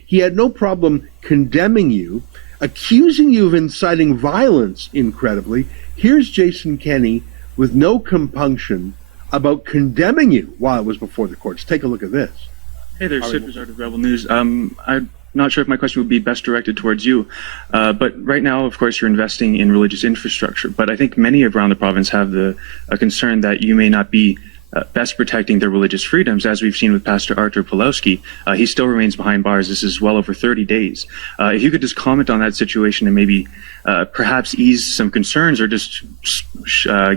He had no problem condemning you, accusing you of inciting violence, incredibly. Here's Jason Kenney with no compunction about condemning you while it was before the courts. Take a look at this. Hey there, Sid Bizarre of Rebel News. I'm not sure if my question would be best directed towards you, but right now, of course, you're investing in religious infrastructure. But I think many around the province have a concern that you may not be best protecting their religious freedoms, as we've seen with Pastor Artur Pawlowski. He still remains behind bars. This is well over 30 days. If you could just comment on that situation and maybe perhaps ease some concerns or just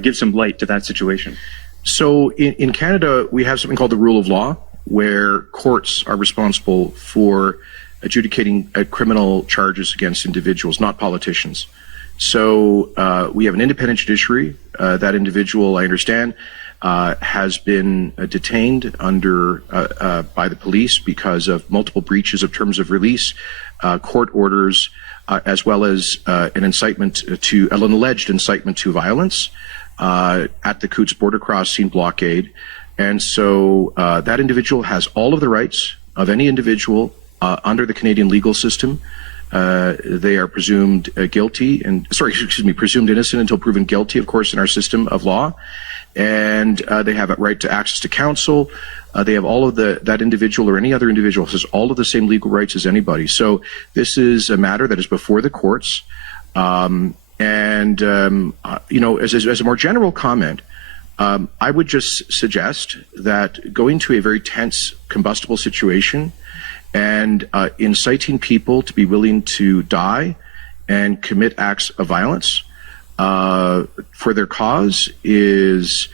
give some light to that situation. So in Canada, we have something called the rule of law, where courts are responsible for adjudicating criminal charges against individuals, not politicians. So we have an independent judiciary. That individual, I understand, has been detained by the police because of multiple breaches of terms of release, court orders, as well as an alleged incitement to violence at the Coutts border crossing blockade. And so that individual has all of the rights of any individual under the Canadian legal system. They are presumed presumed innocent until proven guilty, of course, in our system of law. And they have a right to access to counsel. They have all of that individual or any other individual has all of the same legal rights as anybody. So this is a matter that is before the courts. As a more general comment, I would just suggest that going to a very tense, combustible situation and inciting people to be willing to die and commit acts of violence for their cause is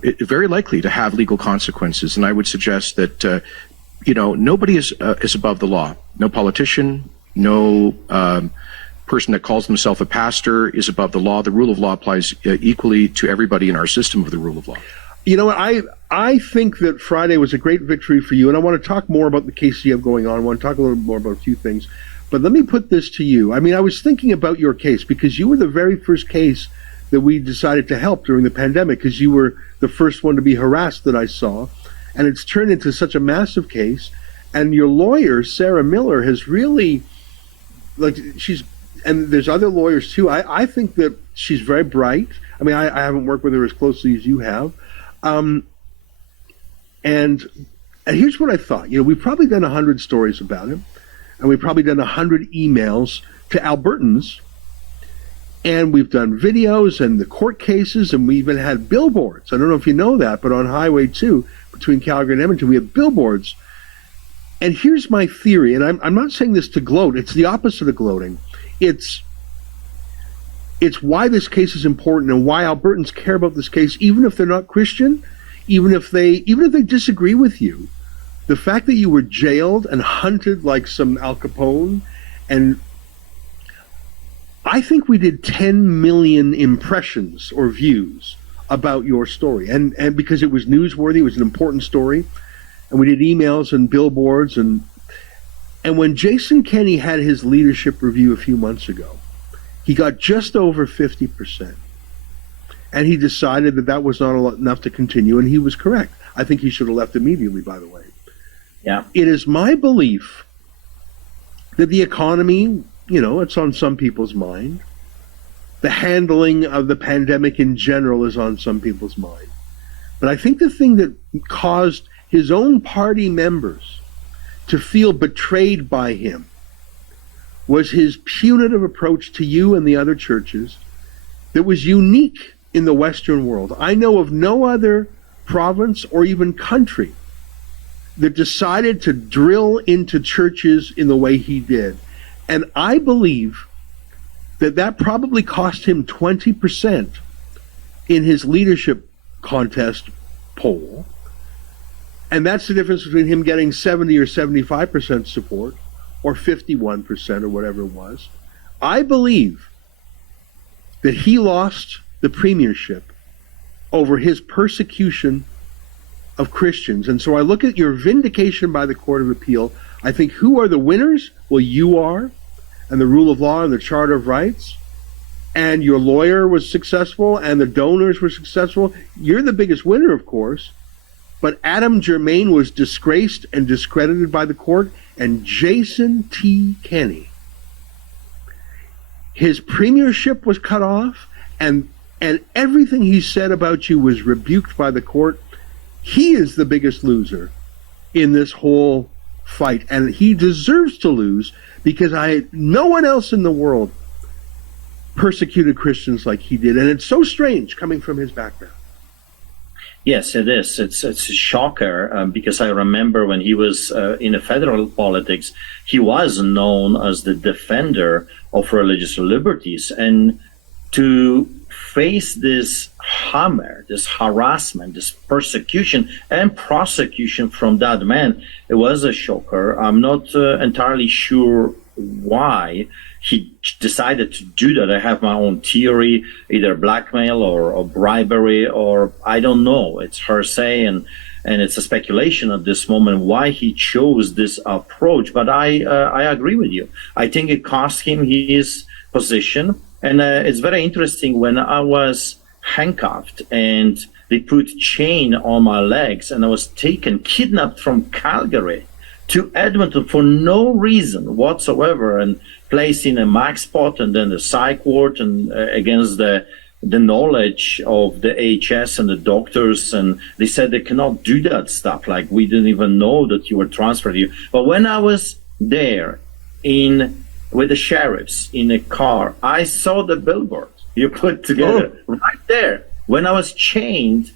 very likely to have legal consequences. And I would suggest that nobody is above the law. No politician, no person that calls himself a pastor is above the law. The rule of law applies equally to everybody in our system of the rule of law. You know what? I think that Friday was a great victory for you, and I want to talk more about the case you have going on. I want to talk a little more about a few things. But let me put this to you. I mean, I was thinking about your case because you were the very first case that we decided to help during the pandemic, because you were the first one to be harassed that I saw. And it's turned into such a massive case. And your lawyer, Sarah Miller, has really, and there's other lawyers too. I think that she's very bright. I mean, I haven't worked with her as closely as you have. And here's what I thought. We've probably done 100 stories about him, and we've probably done 100 emails to Albertans, and we've done videos and the court cases, and we even had billboards. I don't know if you know that, but on Highway 2 between Calgary and Edmonton, we have billboards. And here's my theory, and I'm not saying this to gloat. It's the opposite of gloating. It's why this case is important and why Albertans care about this case, even if they're not Christian, even if they disagree with you. The fact that you were jailed and hunted like some Al Capone, and I think we did 10 million impressions or views about your story, and because it was newsworthy, it was an important story, and we did emails and billboards, and when Jason Kenney had his leadership review a few months ago, he got just over 50%, and he decided that was not enough to continue, and he was correct. I think he should have left immediately, by the way. Yeah. It is my belief that the economy, it's on some people's mind. The handling of the pandemic in general is on some people's mind. But I think the thing that caused his own party members to feel betrayed by him was his punitive approach to you and the other churches that was unique in the Western world. I know of no other province or even country that decided to drill into churches in the way he did. And I believe that probably cost him 20% in his leadership contest poll. And that's the difference between him getting 70 or 75% support or 51% or whatever it was. I believe that he lost the premiership over his persecution of Christians. And so I look at your vindication by the Court of Appeal. I think, who are the winners? Well, you are, and the rule of law and the Charter of Rights, and your lawyer was successful, and the donors were successful. You're the biggest winner, of course, but Adam Germain was disgraced and discredited by the court, and Jason T. Kenney, his premiership was cut off, and everything he said about you was rebuked by the court. He is the biggest loser in this whole fight, and he deserves to lose, because no one else in the world persecuted Christians like he did, and it's so strange coming from his background. Yes, it is. It's a shocker, because I remember when he was in the federal politics, he was known as the defender of religious liberties, and to face this hammer, this harassment, this persecution and prosecution from that man, it was a shocker. I'm not entirely sure why he decided to do that. I have my own theory, either blackmail or bribery, or I don't know. It's hearsay, and it's a speculation at this moment why he chose this approach. But I agree with you. I think it cost him his position. And it's very interesting, when I was handcuffed and they put chain on my legs and I was kidnapped from Calgary to Edmonton for no reason whatsoever, and placed in a max spot and then the psych ward, and against the knowledge of the HS and the doctors, and they said they cannot do that stuff. Like, we didn't even know that you were transferred here. But when I was there with the sheriffs in a car, I saw the billboard you put together right there. When I was chained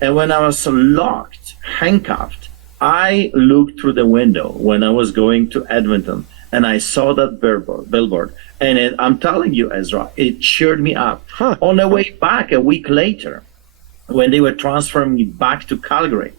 and when I was locked, handcuffed, I looked through the window when I was going to Edmonton, and I saw that billboard. And I'm telling you, Ezra, it cheered me up. On the way back a week later, when they were transferring me back to Calgary,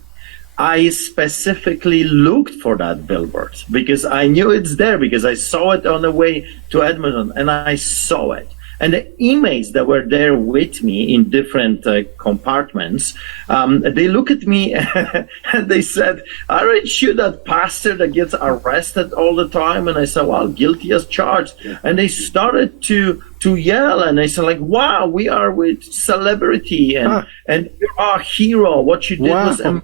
I specifically looked for that billboard because I knew it's there, because I saw it on the way to Edmonton, and I saw it. And the inmates that were there with me in different compartments, they look at me and they said, "Aren't you that pastor that gets arrested all the time?" And I said, "Well, guilty as charged." And they started to yell, and they said, like, "Wow, we are with celebrity, and you're our hero. What you did was amazing.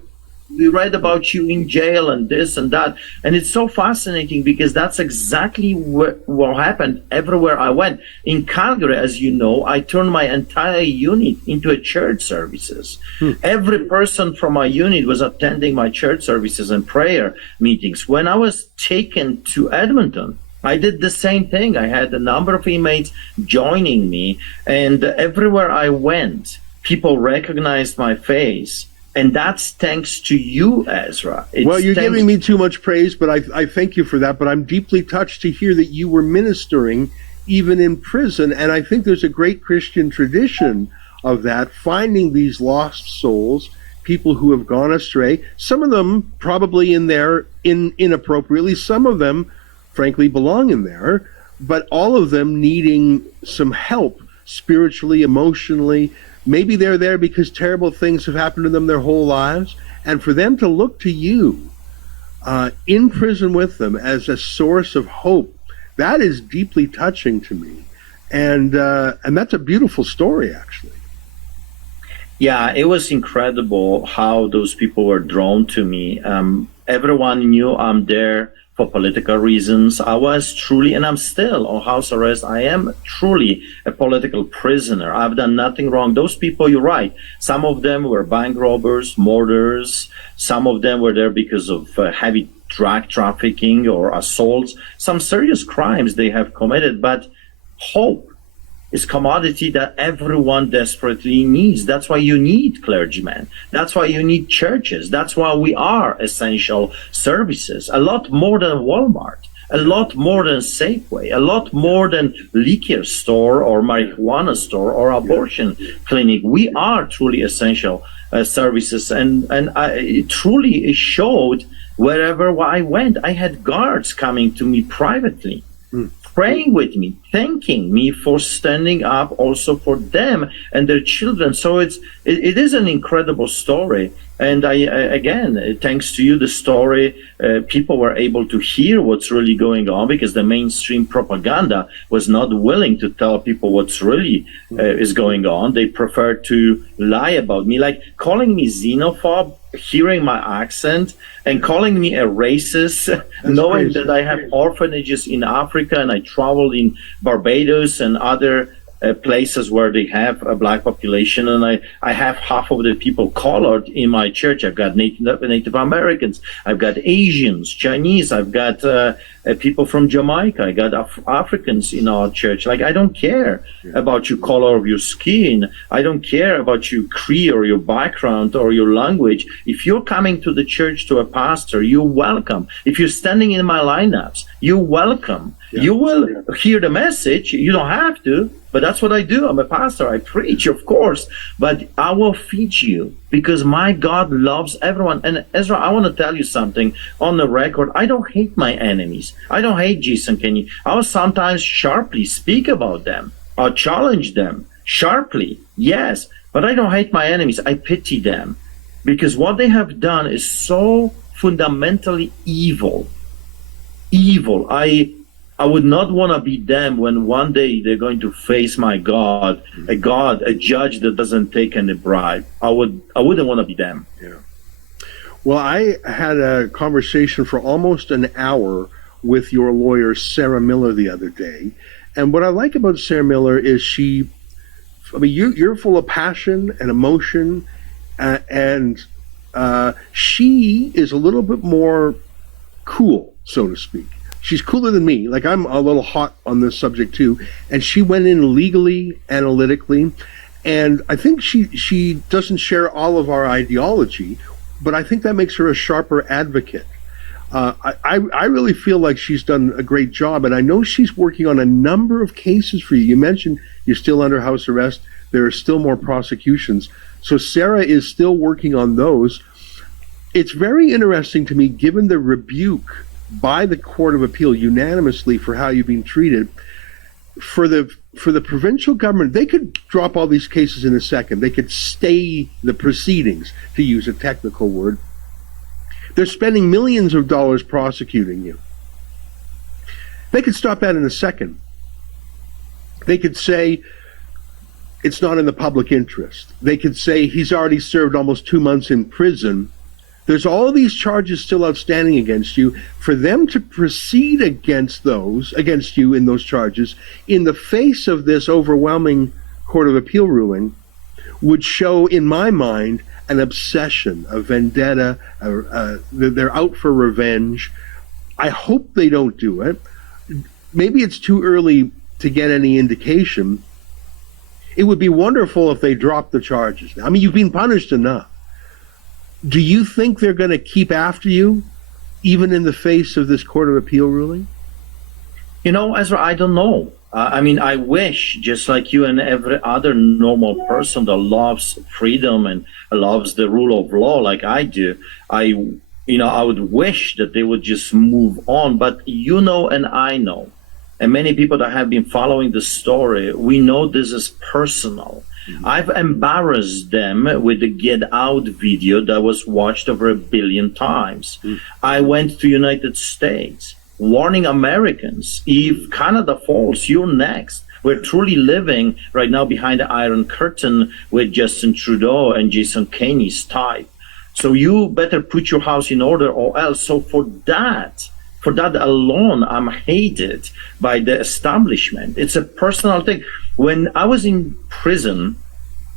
We read about you in jail and this and that." And it's so fascinating because that's exactly what happened everywhere I went. In Calgary, as you know, I turned my entire unit into a church services. Every person from my unit was attending my church services and prayer meetings. When I was taken to Edmonton, I did the same thing. I had a number of inmates joining me, and everywhere I went, people recognized my face. And that's thanks to you, Ezra. Well, you're giving me too much praise, but I thank you for that. But I'm deeply touched to hear that you were ministering even in prison. And I think there's a great Christian tradition of that, finding these lost souls, people who have gone astray. Some of them probably in there inappropriately. Some of them, frankly, belong in there. But all of them needing some help spiritually, emotionally. Maybe they're there because terrible things have happened to them their whole lives. And for them to look to you in prison with them as a source of hope, that is deeply touching to me. And that's a beautiful story, actually. Yeah, it was incredible how those people were drawn to me. Everyone knew I'm there for political reasons. I was truly, and I'm still on house arrest. I am truly a political prisoner. I've done nothing wrong. Those people, you're right. Some of them were bank robbers, murderers. Some of them were there because of heavy drug trafficking or assaults. Some serious crimes they have committed. But hope is commodity that everyone desperately needs. That's why you need clergymen. That's why you need churches. That's why we are essential services. A lot more than Walmart, a lot more than Safeway, a lot more than liquor store or marijuana store or abortion clinic. We are truly essential services. And it truly showed wherever I went. I had guards coming to me privately, praying with me, thanking me for standing up also for them and their children. So it is an incredible story. And again, thanks to you, the story, people were able to hear what's really going on, because the mainstream propaganda was not willing to tell people what's really is going on. They preferred to lie about me, like calling me xenophobe, hearing my accent, and calling me a racist, knowing that I have orphanages in Africa and I traveled in Barbados and other places where they have a black population, and I have half of the people colored in my church. I've got Native Americans, I've got Asians, Chinese, I've got people from Jamaica, I got Africans in our church. Like, I don't care about your color of your skin, I don't care about your creed or your background or your language. If you're coming to the church to a pastor, you're welcome. If you're standing in my lineups, you're welcome. You will hear the message. You don't have to, but that's what I do. I'm a pastor. I preach, of course, but I will feed you because my God loves everyone. And Ezra, I want to tell you something on the record. I don't hate my enemies. I don't hate Jason Kenney. I will sometimes sharply speak about them or challenge them sharply, yes, but I don't hate my enemies. I pity them because what they have done is so fundamentally evil. Evil. I would not want to be them when one day they're going to face my God, a judge that doesn't take any bribe. I wouldn't want to be them. Yeah. Well, I had a conversation for almost an hour with your lawyer, Sarah Miller, the other day. And what I like about Sarah Miller is you're full of passion and emotion, and she is a little bit more cool, so to speak. She's cooler than me. Like, I'm a little hot on this subject too. And she went in legally, analytically, And I think she doesn't share all of our ideology, but I think that makes her a sharper advocate. I really feel like she's done a great job, and I know she's working on a number of cases for you. You mentioned you're still under house arrest. There are still more prosecutions. So Sarah is still working on those. It's very interesting to me, given the rebuke by the Court of Appeal unanimously for how you've been treated, for the provincial government, they could drop all these cases in a second. They could stay the proceedings, to use a technical word. They're spending millions of dollars prosecuting you. They could stop that in a second. They could say it's not in the public interest. They could say he's already served almost 2 months in prison. There's all these charges still outstanding against you. For them to proceed against you in those charges, in the face of this overwhelming Court of Appeal ruling, would show, in my mind, an obsession, a vendetta. They're out for revenge. I hope they don't do it. Maybe it's too early to get any indication. It would be wonderful if they dropped the charges. I mean, you've been punished enough. Do you think they're going to keep after you, even in the face of this Court of Appeal ruling? You know, Ezra, I don't know. I mean, I wish, just like you and every other normal person that loves freedom and loves the rule of law like I do, I would wish that they would just move on. But you know, and I know, and many people that have been following the story, we know this is personal. Mm-hmm. I've embarrassed them with the Get Out video that was watched over 1 billion times. Mm-hmm. I went to United States, warning Americans, if Canada falls, you're next. We're truly living right now behind the Iron Curtain with Justin Trudeau and Jason Kenney's type. So you better put your house in order or else. So for that alone, I'm hated by the establishment. It's a personal thing. When I was in prison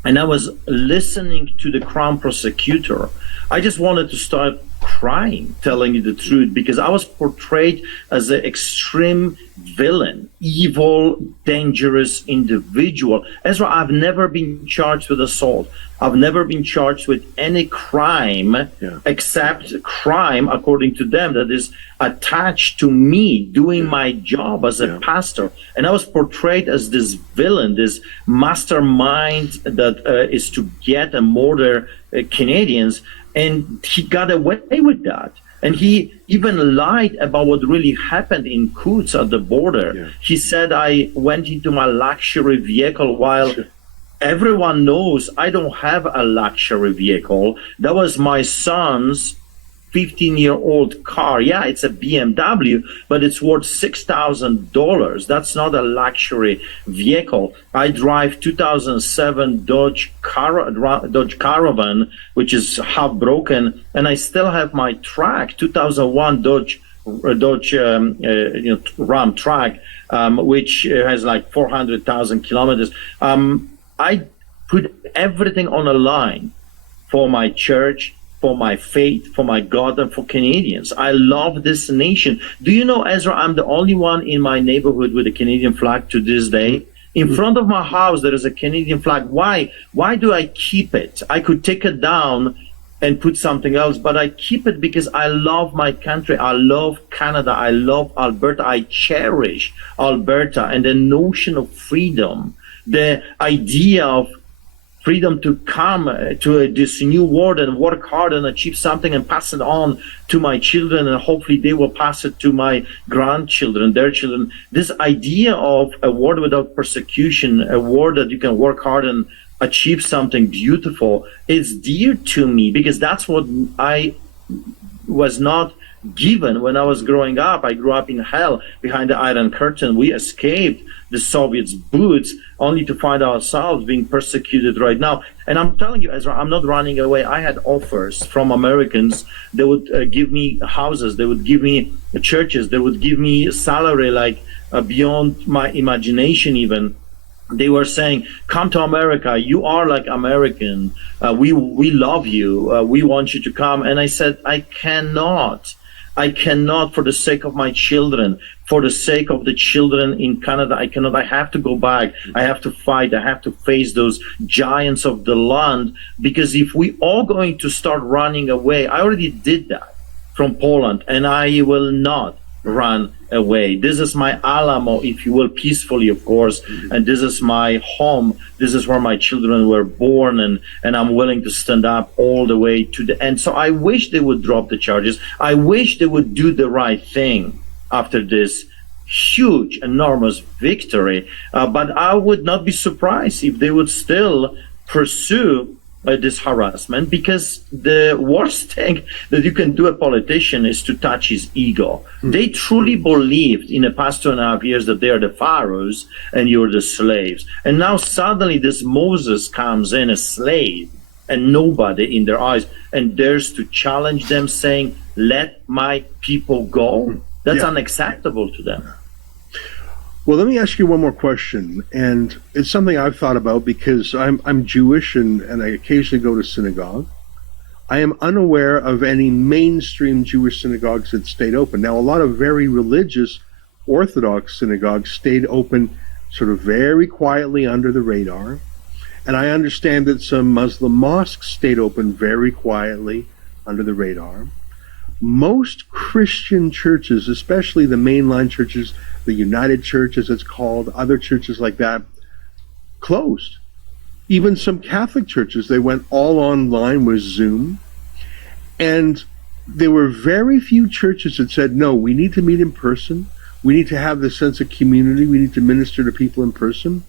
and I was listening to the Crown prosecutor, I just wanted to start crying, telling you the truth, because I was portrayed as an extreme villain, evil, dangerous individual. Ezra, I've never been charged with assault. I've never been charged with any crime except crime, according to them, that is attached to me doing my job as a pastor. And I was portrayed as this villain, this mastermind that is to get and murder Canadians. And he got away with that. And he even lied about what really happened in Coutts at the border. Yeah. He said, I went into my luxury vehicle while everyone knows I don't have a luxury vehicle. That was my son's 15-year-old car. Yeah, it's a BMW, but it's worth $6,000. That's not a luxury vehicle. I drive 2007 Dodge Caravan, which is half broken, and I still have my track, 2001 Dodge Ram track, which has like 400,000 kilometers. I put everything on a line for my church, for my faith, for my God, and for Canadians. I love this nation. Do you know, Ezra, I'm the only one in my neighborhood with a Canadian flag to this day. In front of my house, there is a Canadian flag. Why? Why do I keep it? I could take it down and put something else, but I keep it because I love my country. I love Canada. I love Alberta. I cherish Alberta and the notion of freedom, the idea of freedom to come to this new world and work hard and achieve something and pass it on to my children, and hopefully they will pass it to my grandchildren, their children. This idea of a world without persecution, a world that you can work hard and achieve something beautiful, is dear to me, because that's what I was not given when I was growing up. I grew up in hell behind the Iron Curtain. We escaped the Soviets' boots only to find ourselves being persecuted right now. And I'm telling you, Ezra, I'm not running away. I had offers from Americans. They would give me houses. They would give me churches. They would give me a salary like beyond my imagination even. They were saying, come to America. You are like American. We love you. We want you to come. And I said, I cannot, for the sake of my children, for the sake of the children in Canada. I have to go back. I have to fight. I have to face those giants of the land, because if we all going to start running away, I already did that from Poland, and I will not run away. This is my Alamo, if you will, peacefully, of course, and this is my home. This is where my children were born, and I'm willing to stand up all the way to the end. So I wish they would drop the charges. I wish they would do the right thing after this huge, enormous victory. But I would not be surprised if they would still pursue this harassment, because the worst thing that you can do a politician is to touch his ego. They truly believed in the past 2.5 years that they are the pharaohs and you're the slaves. And now suddenly this Moses comes in, a slave, and nobody in their eyes, and dares to challenge them, saying, let my people go. That's unacceptable to them. Well, let me ask you one more question, and it's something I've thought about because I'm Jewish and I occasionally go to synagogue. I am unaware of any mainstream Jewish synagogues that stayed open. Now, a lot of very religious Orthodox synagogues stayed open sort of very quietly under the radar, and I understand that some Muslim mosques stayed open very quietly under the radar. Most Christian churches, especially the mainline churches, the United Church, as it's called, other churches like that, closed. Even some Catholic churches, they went all online with Zoom. And there were very few churches that said, no, we need to meet in person. We need to have this sense of community. We need to minister to people in person.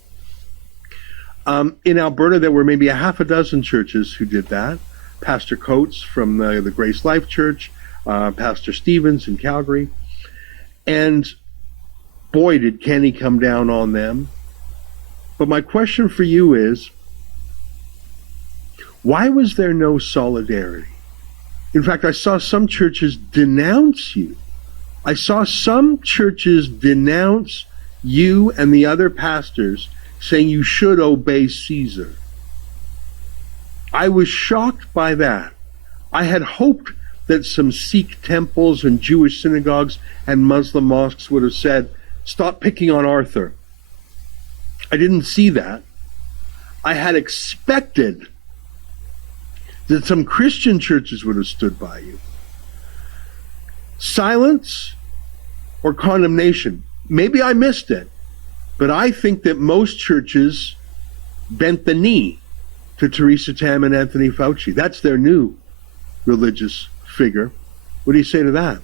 In Alberta, there were maybe a half a dozen churches who did that. Pastor Coates from the Grace Life Church, Pastor Stevens in Calgary. And boy, did Kenny come down on them. But my question for you is, why was there no solidarity? In fact, I saw some churches denounce you. I saw some churches denounce you and the other pastors, saying you should obey Caesar. I was shocked by that. I had hoped that some Sikh temples and Jewish synagogues and Muslim mosques would have said, stop picking on Arthur. I didn't see that. I had expected that some Christian churches would have stood by you. Silence or condemnation? Maybe I missed it, but I think that most churches bent the knee to Theresa Tam and Anthony Fauci. That's their new religious figure. What do you say to that?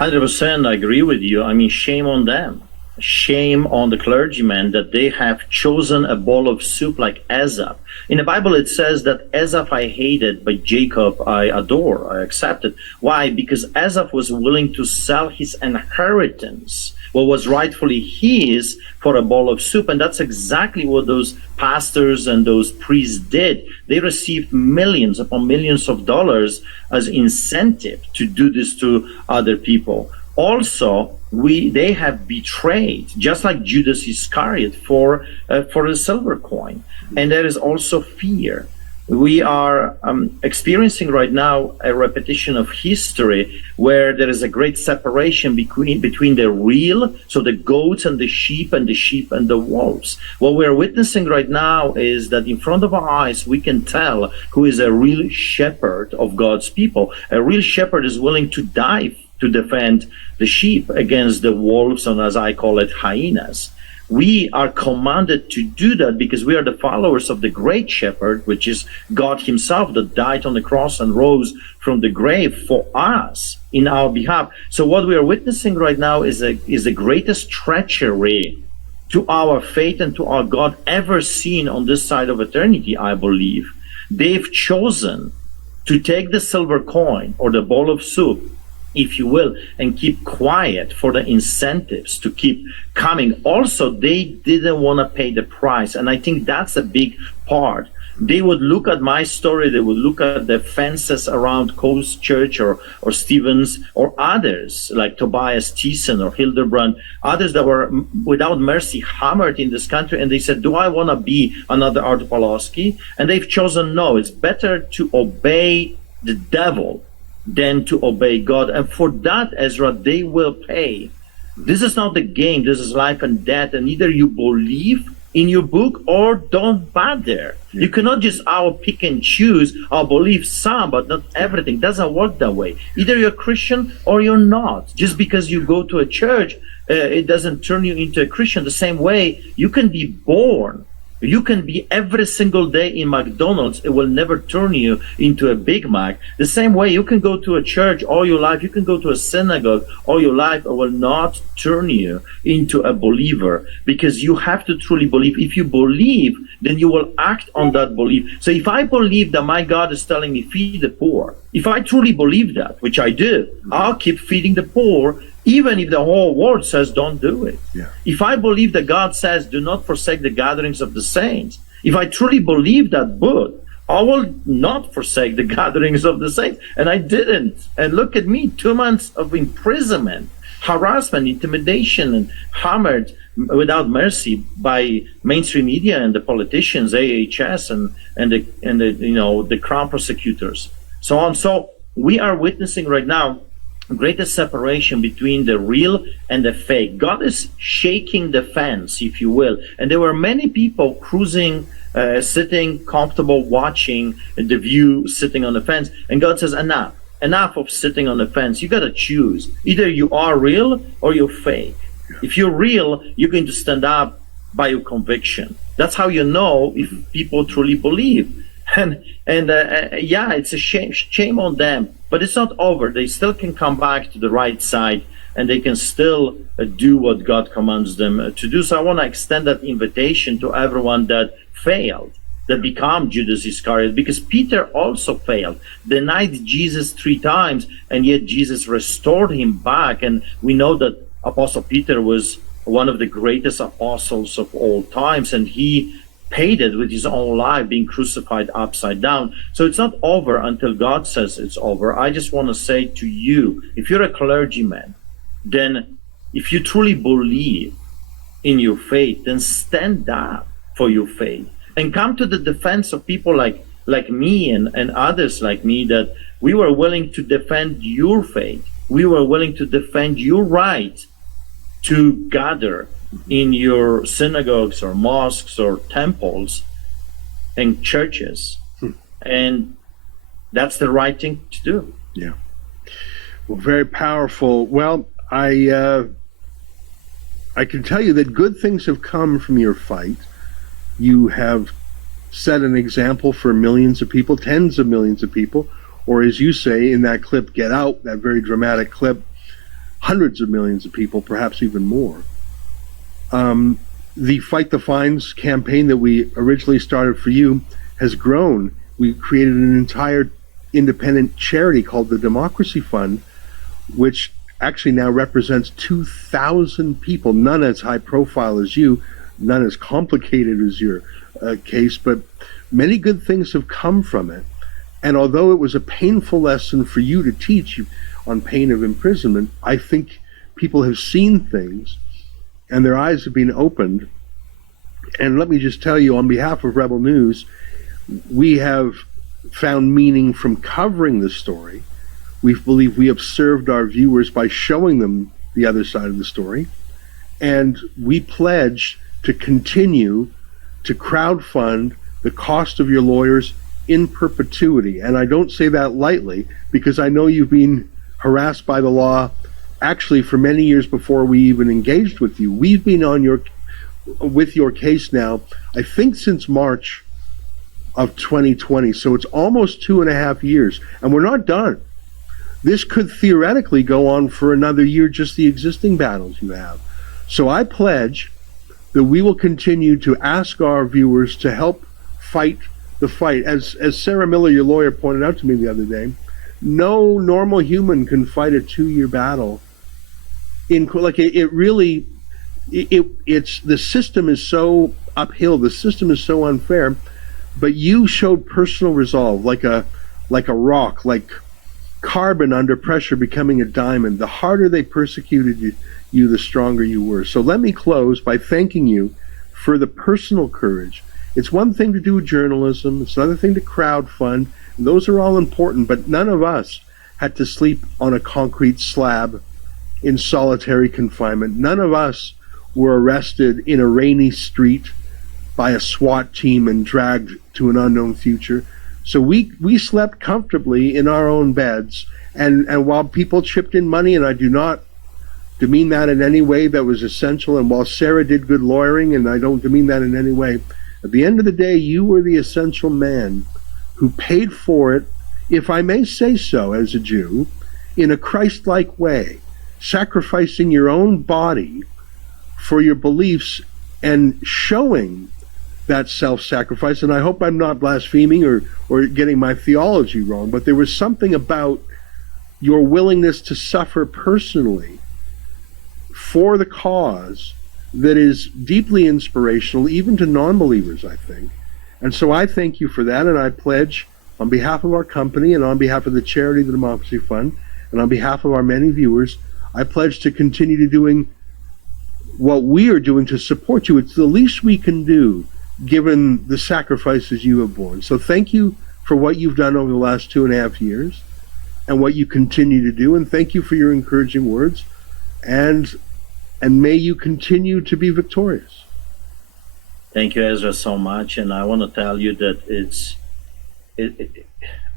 100%, I agree with you. I mean, shame on them. Shame on the clergymen that they have chosen a bowl of soup like Asaph. In the Bible, it says that Asaph I hated, but Jacob I adore, I accepted. Why? Because Asaph was willing to sell his inheritance, what was rightfully his, for a bowl of soup. And that's exactly what those pastors and those priests did. They received millions upon millions of dollars as incentive to do this to other people. Also, they have betrayed, just like Judas Iscariot, for a silver coin. And there is also fear. We are experiencing right now a repetition of history where there is a great separation between the real, so the goats and the sheep and the wolves. What we're witnessing right now is that in front of our eyes, we can tell who is a real shepherd of God's people. A real shepherd is willing to die to defend the sheep against the wolves, and as I call it, hyenas. We are commanded to do that because we are the followers of the great shepherd, which is God himself, that died on the cross and rose from the grave for us in our behalf. So what we are witnessing right now is the greatest treachery to our faith and to our God ever seen on this side of eternity, I believe. They've chosen to take the silver coin or the bowl of soup, if you will, and keep quiet for the incentives to keep coming. Also, they didn't want to pay the price. And I think that's a big part. They would look at my story, they would look at the fences around Coast Church or Stevens or others like Tobias Thiessen or Hildebrand, others that were without mercy hammered in this country. And they said, do I want to be another Artur Pawlowski? And they've chosen no. It's better to obey the devil than to obey God. And for that, Ezra, they will pay This is not the game. This is life and death. And either you believe in your book or don't bother. You cannot just pick and choose. I'll believe some, but not everything. It doesn't work that way. Either you're a Christian or you're not. Just because you go to a church, it doesn't turn you into a Christian. The same way you can be born. You can be every single day in McDonald's. It will never turn you into a Big Mac. The same way you can go to a church all your life. You can go to a synagogue all your life. It will not turn you into a believer, because you have to truly believe. If you believe, then you will act on that belief. So if I believe that my God is telling me feed the poor, if I truly believe that, which I do, I'll keep feeding the poor, even if the whole world says don't do it. If I believe that God says do not forsake the gatherings of the saints, if I truly believe that book, I will not forsake the gatherings of the saints. And I didn't. And look at me, 2 months of imprisonment, harassment, intimidation, and hammered without mercy by mainstream media and the politicians, AHS and the crown prosecutors, so on. So we are witnessing right now greatest separation between the real and the fake. God is shaking the fence, if you will. And there were many people cruising, sitting comfortable, watching the view, sitting on the fence. And God says, enough of sitting on the fence. You got to choose. Either you are real or you're fake. If you're real, you're going to stand up by your conviction. That's how you know if people truly believe. And it's a shame on them, but it's not over. They still can come back to the right side, and they can still do what God commands them to do. So I want to extend that invitation to everyone that failed, that became Judas Iscariot, because Peter also failed, denied Jesus 3 times, and yet Jesus restored him back. And we know that Apostle Peter was one of the greatest apostles of all times, and he paid it with his own life, being crucified upside down. So it's not over until God says it's over. I just want to say to you, if you're a clergyman, then if you truly believe in your faith, then stand up for your faith and come to the defense of people like me and others like me, that we were willing to defend your faith. We were willing to defend your right to gather in your synagogues or mosques or temples and churches. And that's the right thing to do. Yeah. Well, very powerful. Well, I can tell you that good things have come from your fight. You have set an example for millions of people, tens of millions of people, or as you say in that clip, Get Out, that very dramatic clip, hundreds of millions of people, perhaps even more. The Fight the Fines campaign that we originally started for you has grown. We created an entire independent charity called the Democracy Fund, which actually now represents 2,000 people, none as high profile as you, none as complicated as your case, but many good things have come from it. And although it was a painful lesson for you to teach on pain of imprisonment, I think people have seen things and their eyes have been opened. And let me just tell you, on behalf of Rebel News, we have found meaning from covering the story. We believe we have served our viewers by showing them the other side of the story. And we pledge to continue to crowdfund the cost of your lawyers in perpetuity. And I don't say that lightly, because I know you've been harassed by the law actually for many years before we even engaged with you. We've been on with your case now, I think since March of 2020. So it's almost 2.5 years, and we're not done. This could theoretically go on for another year, just the existing battles you have. So I pledge that we will continue to ask our viewers to help fight the fight. As Sarah Miller, your lawyer, pointed out to me the other day, no normal human can fight a 2-year battle. It's the system is so uphill, the system is so unfair, but you showed personal resolve, like a rock, like carbon under pressure becoming a diamond. The harder they persecuted you, the stronger you were. So let me close by thanking you for the personal courage. It's one thing to do journalism, it's another thing to crowdfund. Those are all important, but none of us had to sleep on a concrete slab in solitary confinement. None of us were arrested in a rainy street by a SWAT team and dragged to an unknown future. So we slept comfortably in our own beds. And while people chipped in money, and I do not demean that in any way, that was essential. And while Sarah did good lawyering, and I don't demean that in any way, at the end of the day, you were the essential man who paid for it, if I may say so as a Jew, in a Christ-like way, sacrificing your own body for your beliefs and showing that self-sacrifice. And I hope I'm not blaspheming or getting my theology wrong, but there was something about your willingness to suffer personally for the cause that is deeply inspirational, even to non-believers, I think. And so I thank you for that, and I pledge on behalf of our company and on behalf of the Charity, the Democracy Fund, and on behalf of our many viewers, I pledge to continue to doing what we are doing to support you. It's the least we can do, given the sacrifices you have borne. So thank you for what you've done over the last 2.5 years and what you continue to do, and thank you for your encouraging words, and may you continue to be victorious. Thank you, Ezra, so much. And I want to tell you that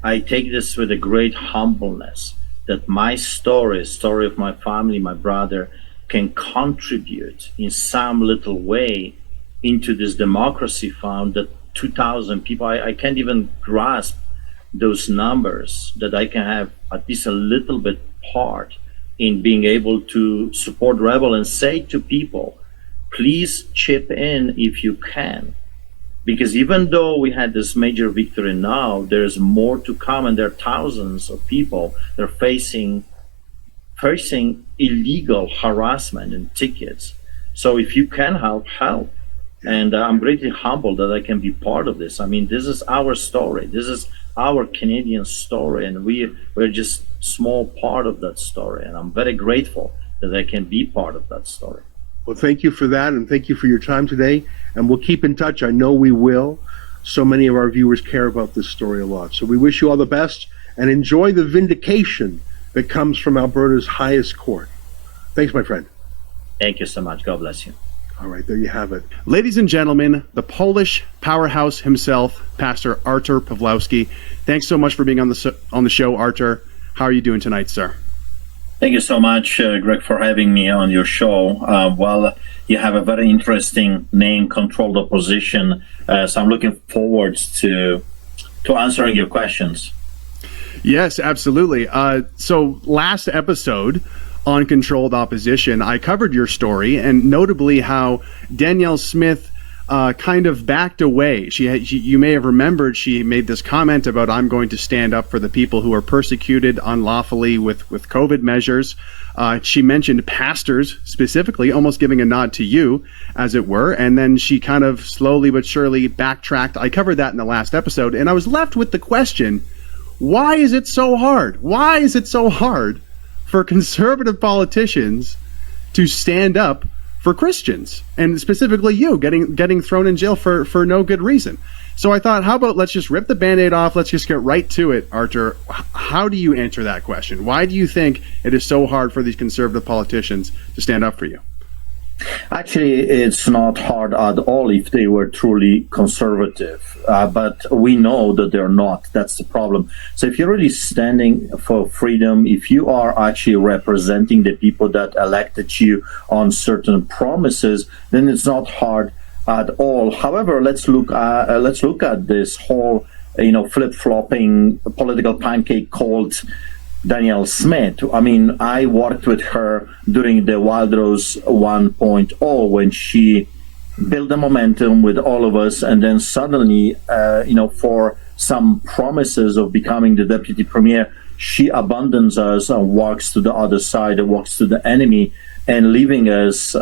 I take this with a great humbleness, that my story of my family, my brother, can contribute in some little way into this democracy fund that 2,000 people, I can't even grasp those numbers, that I can have at least a little bit part in being able to support Rebel and say to people, please chip in if you can. Because even though we had this major victory now, there's more to come, and there are thousands of people that are facing illegal harassment and tickets. So if you can help. And I'm greatly humbled that I can be part of this. I mean, this is our story. This is our Canadian story, and we're just small part of that story. And I'm very grateful that I can be part of that story. Well, thank you for that, and thank you for your time today. And we'll keep in touch. I know we will. So many of our viewers care about this story a lot. So we wish you all the best, and enjoy the vindication that comes from Alberta's highest court. Thanks, my friend. Thank you so much. God bless you. All right, there you have it. Ladies and gentlemen, the Polish powerhouse himself, Pastor Artur Pawlowski. Thanks so much for being on the show, Artur. How are you doing tonight, sir? Thank you so much, Greg, for having me on your show. Well, you have a very interesting name, Controlled Opposition, so I'm looking forward to answering your questions. Yes, absolutely. So last episode on Controlled Opposition, I covered your story, and notably how Danielle Smith kind of backed away. You may have remembered she made this comment about, I'm going to stand up for the people who are persecuted unlawfully with COVID measures. She mentioned pastors specifically, almost giving a nod to you, as it were, and then she kind of slowly but surely backtracked. I covered that in the last episode, and I was left with the question, why is it so hard? Why is it so hard for conservative politicians to stand up for Christians, and specifically you getting thrown in jail for no good reason? So I thought, how about let's just rip the Band-Aid off, let's just get right to it, Artur. How do you answer that question? Why do you think it is so hard for these conservative politicians to stand up for you? Actually, it's not hard at all if they were truly conservative, but we know that they're not. That's the problem. So if you're really standing for freedom, if you are actually representing the people that elected you on certain promises, then it's not hard at all. However, let's look at this whole, flip-flopping political pancake called Danielle Smith. I mean, I worked with her during the Wildrose 1.0 when she built the momentum with all of us, and then suddenly, for some promises of becoming the deputy premier, she abandons us and walks to the other side and walks to the enemy and leaving us,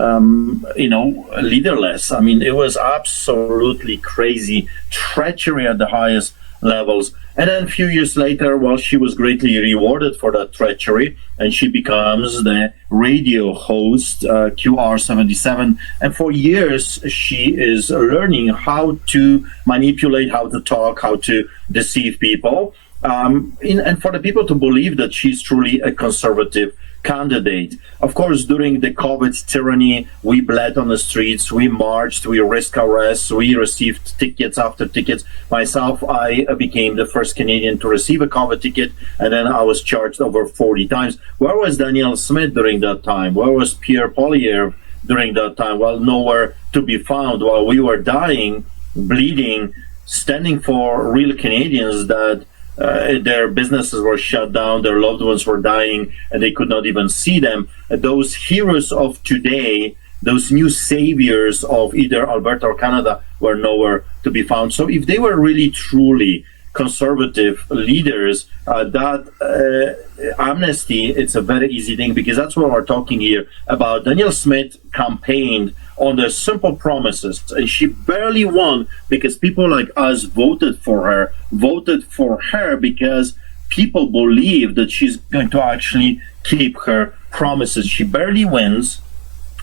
leaderless. I mean, it was absolutely crazy, treachery at the highest levels. And then a few years later, well, she was greatly rewarded for that treachery, and she becomes the radio host, QR77. And for years, she is learning how to manipulate, how to talk, how to deceive people. And for the people to believe that she's truly a conservative candidate. Of course, during the COVID tyranny, we bled on the streets, we marched, we risked arrests, we received tickets after tickets. Myself, I became the first Canadian to receive a COVID ticket, and then I was charged over 40 times. Where was Daniel Smith during that time? Where was Pierre Poilievre during that time? Well, nowhere to be found. While we were dying, bleeding, standing for real Canadians that their businesses were shut down, their loved ones were dying, and they could not even see them. Those heroes of today, those new saviors of either Alberta or Canada, were nowhere to be found. So if they were really truly conservative leaders, that amnesty, it's a very easy thing, because that's what we're talking here about. Daniel Smith campaigned on the simple promises, and she barely won because people like us voted for her because people believe that she's going to actually keep her promises. She barely wins.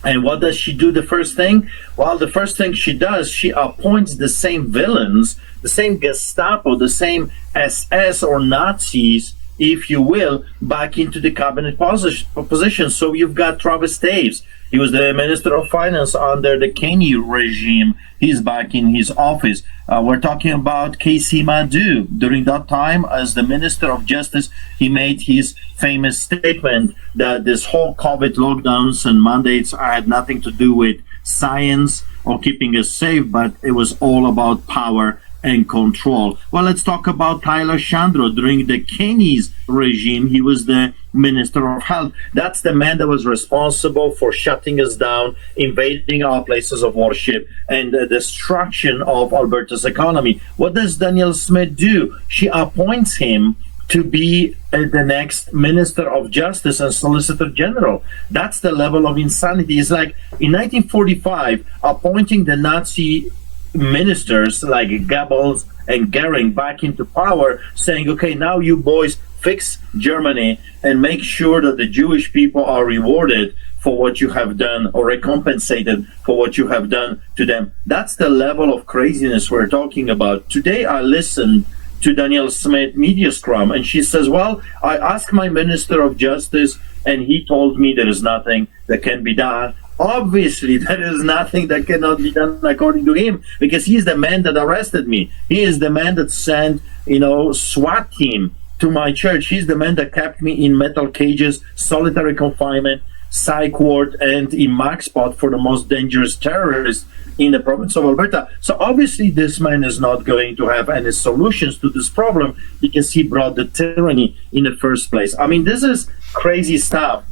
And what does she do the first thing? Well, the first thing she does, she appoints the same villains, the same Gestapo, the same SS or Nazis, if you will, back into the cabinet position. So you've got Travis Taves. He was the Minister of Finance under the Kenney regime. He's back in his office. We're talking about Casey Madu. During that time, as the Minister of Justice, he made his famous statement that this whole COVID lockdowns and mandates had nothing to do with science or keeping us safe, but it was all about power and control. Well, let's talk about Tyler Shandro. During the Kenney's regime, he was the Minister of Health. That's the man that was responsible for shutting us down, invading our places of worship, and the destruction of Alberta's economy. What does Daniel Smith do? She appoints him to be the next Minister of Justice and Solicitor General. That's the level of insanity. It's like in 1945, appointing the Nazi ministers like Goebbels and Goering back into power, saying, okay, now you boys fix Germany and make sure that the Jewish people are rewarded for what you have done or recompensated for what you have done to them. That's the level of craziness we're talking about. Today I listened to Daniel Smith media scrum, and she says, well, I asked my Minister of Justice and he told me there is nothing that can be done. Obviously, there is nothing that cannot be done according to him, because he is the man that arrested me. He is the man that sent, SWAT team to my church. He's the man that kept me in metal cages, solitary confinement, psych ward, and in max spot for the most dangerous terrorists in the province of Alberta. So obviously, this man is not going to have any solutions to this problem because he brought the tyranny in the first place. I mean, this is crazy stuff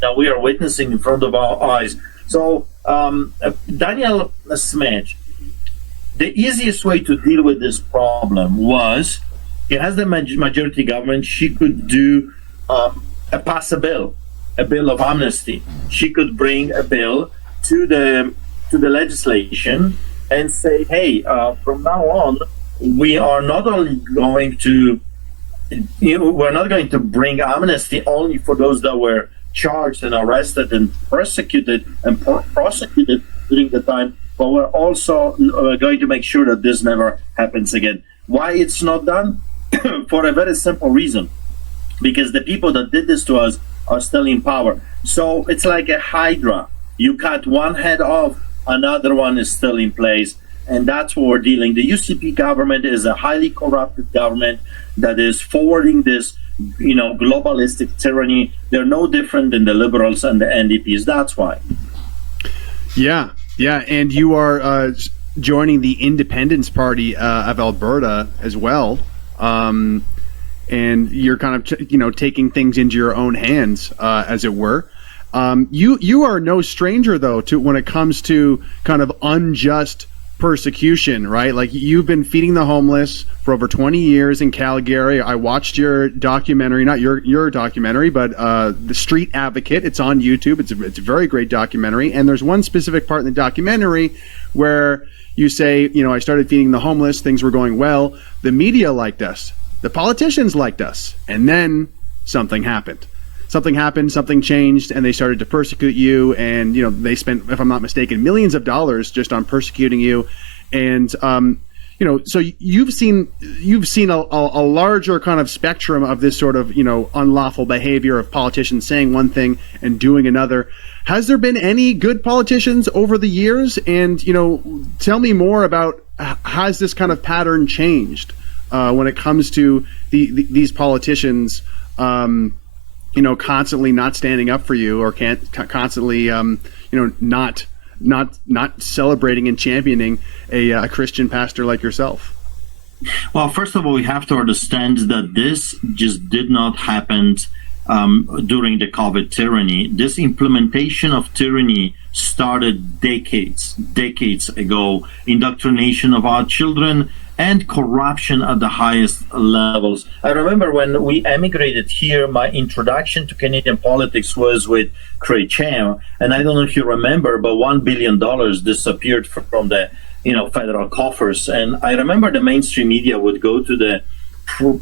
that we are witnessing in front of our eyes. So Daniel Smith, the easiest way to deal with this problem was, he has the majority government, she could do pass a bill of amnesty. She could bring a bill to the legislation and say, hey, from now on, we are not only going to, we're not going to bring amnesty only for those that were charged and arrested and persecuted and prosecuted during the time, but we're also going to make sure that this never happens again. Why it's not done? For a very simple reason, because the people that did this to us are still in power. So it's like a hydra. You cut one head off, another one is still in place, and that's what we're dealing. The UCP government is a highly corrupted government that is forwarding this globalistic tyranny. They're no different than the Liberals and the NDPs. That's why. Yeah, and you are joining the Independence Party of Alberta as well, and you're kind of taking things into your own hands, as it were. You are no stranger though to when it comes to kind of unjust persecution, right? Like, you've been feeding the homeless for over 20 years in Calgary. I watched your documentary, not your documentary, but The Street Advocate. It's on YouTube. It's a very great documentary. And there's one specific part in the documentary where you say, I started feeding the homeless. Things were going well. The media liked us. The politicians liked us. And then something happened. Something changed, and they started to persecute you. And, they spent, if I'm not mistaken, millions of dollars just on persecuting you. And so you've seen a larger kind of spectrum of this sort of, unlawful behavior of politicians saying one thing and doing another. Has there been any good politicians over the years? And, tell me more about, has this kind of pattern changed when it comes to these politicians, constantly not standing up for you, or constantly, not celebrating and championing a Christian pastor like yourself? Well, first of all, we have to understand that this just did not happen during the COVID tyranny. This implementation of tyranny started decades ago. Indoctrination of our children and corruption at the highest levels. I remember when we emigrated here, my introduction to Canadian politics was with Chrétien, and I don't know if you remember, but $1 billion disappeared from the federal coffers. And I remember the mainstream media would go to the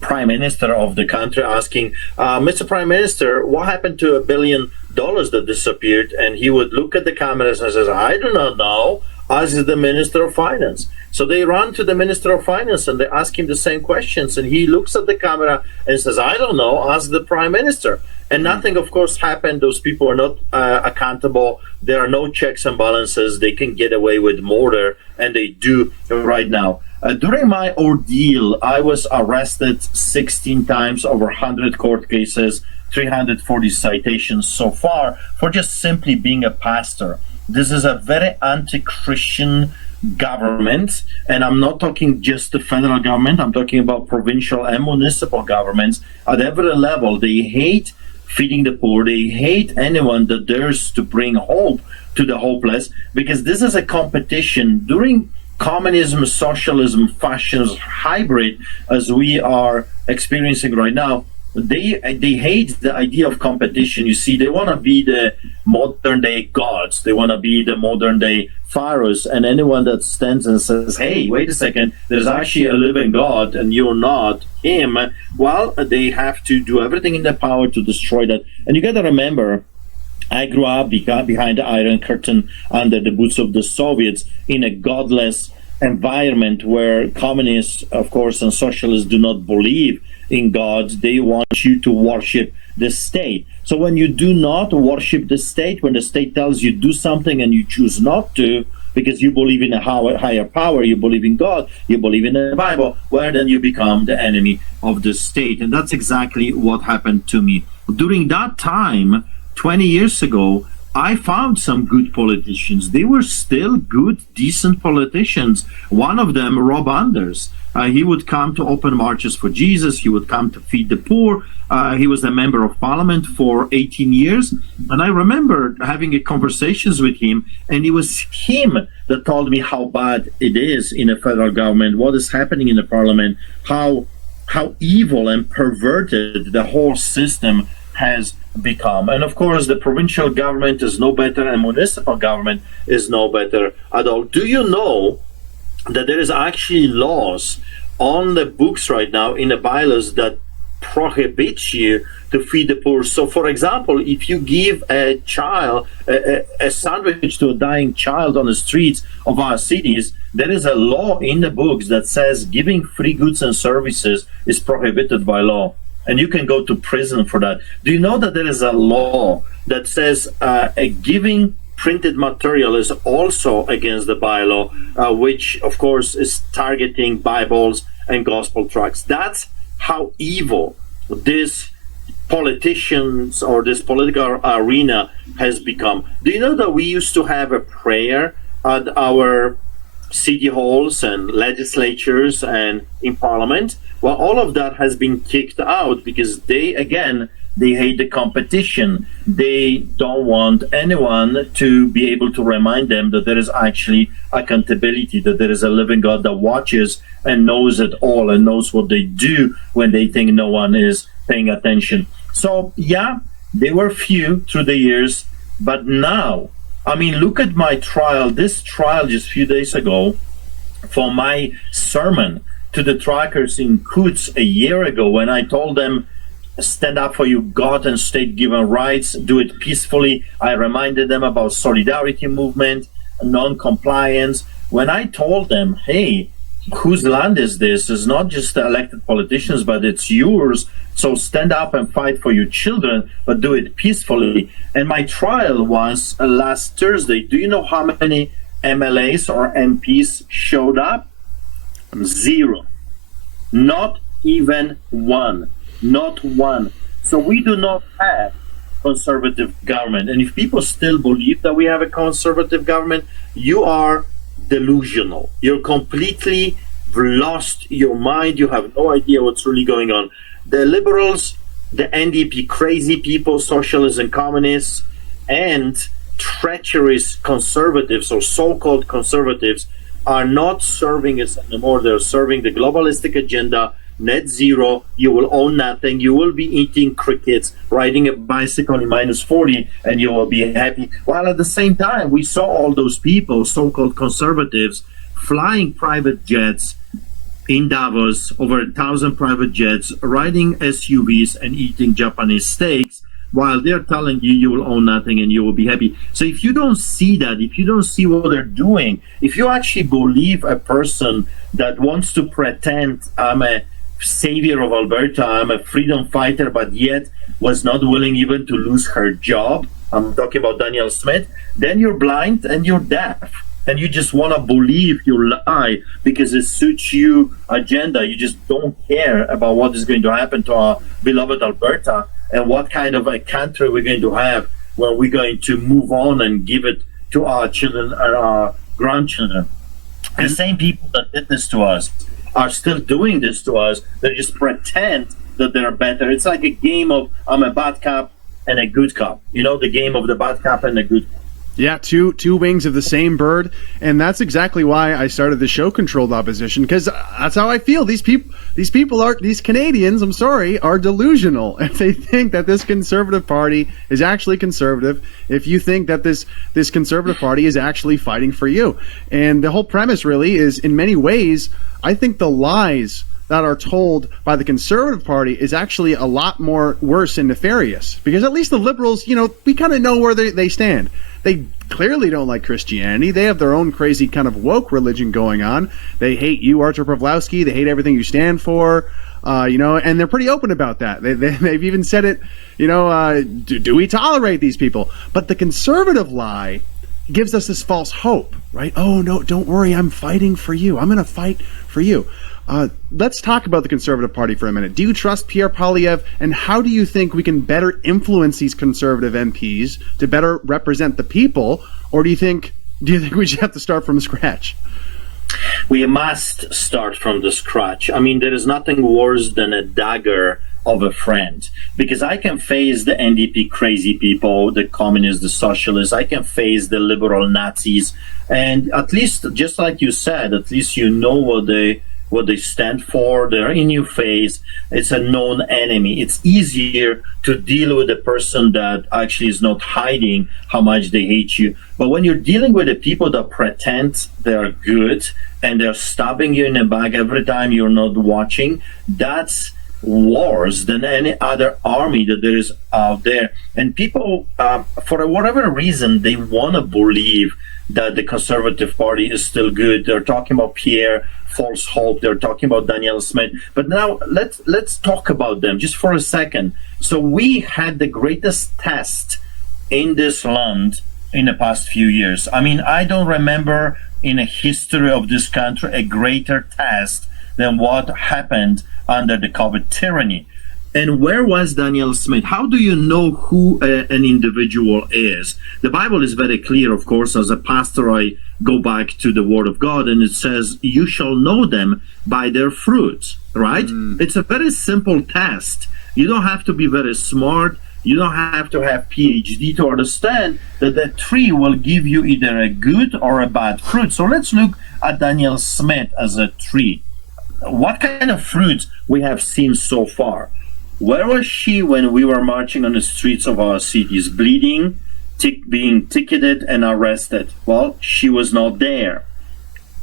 prime minister of the country asking, Mr. Prime Minister, what happened to $1 billion that disappeared? And he would look at the cameras and says, I do not know, ask the Minister of Finance. So they run to the Minister of Finance and they ask him the same questions. And he looks at the camera and says, I don't know, ask the Prime Minister. And nothing, of course, happened. Those people are not accountable. There are no checks and balances. They can get away with murder, and they do right now. During my ordeal, I was arrested 16 times, over 100 court cases, 340 citations so far, for just simply being a pastor. This is a very anti-Christian government, and I'm not talking just the federal government. I'm talking about provincial and municipal governments at every level. They hate feeding the poor. They hate anyone that dares to bring hope to the hopeless, because this is a competition during communism, socialism, fascism, hybrid, as we are experiencing right now. They hate the idea of competition. You see, they want to be the modern day gods. They want to be the modern day pharaohs. And anyone that stands and says, hey, wait a second, there's actually a living God and you're not him, well, they have to do everything in their power to destroy that. And you got to remember, I grew up behind the Iron Curtain under the boots of the Soviets in a godless environment where communists, of course, and socialists do not believe in God. They want you to worship the state. So when you do not worship the state, when the state tells you do something and you choose not to, because you believe in a higher power, you believe in God, you believe in the Bible, well, then you become the enemy of the state. And that's exactly what happened to me. During that time, 20 years ago, I found some good politicians. They were still good, decent politicians. One of them, Rob Anders, he would come to open marches for Jesus. He would come to feed the poor. He was a member of parliament for 18 years. And I remember having conversations with him, and it was him that told me how bad it is in the federal government, what is happening in the parliament, how evil and perverted the whole system has become. And of course, the provincial government is no better, and municipal government is no better at all. Do you know that there is actually laws on the books right now in the bylaws that prohibits you to feed the poor? So, for example, if you give a child a sandwich to a dying child on the streets of our cities, there is a law in the books that says giving free goods and services is prohibited by law, and you can go to prison for that. Do you know that there is a law that says giving printed material is also against the bylaw, which of course is targeting Bibles and gospel tracts? That's how evil this politicians or this political arena has become. Do you know that we used to have a prayer at our city halls and legislatures and in parliament? Well, all of that has been kicked out because they hate the competition. They don't want anyone to be able to remind them that there is actually accountability, that there is a living God that watches and knows it all and knows what they do when they think no one is paying attention. So, yeah, they were few through the years, but now, I mean, look at my trial. This trial just a few days ago for my sermon to the truckers in Coutts a year ago, when I told them, stand up for your God and state-given rights, do it peacefully. I reminded them about solidarity movement, non-compliance. When I told them, hey, whose land is this? It's not just the elected politicians, but it's yours. So stand up and fight for your children, but do it peacefully. And my trial was last Thursday. Do you know how many MLAs or MPs showed up? 0. Not even one. Not one. So we do not have conservative government. And if people still believe that we have a conservative government, you are delusional. You're completely lost your mind. You have no idea what's really going on. The liberals, the NDP crazy people, socialists and communists, and treacherous conservatives or so-called conservatives are not serving us anymore. They're serving the globalistic agenda, net zero, you will own nothing, you will be eating crickets, riding a bicycle in -40, and you will be happy. While at the same time, we saw all those people, so-called conservatives, flying private jets in Davos, over 1,000 private jets, riding SUVs and eating Japanese steaks, while they're telling you you will own nothing and you will be happy. So if you don't see that, if you don't see what they're doing, if you actually believe a person that wants to pretend I'm a savior of Alberta, I'm a freedom fighter, but yet was not willing even to lose her job, I'm talking about Danielle Smith, then you're blind and you're deaf. And you just want to believe your lie because it suits you agenda. You just don't care about what is going to happen to our beloved Alberta and what kind of a country we're going to have when we're going to move on and give it to our children and our grandchildren. The same people that did this to us are still doing this to us. They just pretend that they're better. It's like a game of I'm a bad cop and a good cop. You know, the game of the bad cop and the good cop. Yeah, two wings of the same bird, and that's exactly why I started the show Controlled Opposition, because that's how I feel. These Canadians, I'm sorry, are delusional if they think that this Conservative Party is actually conservative. If you think that this Conservative Party is actually fighting for you, and the whole premise really is, in many ways, I think the lies that are told by the Conservative Party is actually a lot more worse and nefarious, because at least the Liberals, we kind of know where they stand. They clearly don't like Christianity. They have their own crazy kind of woke religion going on. They hate you, Artur Pawlowski. They hate everything you stand for, and they're pretty open about that. They've even said it, do we tolerate these people? But the conservative lie gives us this false hope, right? Oh, no, don't worry. I'm fighting for you. I'm going to fight for you. Let's talk about the Conservative Party for a minute. Do you trust Pierre Poilievre, and how do you think we can better influence these Conservative MPs to better represent the people, or do you think we should have to start from scratch? We must start from the scratch. I mean, there is nothing worse than a dagger of a friend, because I can face the NDP crazy people, the communists, the socialists, I can face the liberal Nazis, and at least, just like you said, at least you know what they stand for. They're in your face. It's a known enemy. It's easier to deal with a person that actually is not hiding how much they hate you. But when you're dealing with the people that pretend they're good and they're stabbing you in the back every time you're not watching, that's worse than any other army that there is out there. And people, for whatever reason, they want to believe that the Conservative Party is still good. They're talking about Pierre, false hope. They're talking about Danielle Smith. But now let's talk about them just for a second. So we had the greatest test in this land in the past few years. I mean, I don't remember in the history of this country a greater test than what happened under the COVID tyranny. And where was Danielle Smith? How do you know who an individual is? The Bible is very clear, of course. As a pastor, I go back to the Word of God, and it says, you shall know them by their fruits, right? It's a very simple test. You don't have to be very smart. You don't have to have PhD to understand that that tree will give you either a good or a bad fruit. So let's look at Danielle Smith as a tree. What kind of fruits we have seen so far? Where was she when we were marching on the streets of our cities, bleeding, being ticketed and arrested? Well, she was not there.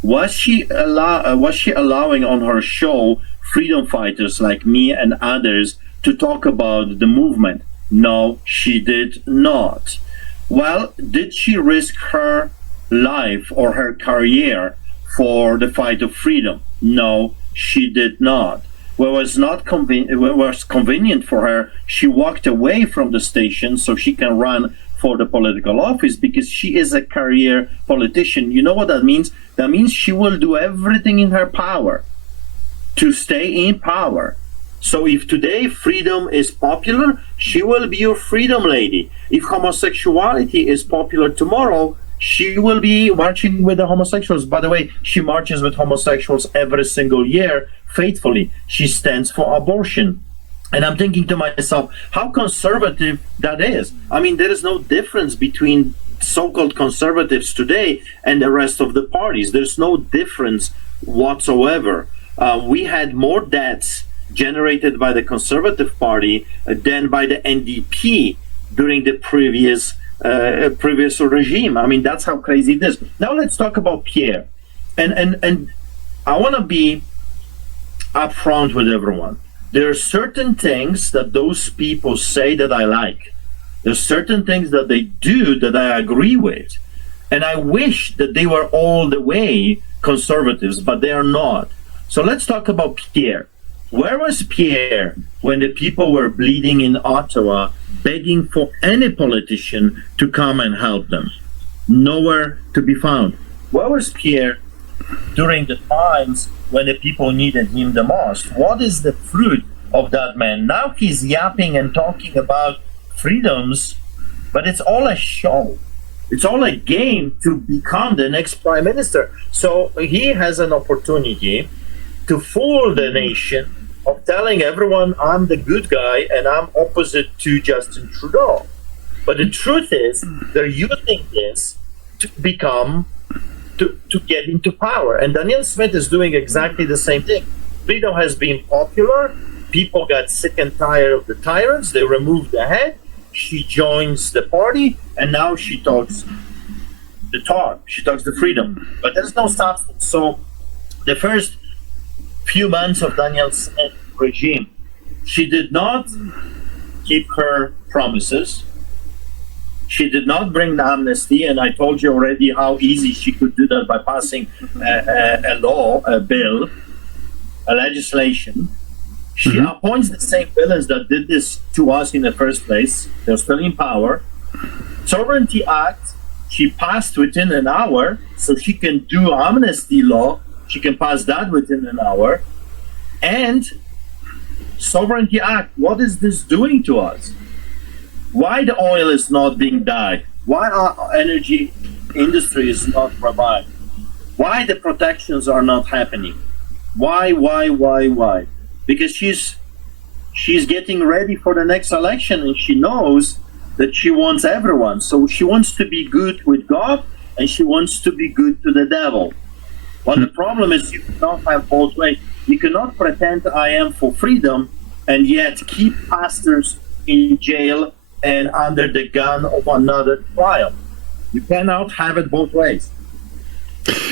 Was she allowing on her show freedom fighters like me and others to talk about the movement? No, she did not. Well, did she risk her life or her career for the fight of freedom? No, she did not. What was not convenient for her, she walked away from the station so she can run for the political office because she is a career politician. You know what that means? That means she will do everything in her power to stay in power. So if today freedom is popular, she will be your freedom lady. If homosexuality is popular tomorrow, she will be marching with the homosexuals. By the way, she marches with homosexuals every single year faithfully. She stands for abortion. And I'm thinking to myself, how conservative that is. I mean, there is no difference between so-called conservatives today and the rest of the parties. There's no difference whatsoever. We had more deaths generated by the Conservative Party than by the NDP during the previous regime. I mean, that's how crazy it is. Now let's talk about Pierre. And I want to be upfront with everyone. There are certain things that those people say that I like. There's certain things that they do that I agree with. And I wish that they were all the way conservatives, but they are not. So let's talk about Pierre. Where was Pierre when the people were bleeding in Ottawa, begging for any politician to come and help them? Nowhere to be found. Where was Pierre during the times when the people needed him the most? What is the fruit of that man? Now he's yapping and talking about freedoms, but it's all a show. It's all a game to become the next prime minister. So he has an opportunity to fool the nation of telling everyone I'm the good guy and I'm opposite to Justin Trudeau. But the truth is, they're using this to become, to get into power. And Danielle Smith is doing exactly the same thing. Freedom has been popular. People got sick and tired of the tyrants. They removed the head. She joins the party, and now she talks the talk. She talks the freedom. But there's no substance. So the first few months of Danielle Smith regime, she did not keep her promises. She did not bring the amnesty, and I told you already how easy she could do that by passing a law, a bill, a legislation. She appoints the same villains that did this to us in the first place. They're still in power. Sovereignty Act, she passed within an hour, so she can do amnesty law. She can pass that within an hour. And Sovereignty Act, what is this doing to us? Why the oil is not being dug? Why our energy industry is not revived? Why the protections are not happening? Why? Because she's getting ready for the next election, and she knows that she wants everyone. So she wants to be good with God, and she wants to be good to the devil. Well, the problem is you cannot have both ways. You cannot pretend I am for freedom and yet keep pastors in jail and under the gun of another trial. You cannot have it both ways.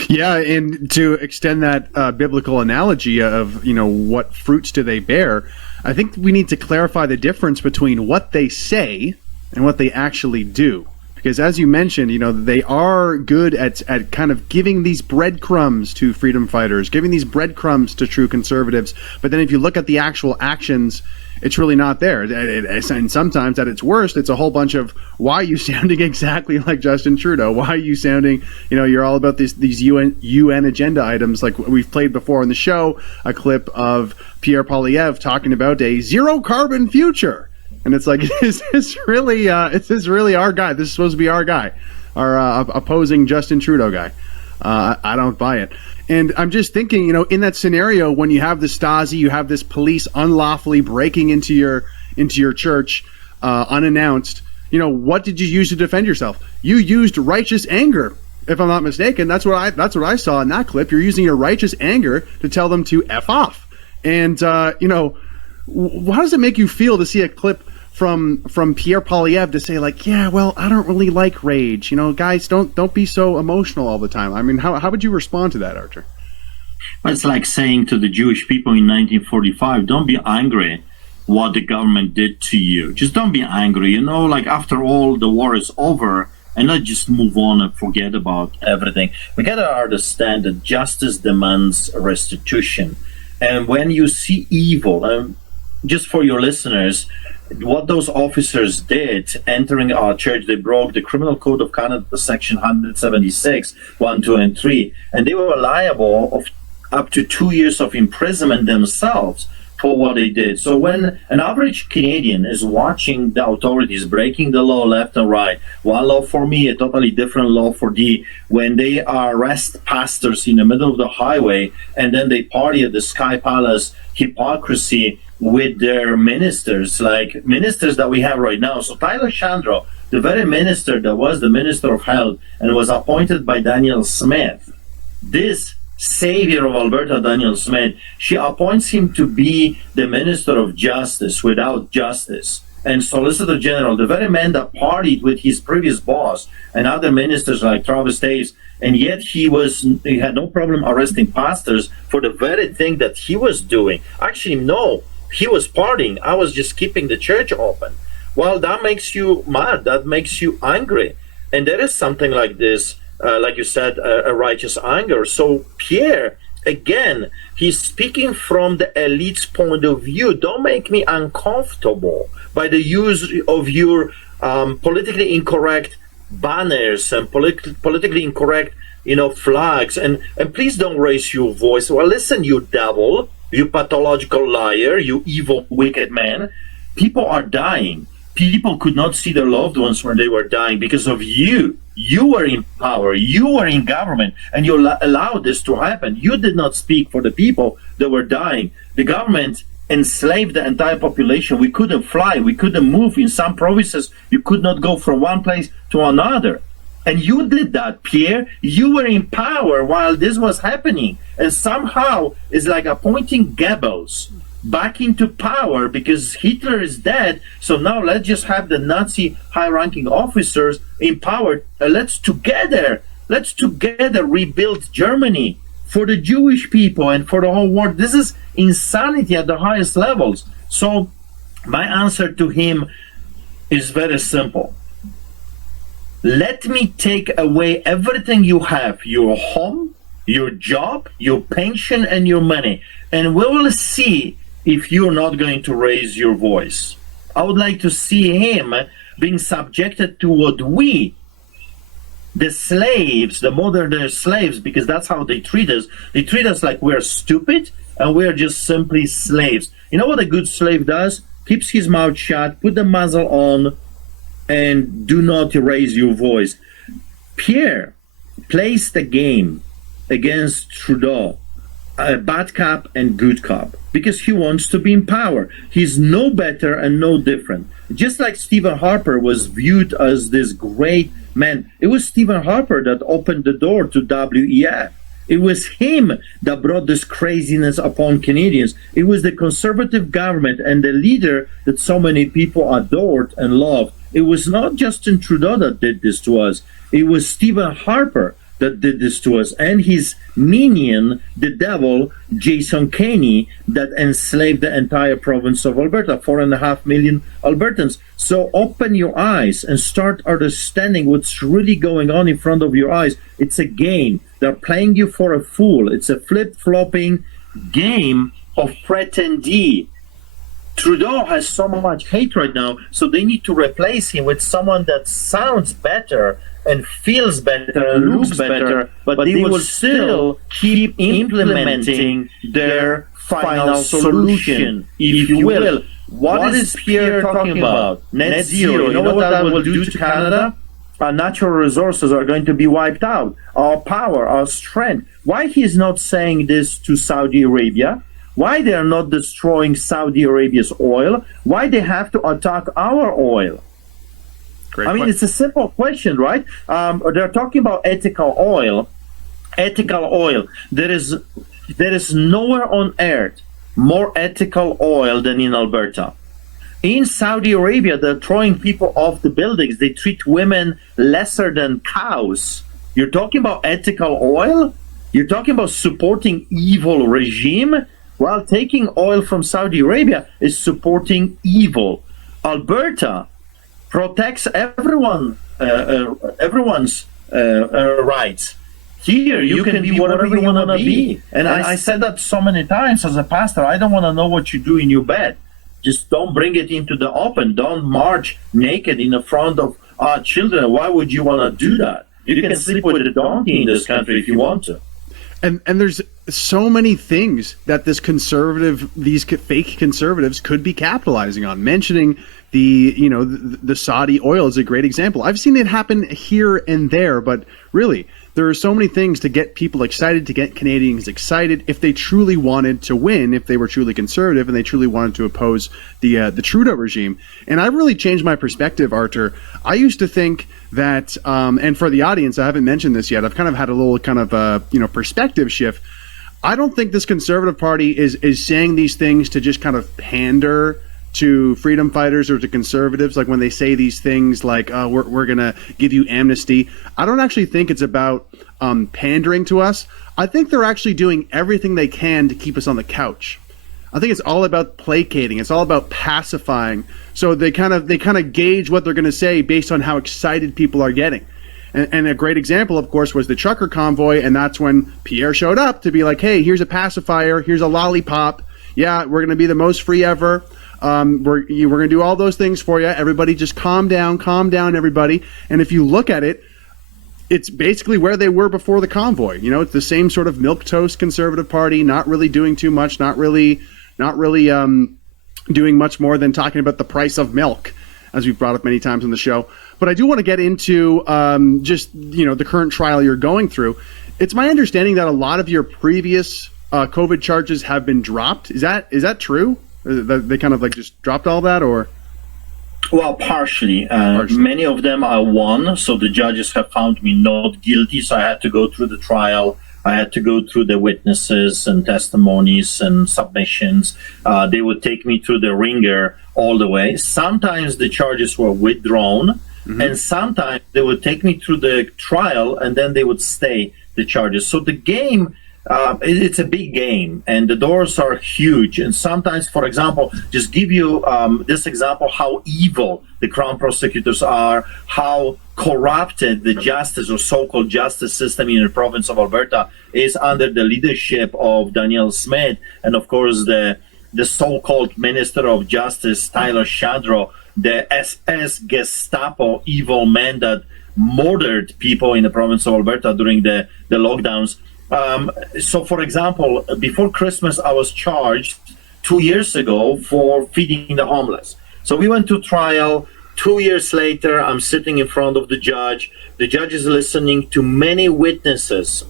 Yeah, and to extend that biblical analogy of, what fruits do they bear, I think we need to clarify the difference between what they say and what they actually do. Because as you mentioned, they are good at kind of giving these breadcrumbs to freedom fighters, giving these breadcrumbs to true conservatives. But then if you look at the actual actions, it's really not there. And sometimes at its worst, it's a whole bunch of, why are you sounding exactly like Justin Trudeau? Why are you sounding, you're all about these UN agenda items. Like we've played before on the show, a clip of Pierre Poilievre talking about a zero carbon future. And it's like, is this really our guy? This is supposed to be our guy, our opposing Justin Trudeau guy. I don't buy it. And I'm just thinking, in that scenario, when you have the Stasi, you have this police unlawfully breaking into your church unannounced. What did you use to defend yourself? You used righteous anger, if I'm not mistaken. That's what I saw in that clip. You're using your righteous anger to tell them to F off. And how does it make you feel to see a clip from Pierre Poilievre to say, like, yeah, well, I don't really like rage. Guys, don't be so emotional all the time. I mean, how would you respond to that, Artur? It's like saying to the Jewish people in 1945, don't be angry what the government did to you. Just don't be angry. Like, after all, the war is over. and not just move on and forget about everything. We got to understand that justice demands restitution. And when you see evil, just for your listeners, what those officers did entering our church, they broke the Criminal Code of Canada, section 176, 1, 2, and 3, and they were liable of up to 2 years of imprisonment themselves for what they did. So when an average Canadian is watching the authorities breaking the law left and right, one law for me, a totally different law for thee, when they arrest pastors in the middle of the highway and then they party at the Sky Palace, hypocrisy with their ministers, like ministers that we have right now. So Tyler Shandro, the very minister that was the Minister of Health and was appointed by Daniel Smith, this savior of Alberta, Daniel Smith, she appoints him to be the Minister of Justice without justice. And Solicitor General, the very man that partied with his previous boss and other ministers like Travis Taves, and yet he had no problem arresting pastors for the very thing that he was doing. Actually, no, he was partying. I was just keeping the church open. Well, that makes you mad. That makes you angry. And there is something like this, like you said, a righteous anger. So Pierre, again, he's speaking from the elite's point of view. Don't make me uncomfortable by the use of your politically incorrect banners and politically incorrect, flags. And please don't raise your voice. Well, listen, you devil, you pathological liar, you evil, wicked man. People are dying. People could not see their loved ones when they were dying because of you. You were in power, you were in government, and you allowed this to happen. You did not speak for the people that were dying. The government enslaved the entire population. We couldn't fly, we couldn't move. In some provinces, you could not go from one place to another. And you did that, Pierre. You were in power while this was happening. And somehow it's like appointing Goebbels back into power because Hitler is dead. So now let's just have the Nazi high-ranking officers in power. Let's together rebuild Germany for the Jewish people and for the whole world. This is insanity at the highest levels. So my answer to him is very simple. Let me take away everything you have, your home, your job, your pension, and your money, and we will see if you're not going to raise your voice. I would like to see him being subjected to what we, the slaves, the modern day slaves, because that's how they treat us. They treat us like we're stupid and we're just simply slaves. You know what a good slave does? Keeps his mouth shut, put the muzzle on, and do not raise your voice. Pierre plays the game against Trudeau, a bad cop and good cop, because he wants to be in power. He's no better and no different. Just like Stephen Harper was viewed as this great man. It was Stephen Harper that opened the door to WEF. It was him that brought this craziness upon Canadians. It was the conservative government and the leader that so many people adored and loved. It was not Justin Trudeau that did this to us. It was Stephen Harper that did this to us, and his minion, the devil, Jason Kenney, that enslaved the entire province of Alberta, 4.5 million Albertans. So open your eyes and start understanding what's really going on in front of your eyes. It's a game. They're playing you for a fool. It's a flip-flopping game of pretendee. Trudeau has so much hate right now, so they need to replace him with someone that sounds better and feels better and looks better, but they will still keep implementing their final solution, if you will. What is Pierre talking about? Net zero. You know what that will do to Canada? Our natural resources are going to be wiped out. Our power, our strength. Why he's not saying this to Saudi Arabia? Why they are not destroying Saudi Arabia's oil? Why they have to attack our oil? It's a simple question, right? They're talking about ethical oil. Ethical oil. There is nowhere on earth more ethical oil than in Alberta. In Saudi Arabia, they're throwing people off the buildings. They treat women lesser than cows. You're talking about ethical oil? You're talking about supporting evil regime? While taking oil from Saudi Arabia is supporting evil. Alberta protects everyone's rights. Here, you can be whatever you want to be. And I said that so many times as a pastor. I don't want to know what you do in your bed. Just don't bring it into the open. Don't march naked in the front of our children. Why would you want to do that? You can sleep with a donkey in this country if you want to. And there's so many things that these fake conservatives could be capitalizing on. Mentioning the Saudi oil is a great example. I've seen it happen here and there, but really, there are so many things to get people excited, to get Canadians excited if they truly wanted to win, if they were truly conservative and they truly wanted to oppose the Trudeau regime. And I've really changed my perspective, Artur. I used to think that, and for the audience, I haven't mentioned this yet, I've kind of had a little kind of perspective shift. I don't think this Conservative Party is saying these things to just kind of pander to freedom fighters or to conservatives, like when they say these things like, we're going to give you amnesty. I don't actually think it's about pandering to us. I think they're actually doing everything they can to keep us on the couch. I think it's all about placating. It's all about pacifying. So they kind of gauge what they're going to say based on how excited people are getting. And a great example, of course, was the trucker convoy, and that's when Pierre showed up to be like, hey, here's a pacifier, here's a lollipop. Yeah, we're going to be the most free ever. We're going to do all those things for you. Everybody just calm down, everybody. And if you look at it, it's basically where they were before the convoy. It's the same sort of milquetoast Conservative Party, not really doing too much, not really doing much more than talking about the price of milk, as we've brought up many times on the show. But I do want to get into the current trial you're going through. It's my understanding that a lot of your previous COVID charges have been dropped. Is that true? They kind of like just dropped all that, or? Well, partially. Many of them I won, so the judges have found me not guilty, so I had to go through the trial. I had to go through the witnesses and testimonies and submissions. They would take me through the ringer all the way. Sometimes the charges were withdrawn, and sometimes they would take me through the trial, and then they would stay the charges. So the game, it's a big game, and the doors are huge. And sometimes, for example, just give you this example, how evil the Crown prosecutors are, how corrupted the justice or so-called justice system in the province of Alberta is under the leadership of Danielle Smith, and of course the so-called Minister of Justice, Tyler Shadrow, the SS Gestapo evil man that murdered people in the province of Alberta during the lockdowns. So, for example, before Christmas, I was charged 2 years ago for feeding the homeless. So we went to trial. 2 years later, I'm sitting in front of the judge. The judge is listening to many witnesses,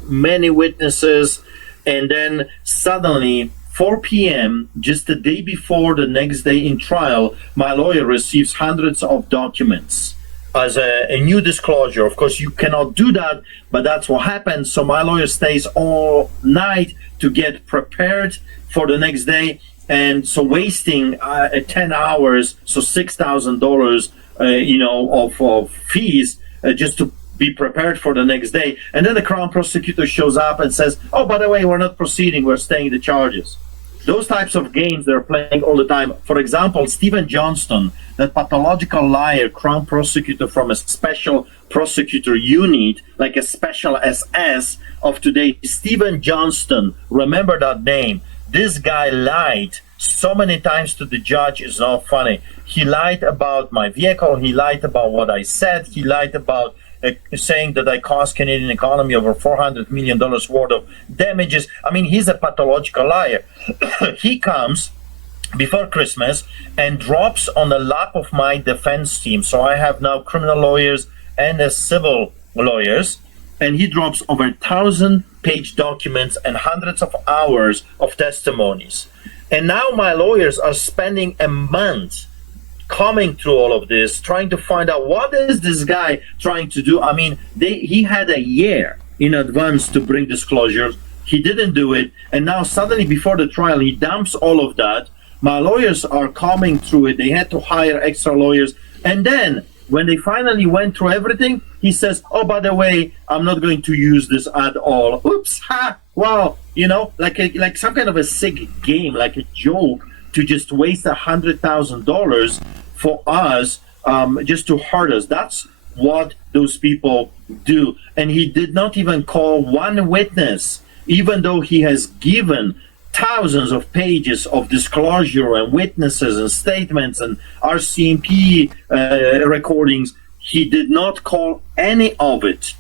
and then suddenly, 4 p.m., just the day before the next day in trial, my lawyer receives hundreds of documents as a new disclosure. Of course, you cannot do that, but that's what happened. So my lawyer stays all night to get prepared for the next day. And so wasting 10 hours, so $6,000, of fees just to be prepared for the next day. And then the Crown prosecutor shows up and says, oh, by the way, we're not proceeding, we're staying the charges. Those types of games they're playing all the time. For example, Stephen Johnston, that pathological liar, Crown prosecutor from a special prosecutor unit, like a special SS of today, Stephen Johnston, remember that name. This guy lied so many times to the judge, it's not funny. He lied about my vehicle, he lied about what I said, he lied about saying that I cost Canadian economy over $400 million worth of damages. I mean, he's a pathological liar. He comes before Christmas and drops on the lap of my defense team. So I have now criminal lawyers and civil lawyers, and he drops over 1,000-page documents and hundreds of hours of testimonies. And now my lawyers are spending a month coming through all of this, trying to find out what is this guy trying to do. I mean, he had a year in advance to bring disclosures. He didn't do it. And now suddenly before the trial, he dumps all of that. My lawyers are coming through it. They had to hire extra lawyers. And then when they finally went through everything, he says, oh, by the way, I'm not going to use this at all. Oops, ha, wow. Like some kind of a sick game, like a joke, to just waste $100,000 for us just to hurt us. That's what those people do. And he did not even call one witness, even though he has given thousands of pages of disclosure and witnesses and statements and RCMP recordings. He did not call any of it.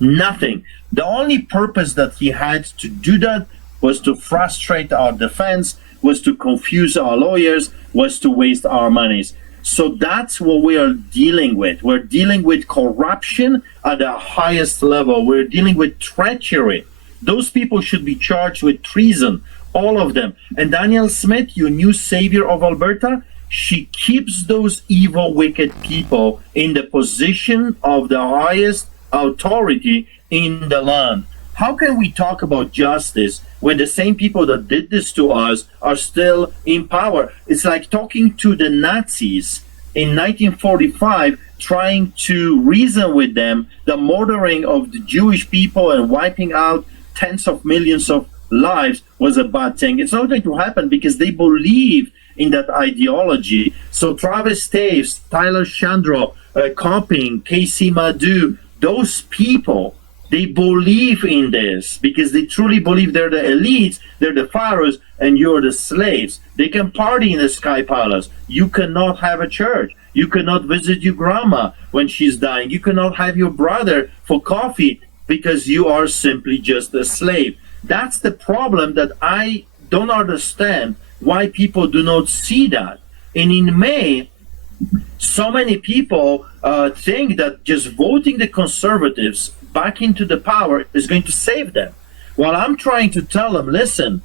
Nothing. The only purpose that he had to do that was to frustrate our defense, was to confuse our lawyers, was to waste our monies. So that's what we are dealing with. We're dealing with corruption at the highest level. We're dealing with treachery. Those people should be charged with treason, all of them. And Danielle Smith, your new savior of Alberta, she keeps those evil, wicked people in the position of the highest authority in the land. How can we talk about justice when the same people that did this to us are still in power? It's like talking to the Nazis in 1945, trying to reason with them the murdering of the Jewish people and wiping out tens of millions of lives was a bad thing. It's not going to happen because they believe in that ideology. So Travis Taves, Tyler Shandro, Copping, Casey Madhu, those people, they believe in this because they truly believe they're the elites, they're the pharaohs, and you're the slaves. They can party in the Sky Palace. You cannot have a church. You cannot visit your grandma when she's dying. You cannot have your brother for coffee because you are simply just a slave. That's the problem that I don't understand why people do not see that. And in May, so many people think that just voting the conservatives back into the power is going to save them. While I'm trying to tell them, listen,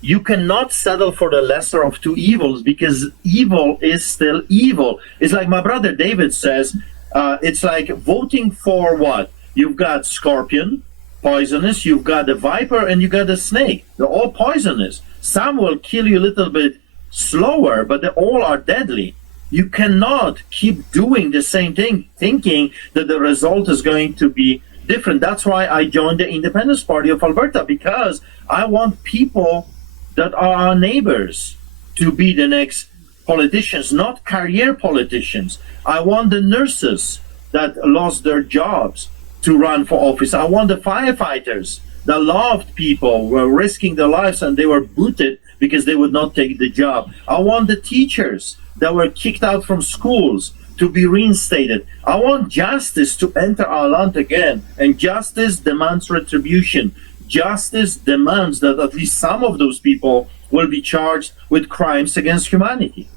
you cannot settle for the lesser of two evils because evil is still evil. It's like my brother David says, it's like voting for what? You've got scorpion, poisonous, you've got the viper, and you got the snake. They're all poisonous. Some will kill you a little bit slower, but they all are deadly. You cannot keep doing the same thing, thinking that the result is going to be different. That's why I joined the Independence Party of Alberta, because I want people that are our neighbors to be the next politicians, not career politicians. I want the nurses that lost their jobs to run for office. I want the firefighters that loved people, were risking their lives, and they were booted because they would not take the job. I want the teachers that were kicked out from schools to be reinstated. I want justice to enter our land again, and justice demands retribution. Justice demands that at least some of those people will be charged with crimes against humanity.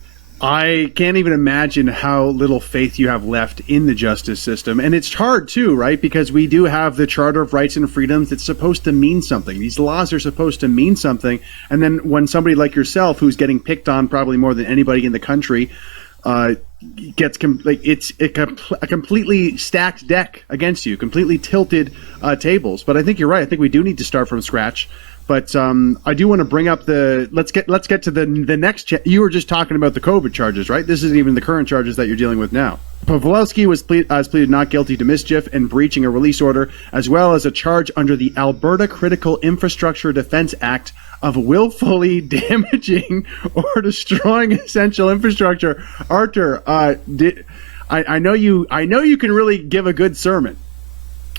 I can't even imagine how little faith you have left in the justice system. And it's hard too, right? Because we do have the Charter of Rights and Freedoms that's supposed to mean something. These laws are supposed to mean something. And then when somebody like yourself, who's getting picked on probably more than anybody in the country, gets it's a completely stacked deck against you, completely tilted tables. But I think you're right. I think we do need to start from scratch. But I do want to bring up let's get to the next. You were just talking about the COVID charges, right? This isn't even the current charges that you're dealing with now. Pawlowski has pleaded not guilty to mischief and breaching a release order, as well as a charge under the Alberta Critical Infrastructure Defence Act of willfully damaging or destroying essential infrastructure. Artur, I know you can really give a good sermon.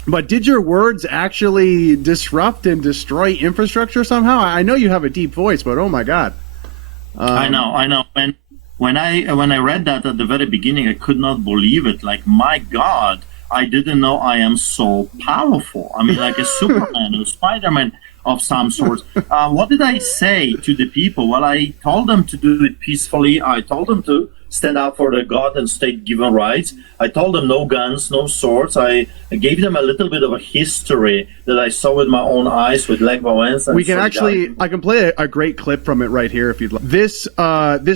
But did your words actually disrupt and destroy infrastructure somehow? I know you have a deep voice, but oh my God! I know. And when I read that at the very beginning, I could not believe it. Like, my God, I didn't know I am so powerful. I mean, like a Superman or Spider-Man of some sort. What did I say to the people? Well, I told them to do it peacefully. I told them to stand up for the God and state-given rights. I told them no guns, no swords. I gave them a little bit of a history that I saw with my own eyes with Lech Wałęsa. We can I can play a great clip from it right here if you'd like. This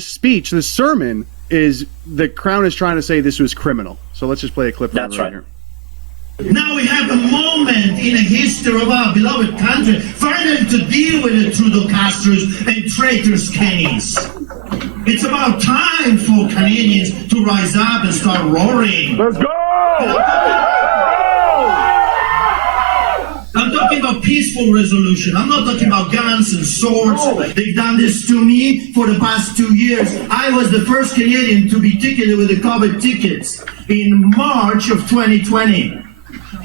speech, this sermon, is the Crown is trying to say this was criminal. So let's just play a clip from it right here. Now we have a moment in the history of our beloved country for them to deal with the Trudeau Castros and traitors Kennys. It's about time for Canadians to rise up and start roaring. Let's go! And talking about peaceful resolution. I'm not talking about guns and swords. They've done this to me for the past 2 years. I was the first Canadian to be ticketed with the COVID tickets in March of 2020.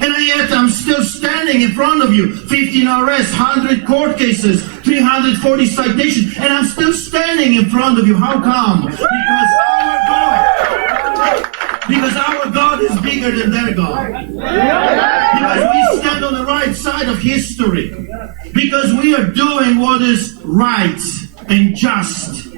And yet I'm still standing in front of you. 15 arrests, 100 court cases, 340 citations, and I'm still standing in front of you. How come? Because our God is bigger than their God. Because we stand on the right side of history. Because we are doing what is right and just.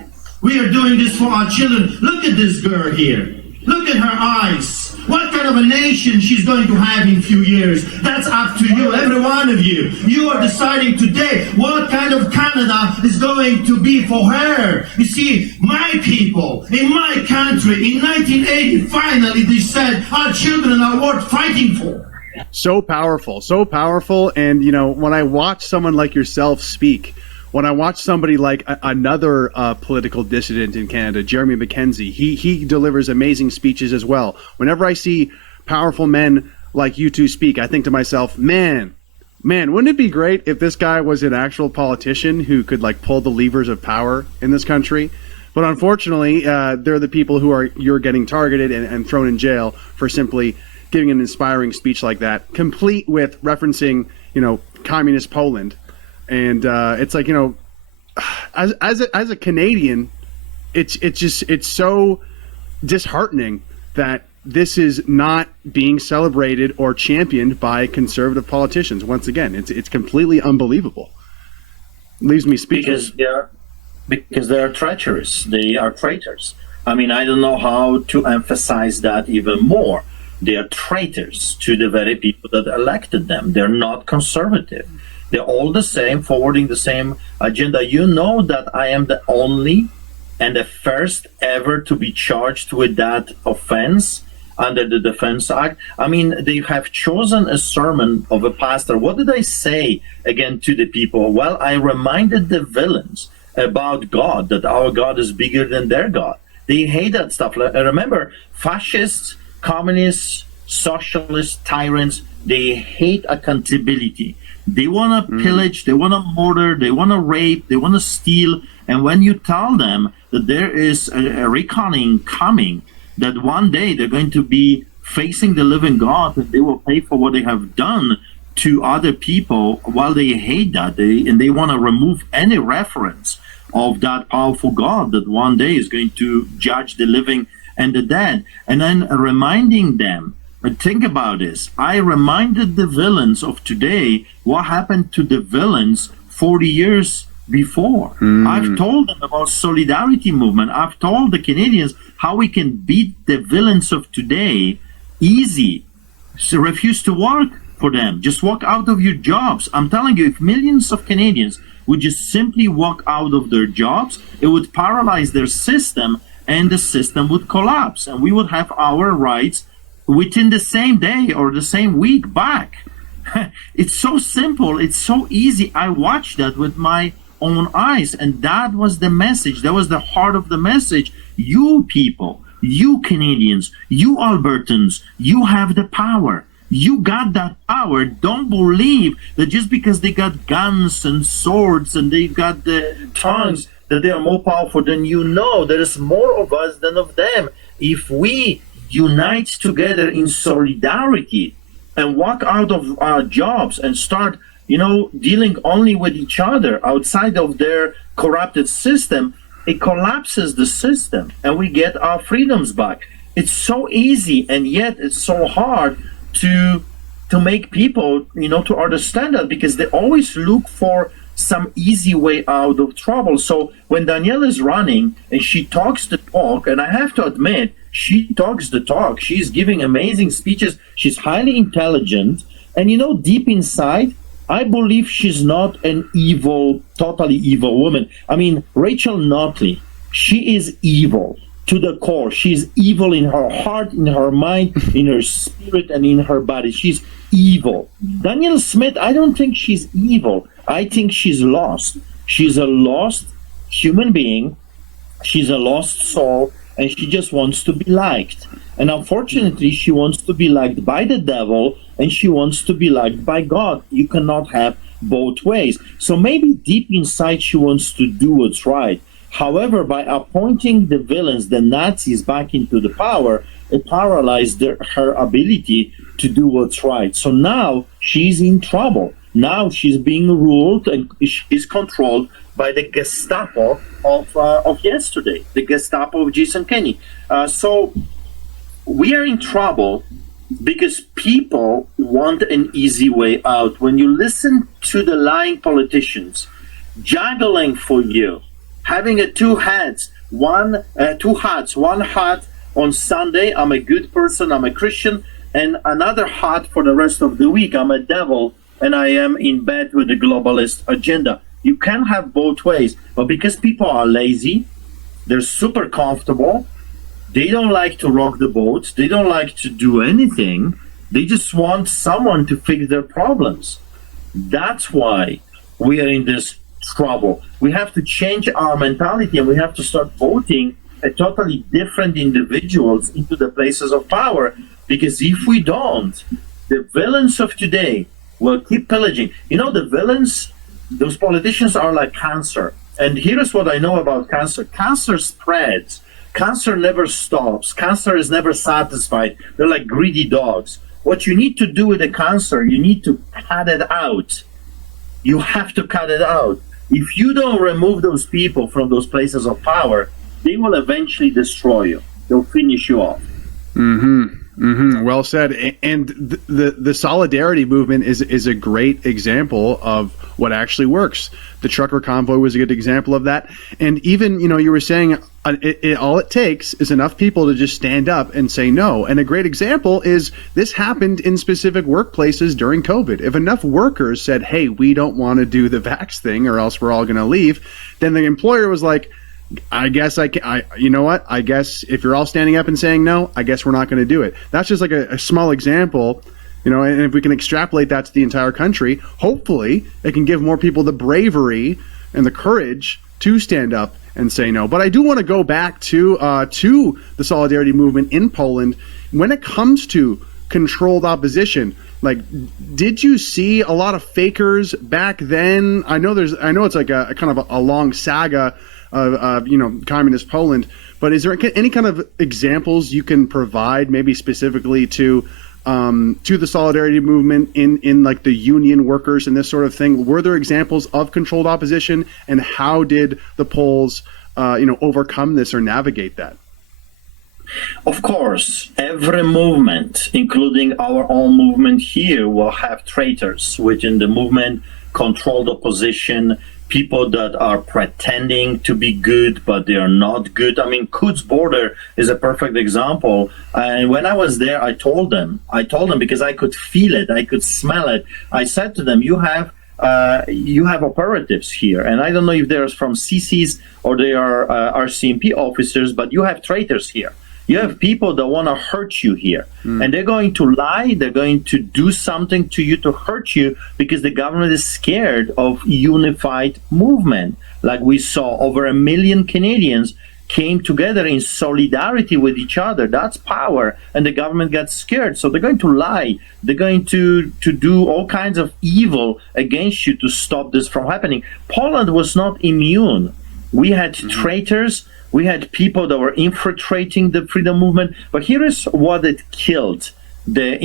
We are doing this for our children. Look at this girl here. Look at her eyes. What kind of a nation she's going to have in a few years? That's up to you, every one of you. You are deciding today what kind of Canada is going to be for her. You see, my people, in my country, in 1980, finally they said, our children are worth fighting for. So powerful. And, you know, when I watch someone like yourself speak, when I watch somebody like another political dissident in Canada, Jeremy McKenzie, he delivers amazing speeches as well. Whenever I see powerful men like you two speak, I think to myself, man, wouldn't it be great if this guy was an actual politician who could like pull the levers of power in this country? But unfortunately, they're the people you're getting targeted and thrown in jail for simply giving an inspiring speech like that, complete with referencing, you know, communist Poland. And it's like, you know, as a Canadian, it's so disheartening that this is not being celebrated or championed by conservative politicians. Once again, it's completely unbelievable. Leaves me speechless. Because they are treacherous. They are traitors. I mean, I don't know how to emphasize that even more. They are traitors to the very people that elected them. They're not conservative. They're all the same, forwarding the same agenda. You know that I am the only and the first ever to be charged with that offense under the Defense Act. I mean, they have chosen a sermon of a pastor. What did I say again to the people? Well, I reminded the villains about God, that our God is bigger than their God. They hate that stuff. Remember, fascists, communists, socialists, tyrants, they hate accountability. They want to pillage, they want to murder, they want to rape, they want to steal. And when you tell them that there is a reckoning coming, that one day they're going to be facing the living God and they will pay for what they have done to other people, while they hate that, they want to remove any reference of that powerful God that one day is going to judge the living and the dead. And then reminding them, but think about this. I reminded the villains of today what happened to the villains 40 years before. I've told them about solidarity movement. I've told the Canadians how we can beat the villains of today easy. So refuse to work for them. Just walk out of your jobs. I'm telling you, if millions of Canadians would just simply walk out of their jobs, it would paralyze their system and the system would collapse and we would have our rights within the same day or the same week back. It's so simple. It's so easy. I watched that with my own eyes, and that was the message. That was the heart of the message. You people, you Canadians, you Albertans, you have the power. You got that power. Don't believe that just because they got guns and swords and they got the tongues that they are more powerful than you. Know there is more of us than of them. If we unite together in solidarity and walk out of our jobs and start, you know, dealing only with each other outside of their corrupted system, it collapses the system and we get our freedoms back. It's so easy, and yet it's so hard to make people, you know, to understand that, because they always look for some easy way out of trouble. So when Danielle is running and she talks the talk, and I have to admit, she talks the talk, she's giving amazing speeches, she's highly intelligent, and you know, deep inside, I believe she's not an evil, totally evil woman. I mean, Rachel Notley, she is evil to the core. She's evil in her heart, in her mind, in her spirit, and in her body. She's evil. Danielle Smith, I don't think she's evil. I think she's lost. She's a lost human being. She's a lost soul. and she just wants to be liked. And unfortunately, she wants to be liked by the devil, and she wants to be liked by God. You cannot have both ways. So maybe deep inside, she wants to do what's right. However, by appointing the villains, the Nazis, back into the power, it paralyzed her ability to do what's right. So now she's in trouble. Now she's being ruled and is controlled by the Gestapo of yesterday, the Gestapo of Jason Kenney. So we are in trouble because people want an easy way out. When you listen to the lying politicians juggling for you, having two hats, one hat on Sunday, I'm a good person, I'm a Christian, and another hat for the rest of the week, I'm a devil, and I am in bed with the globalist agenda. You can have both ways, but because people are lazy, they're super comfortable, they don't like to rock the boat, they don't like to do anything, they just want someone to fix their problems. That's why we are in this trouble. We have to change our mentality, and we have to start voting a totally different individuals into the places of power, because if we don't, the villains of today will keep pillaging. You know, the villains, those politicians are like cancer. And here's what I know about cancer. Cancer spreads. Cancer never stops. Cancer is never satisfied. They're like greedy dogs. What you need to do with the cancer, you need to cut it out. You have to cut it out. If you don't remove those people from those places of power, they will eventually destroy you. They'll finish you off. Well said. And the solidarity movement is a great example of what actually works. The trucker convoy was a good example of that. And even, you were saying all it takes is enough people to just stand up and say no. And a great example is this happened in specific workplaces during COVID. If enough workers said, hey, we don't want to do the vax thing or else we're all going to leave, then the employer was like, I guess you know what? I guess if you're all standing up and saying no, I guess we're not going to do it. That's just like a small example, and if we can extrapolate that to the entire country, hopefully it can give more people the bravery and the courage to stand up and say no. But I do want to go back to the solidarity movement in Poland. When it comes to controlled opposition, like, did you see a lot of fakers back then? I know it's like a kind of a long saga of communist Poland, but is there any kind of examples you can provide, maybe specifically to the solidarity movement in like the union workers and this sort of thing? Were there examples of controlled opposition, and how did the Poles overcome this or navigate that? Of course, every movement, including our own movement here, will have traitors within the movement, controlled opposition, people that are pretending to be good, but they are not good. I mean, Quds border is a perfect example. And when I was there, I told them because I could feel it, I could smell it. I said to them, you have operatives here, and I don't know if they're from CCs or they are RCMP officers, but you have traitors here. You have people that want to hurt you here, and they're going to lie, they're going to do something to you to hurt you because the government is scared of unified movement. Like we saw, over 1 million Canadians came together in solidarity with each other. That's power, and the government got scared. So they're going to lie, they're going to do all kinds of evil against you to stop this from happening. Poland was not immune. We had traitors. We had people that were infiltrating the freedom movement, but here is what it killed the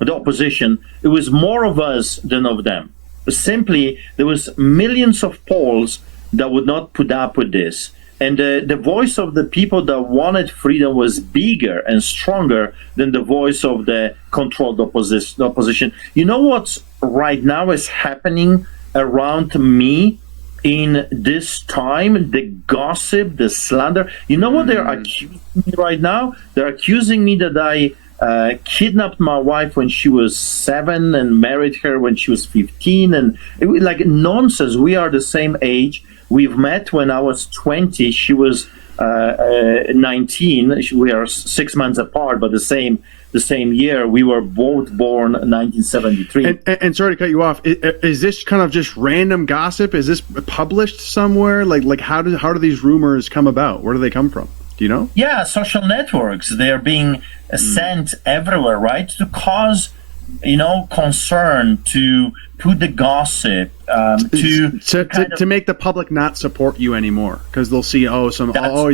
opposition. It was more of us than of them. Simply, there was millions of Poles that would not put up with this, and the voice of the people that wanted freedom was bigger and stronger than the voice of the controlled opposition. You know what's right now is happening around me? In this time, the gossip, the slander. You know what they're accusing me right now? They're accusing me that I kidnapped my wife when she was 7 and married her when she was 15. And it was like nonsense. We are the same age. We've met when I was 20. She was 19. We are 6 months apart, but the same the same year. We were both born 1973. And sorry to cut you off. Is this kind of just random gossip? Is this published somewhere? Like how do these rumors come about? Where do they come from? Do you know? Yeah, social networks. They're being sent everywhere, right? To cause, concern, to put the gossip, to make the public not support you anymore, because they'll see, he's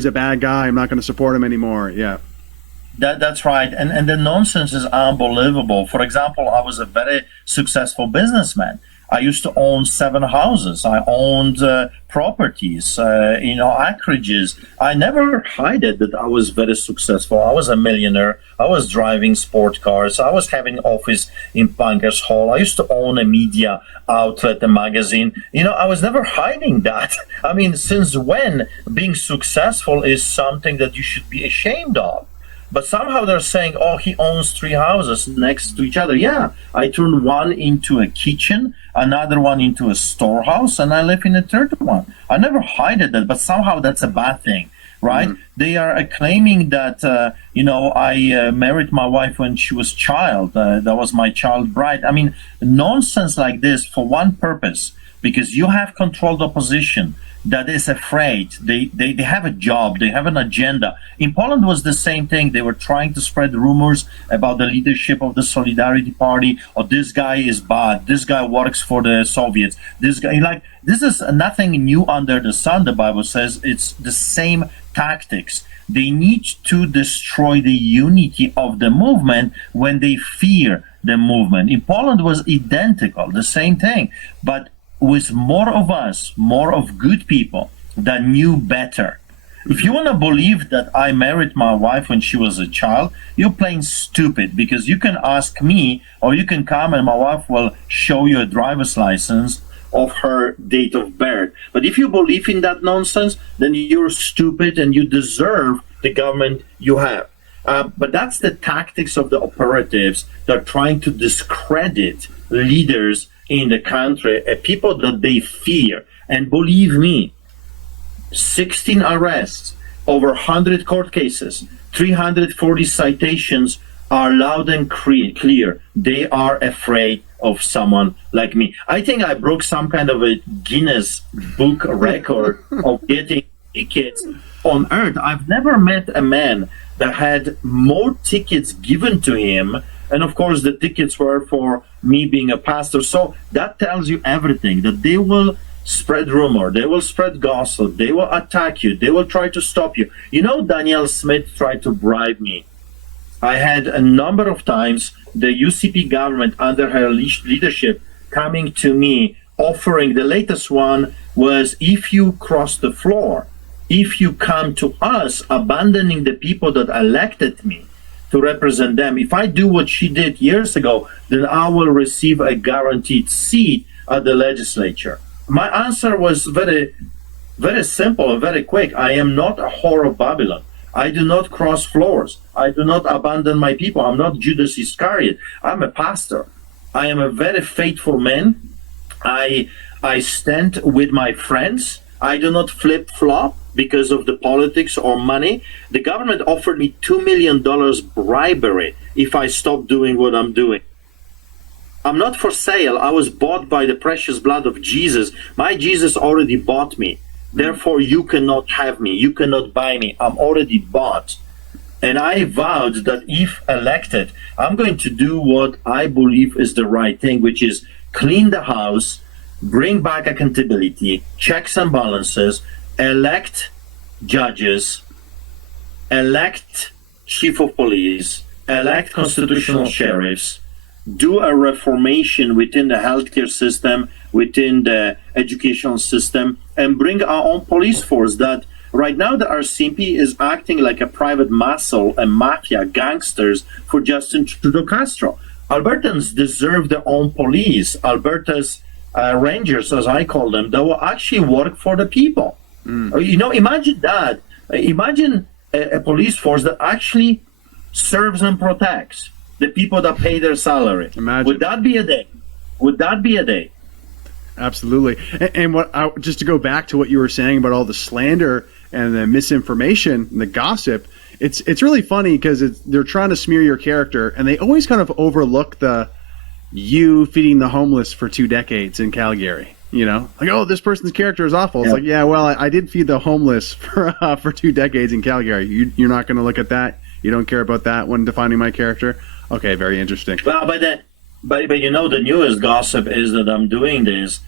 a bad guy, I'm not going to support him anymore. Yeah. That's right. And the nonsense is unbelievable. For example, I was a very successful businessman. I used to own 7 houses. I owned properties, acreages. I never hid it that I was very successful. I was a millionaire. I was driving sport cars. I was having office in Bankers Hall. I used to own a media outlet, a magazine. I was never hiding that. I mean, since when being successful is something that you should be ashamed of? But somehow they're saying, oh, he owns 3 houses next to each other. Yeah, I turned one into a kitchen, another one into a storehouse, and I live in a third one. I never hid that, but somehow that's a bad thing, right? Mm-hmm. They are claiming that, I married my wife when she was a child. That was my child bride. I mean, nonsense like this for one purpose, because you have controlled opposition that is afraid. They have a job, they have an agenda. In Poland was the same thing. They were trying to spread rumors about the leadership of the Solidarity Party, or this guy is bad, this guy works for the Soviets, this guy, this is nothing new under the sun. The Bible says it's the same tactics. They need to destroy the unity of the movement when they fear the movement. In Poland was identical, the same thing, but with more of us, more of good people that knew better. If you want to believe that I married my wife when she was a child, you're plain stupid, because you can ask me, or you can come and my wife will show you a driver's license of her date of birth. But if you believe in that nonsense, then you're stupid and you deserve the government you have. But that's the tactics of the operatives that are trying to discredit leaders in the country, people that they fear. And believe me, 16 arrests, over 100 court cases, 340 citations are loud and clear. They are afraid of someone like me. I think I broke some kind of a Guinness Book record of getting tickets on earth. I've never met a man that had more tickets given to him. And of course, the tickets were for me being a pastor. So that tells you everything, that they will spread rumor, they will spread gossip, they will attack you, they will try to stop you. Danielle Smith tried to bribe me. I had a number of times the UCP government under her leadership coming to me, offering, the latest one was, if you cross the floor, if you come to us, abandoning the people that elected me to represent them, if I do what she did years ago, then I will receive a guaranteed seat at the legislature. My answer was very, very simple and very quick. I am not a whore of Babylon. I do not cross floors. I do not abandon my people. I'm not Judas Iscariot. I'm a pastor. I am a very faithful man. I stand with my friends. I do not flip-flop because of the politics or money. The government offered me $2 million bribery if I stop doing what I'm doing. I'm not for sale. I was bought by the precious blood of Jesus. My Jesus already bought me. Therefore, you cannot have me. You cannot buy me. I'm already bought. And I vowed that if elected, I'm going to do what I believe is the right thing, which is clean the house, bring back accountability, checks and balances, elect judges, elect chief of police, elect constitutional sheriffs, do a reformation within the healthcare system, within the educational system, and bring our own police force. That right now the RCMP is acting like a private muscle and mafia gangsters for Justin Trudeau Castro. Albertans deserve their own police. Alberta's Rangers, as I call them, that will actually work for the people. Imagine that. Imagine a police force that actually serves and protects the people that pay their salary. Imagine. Would that be a day? Would that be a day? Absolutely. And just to go back to what you were saying about all the slander and the misinformation and the gossip, it's really funny because they're trying to smear your character, and they always kind of overlook you feeding the homeless for 2 decades in Calgary. You know, like, oh, this person's character is awful. It's like, yeah, well, I did feed the homeless for 2 decades in Calgary. You're not going to look at that. You don't care about that when defining my character. Okay, very interesting. Well, but you know, the newest gossip is that I'm doing this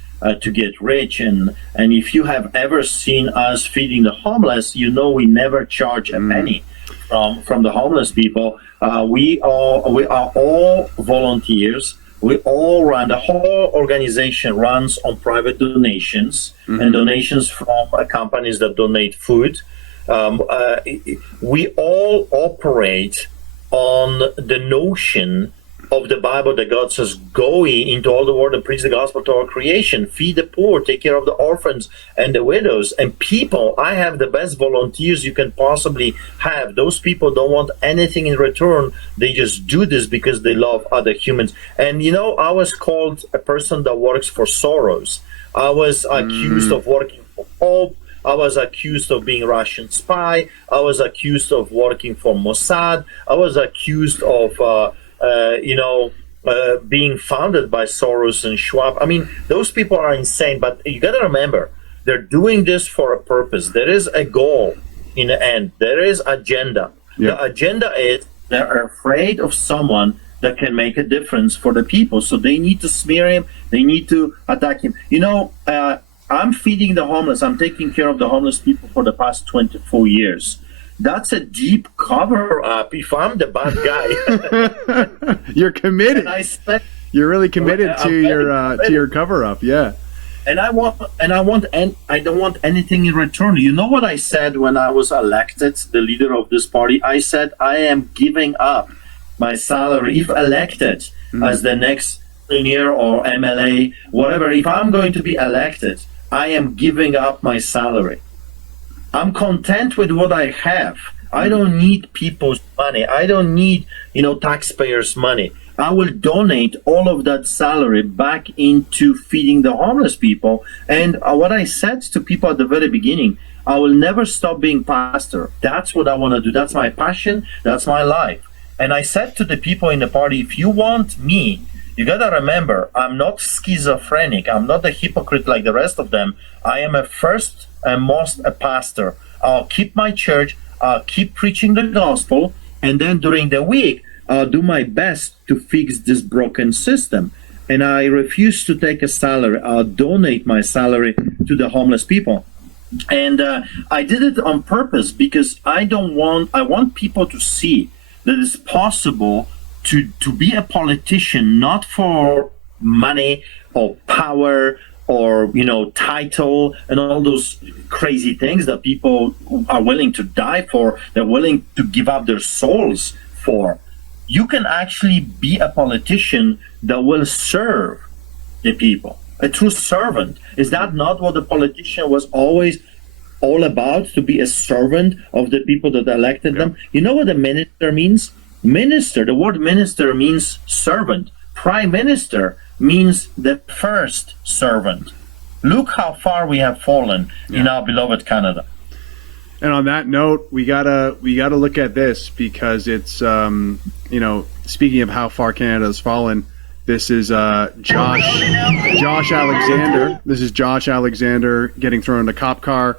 to get rich, and if you have ever seen us feeding the homeless, you know we never charge a penny from the homeless people. We are all volunteers. We all run, the whole organization runs on private donations and donations from companies that donate food. We all operate on the notion of the Bible that God says, go into all the world and preach the gospel to all creation, feed the poor, take care of the orphans and the widows. And people, I have the best volunteers you can possibly have. Those people don't want anything in return. They just do this because they love other humans. And you know, I was called a person that works for Soros. I was accused of working for Pope. I was accused of being a Russian spy. I was accused of working for Mossad. I was accused of being founded by Soros and Schwab. I mean, those people are insane, but you got to remember, they're doing this for a purpose. There is a goal in the end. There is agenda. Yeah. The agenda is they're afraid of someone that can make a difference for the people. So they need to smear him. They need to attack him. You know, I'm feeding the homeless. I'm taking care of the homeless people for the past 24 years. That's a deep cover up if I'm the bad guy. You're committed. You're really committed to your cover up, yeah. And I don't want anything in return. You know what I said when I was elected, the leader of this party? I said I am giving up my salary if elected as the next premier or MLA, whatever. If I'm going to be elected, I am giving up my salary. I'm content with what I have. I don't need people's money. I don't need, taxpayers' money. I will donate all of that salary back into feeding the homeless people. And what I said to people at the very beginning, I will never stop being pastor. That's what I want to do. That's my passion. That's my life. And I said to the people in the party, if you want me, you got to remember, I'm not schizophrenic. I'm not a hypocrite like the rest of them. I am first and most a pastor. I'll keep my church. I'll keep preaching the gospel. And then during the week, I'll do my best to fix this broken system. And I refuse to take a salary. I'll donate my salary to the homeless people. And I did it on purpose because I want people to see that it's possible to be a politician, not for money or power or, title and all those crazy things that people are willing to die for, they're willing to give up their souls for. You can actually be a politician that will serve the people, a true servant. Is that not what the politician was always all about, to be a servant of the people that elected them? You know what a minister means? Minister, the word minister means servant. Prime minister means the first servant. Look how far we have fallen in our beloved Canada. And on that note, we gotta look at this because it's speaking of how far Canada's fallen. This is Josh Alexander. This is Josh Alexander getting thrown in a cop car.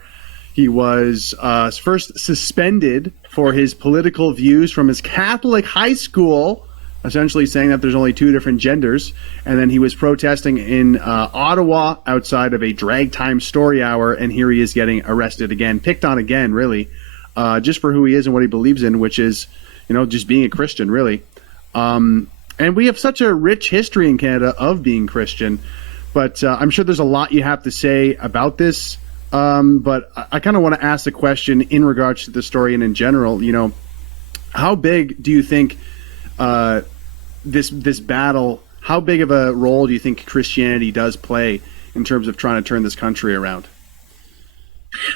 He was first suspended for his political views from his Catholic high school, essentially saying that there's only 2 different genders. And then he was protesting in Ottawa outside of a drag time story hour, and here he is getting arrested again, picked on again, really, just for who he is and what he believes in, which is, just being a Christian, really. And we have such a rich history in Canada of being Christian, but I'm sure there's a lot you have to say about this. But I kind of want to ask the question in regards to the story and in general, how big do you think this battle, how big of a role do you think Christianity does play in terms of trying to turn this country around?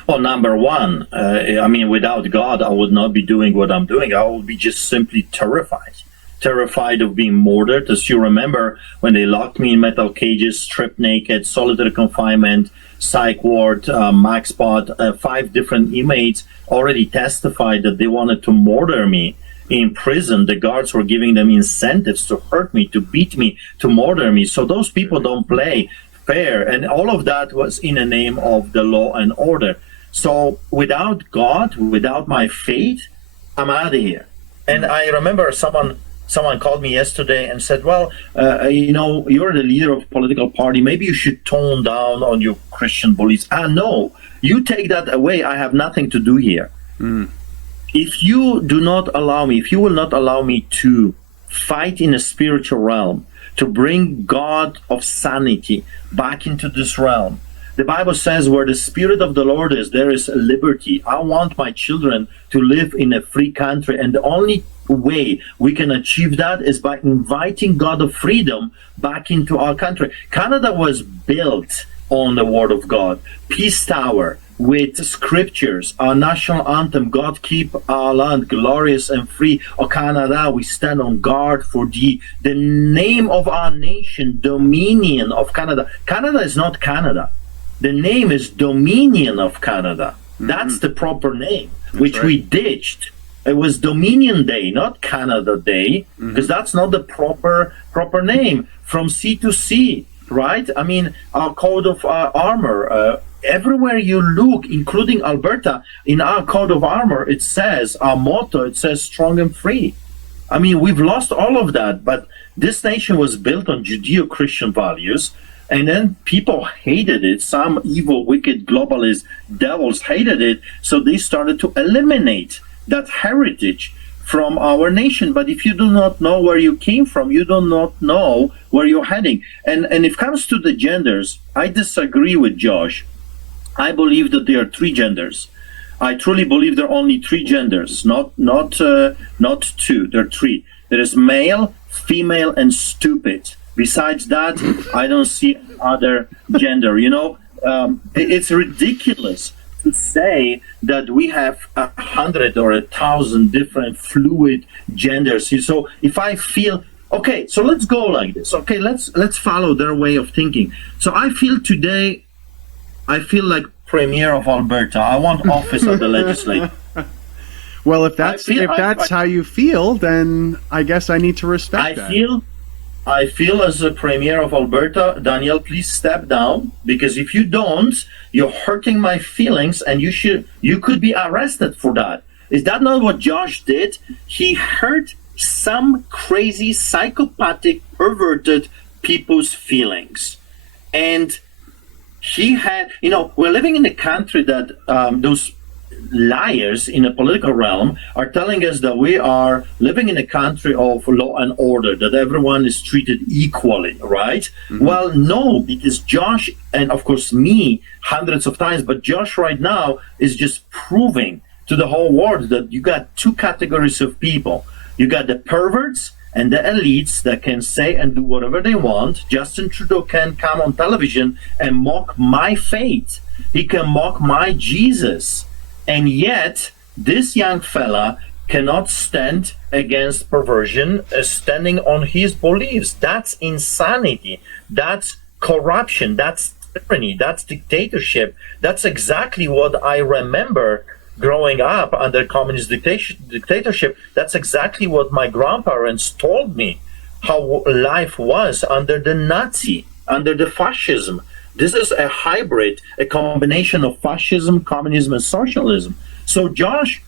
Well, number one, without God, I would not be doing what I'm doing. I would be just simply terrified of being murdered. As you remember, when they locked me in metal cages, stripped naked, solitary confinement, psych ward, MaxPod. 5 different inmates already testified that they wanted to murder me in prison. The guards were giving them incentives to hurt me, to beat me, to murder me. So those people don't play fair. And all of that was in the name of the law and order. So without God, without my faith, I'm out of here. And I remember someone called me yesterday and said, well, you're the leader of a political party. Maybe you should tone down on your Christian beliefs. No, you take that away. I have nothing to do here. If you do not allow me, if you will not allow me to fight in a spiritual realm, to bring God of sanity back into this realm, the Bible says where the Spirit of the Lord is, there is liberty. I want my children to live in a free country. And the only way we can achieve that is by inviting God of freedom back into our country. Canada was built on the Word of God. Peace Tower with scriptures, our national anthem, God keep our land glorious and free. O Canada, we stand on guard for thee. The name of our nation, Dominion of Canada. Canada is not Canada. The name is Dominion of Canada. That's the proper name, which we ditched. It was Dominion Day, not Canada Day, because that's not the proper name. From sea to sea, right? I mean, our code of armor, everywhere you look, including Alberta, in our code of armor, it says, our motto, it says strong and free. I mean, we've lost all of that, but this nation was built on Judeo-Christian values, and then people hated it. Some evil, wicked, globalist devils hated it, so they started to eliminate that heritage from our nation. But if you do not know where you came from, you do not know where you're heading. And if it comes to the genders, I disagree with Josh. I believe that there are 3 genders. I truly believe there are only 3 genders, not 2. There are 3. There is male, female, and stupid. Besides that, I don't see other gender. It's ridiculous to say that we have 100 or 1,000 different fluid genders. So if I feel okay, so let's go like this. Okay, let's follow their way of thinking. So I feel today, I feel like Premier of Alberta. I want office of the legislature. Well, if that's how you feel, then I guess I need to respect that. I feel as a Premier of Alberta, Daniel, please step down, because if you don't, you're hurting my feelings, and you could be arrested for that. Is that not what Josh did? He hurt some crazy, psychopathic, perverted people's feelings. And he had, we're living in a country that those liars in the political realm are telling us that we are living in a country of law and order, that everyone is treated equally, right? Well, no, because Josh, and of course me hundreds of times, but Josh right now is just proving to the whole world that you got 2 categories of people. You got the perverts and the elites that can say and do whatever they want. Justin Trudeau can come on television and mock my faith. He can mock my Jesus. And yet, this young fella cannot stand against perversion, standing on his beliefs. That's insanity. That's corruption. That's tyranny. That's dictatorship. That's exactly what I remember growing up under communist dictatorship. That's exactly what my grandparents told me, how life was under the Nazi, under the fascism. This is a hybrid, a combination of fascism, communism, and socialism. So Josh,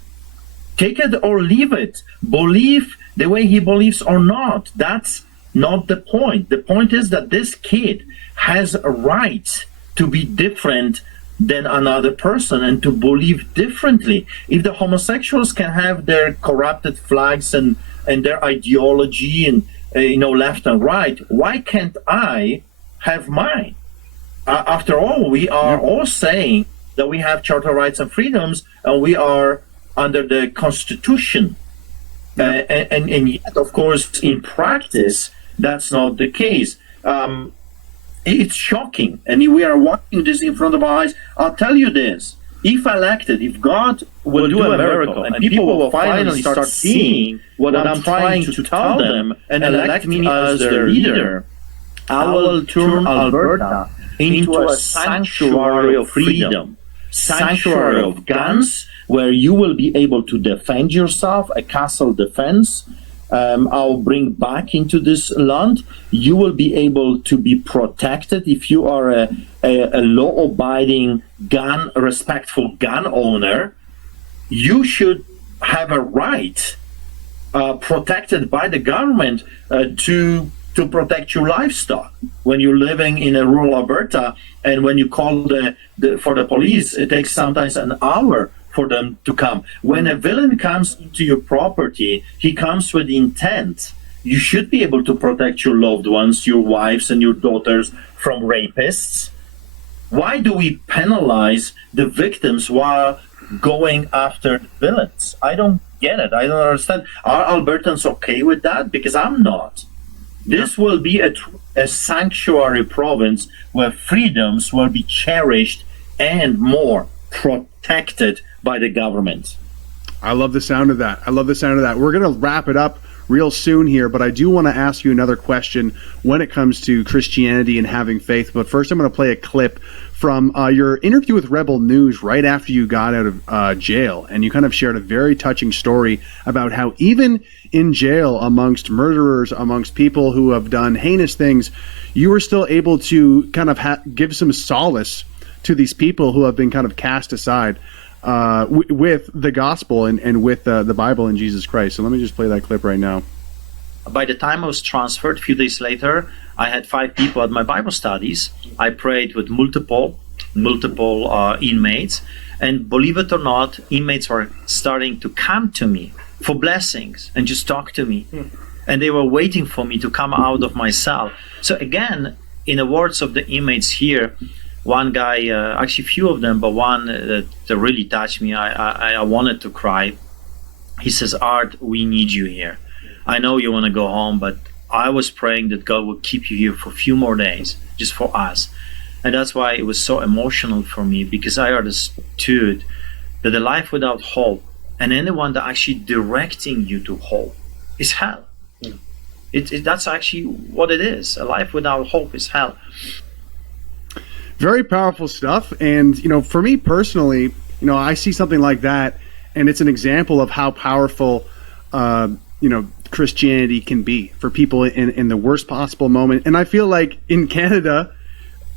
take it or leave it. Believe the way he believes or not. That's not the point. The point is that this kid has a right to be different than another person and to believe differently. If the homosexuals can have their corrupted flags and their ideology and left and right, why can't I have mine? After all, we are all saying that we have charter rights and freedoms, and we are under the Constitution. And yet, of course, in practice, that's not the case. It's shocking, and we are watching this in front of our eyes. I'll tell you this. If elected, if God will do a miracle, and people will finally start seeing what I'm trying to tell them and elect me as their leader, I will turn Alberta into a sanctuary of freedom, sanctuary of guns, where you will be able to defend yourself, a castle defense. I'll bring back into this land. You will be able to be protected if you are a law-abiding, respectful gun owner. You should have a right, protected by the government, to protect your livestock. When you're living in a rural Alberta, and when you call for the police, it takes sometimes an hour for them to come. When a villain comes into your property, he comes with intent. You should be able to protect your loved ones, your wives and your daughters from rapists. Why do we penalize the victims while going after the villains? I don't get it. I don't understand. Are Albertans okay with that? Because I'm not. This will be a sanctuary province where freedoms will be cherished and more protected by the government. I love the sound of that. We're going to wrap it up real soon here, but I do want to ask you another question when it comes to Christianity and having faith. But first, I'm going to play a clip from your interview with Rebel News right after you got out of jail, and you kind of shared a very touching story about how even in jail, amongst murderers, amongst people who have done heinous things, you were still able to kind of give some solace to these people who have been kind of cast aside with the gospel and with the Bible and Jesus Christ. So let me just play that clip right now. By the time I was transferred, a few days later, I had 5 people at my Bible studies. I prayed with multiple inmates, and believe it or not, inmates were starting to come to me for blessings and just talk to me. And they were waiting for me to come out of my cell. So again, in the words of the inmates here, one guy, actually few of them, but one that really touched me, I wanted to cry. He says, Art, we need you here. I know you want to go home, but I was praying that God would keep you here for a few more days, just for us. And that's why it was so emotional for me, because I understood that a life without hope, and anyone that actually directing you to hope, is hell. That's actually what it is. A life without hope is hell. Very powerful stuff. And, for me personally, I see something like that, and it's an example of how powerful, Christianity can be for people in the worst possible moment. And I feel like in Canada,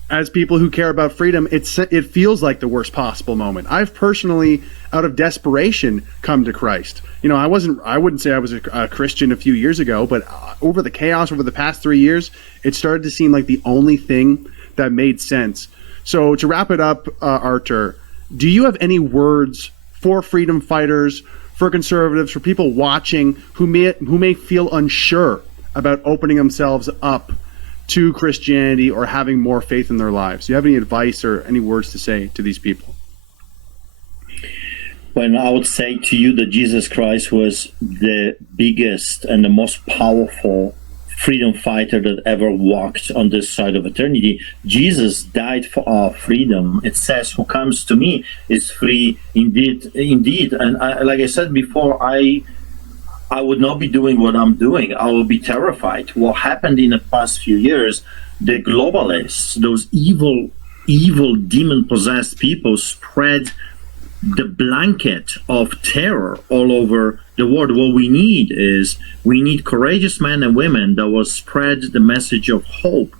as people who care about freedom, it feels like the worst possible moment. I've personally, out of desperation, come to Christ. I wouldn't say I was a Christian a few years ago, but over the chaos over the past 3 years, it started to seem like the only thing that made sense. So to wrap it up, Artur, do you have any words for freedom fighters, for conservatives, for people watching who may feel unsure about opening themselves up to Christianity or having more faith in their lives? Do you have any advice or any words to say to these people? When I would say to you that Jesus Christ was the biggest and the most powerful freedom fighter that ever walked on this side of eternity. Jesus died for our freedom. It says, who comes to me is free indeed. And like I said before, I would not be doing what I'm doing. I will be terrified. What happened in the past few years, the globalists, those evil demon-possessed people spread the blanket of terror all over the world. What we need courageous men and women that will spread the message of hope,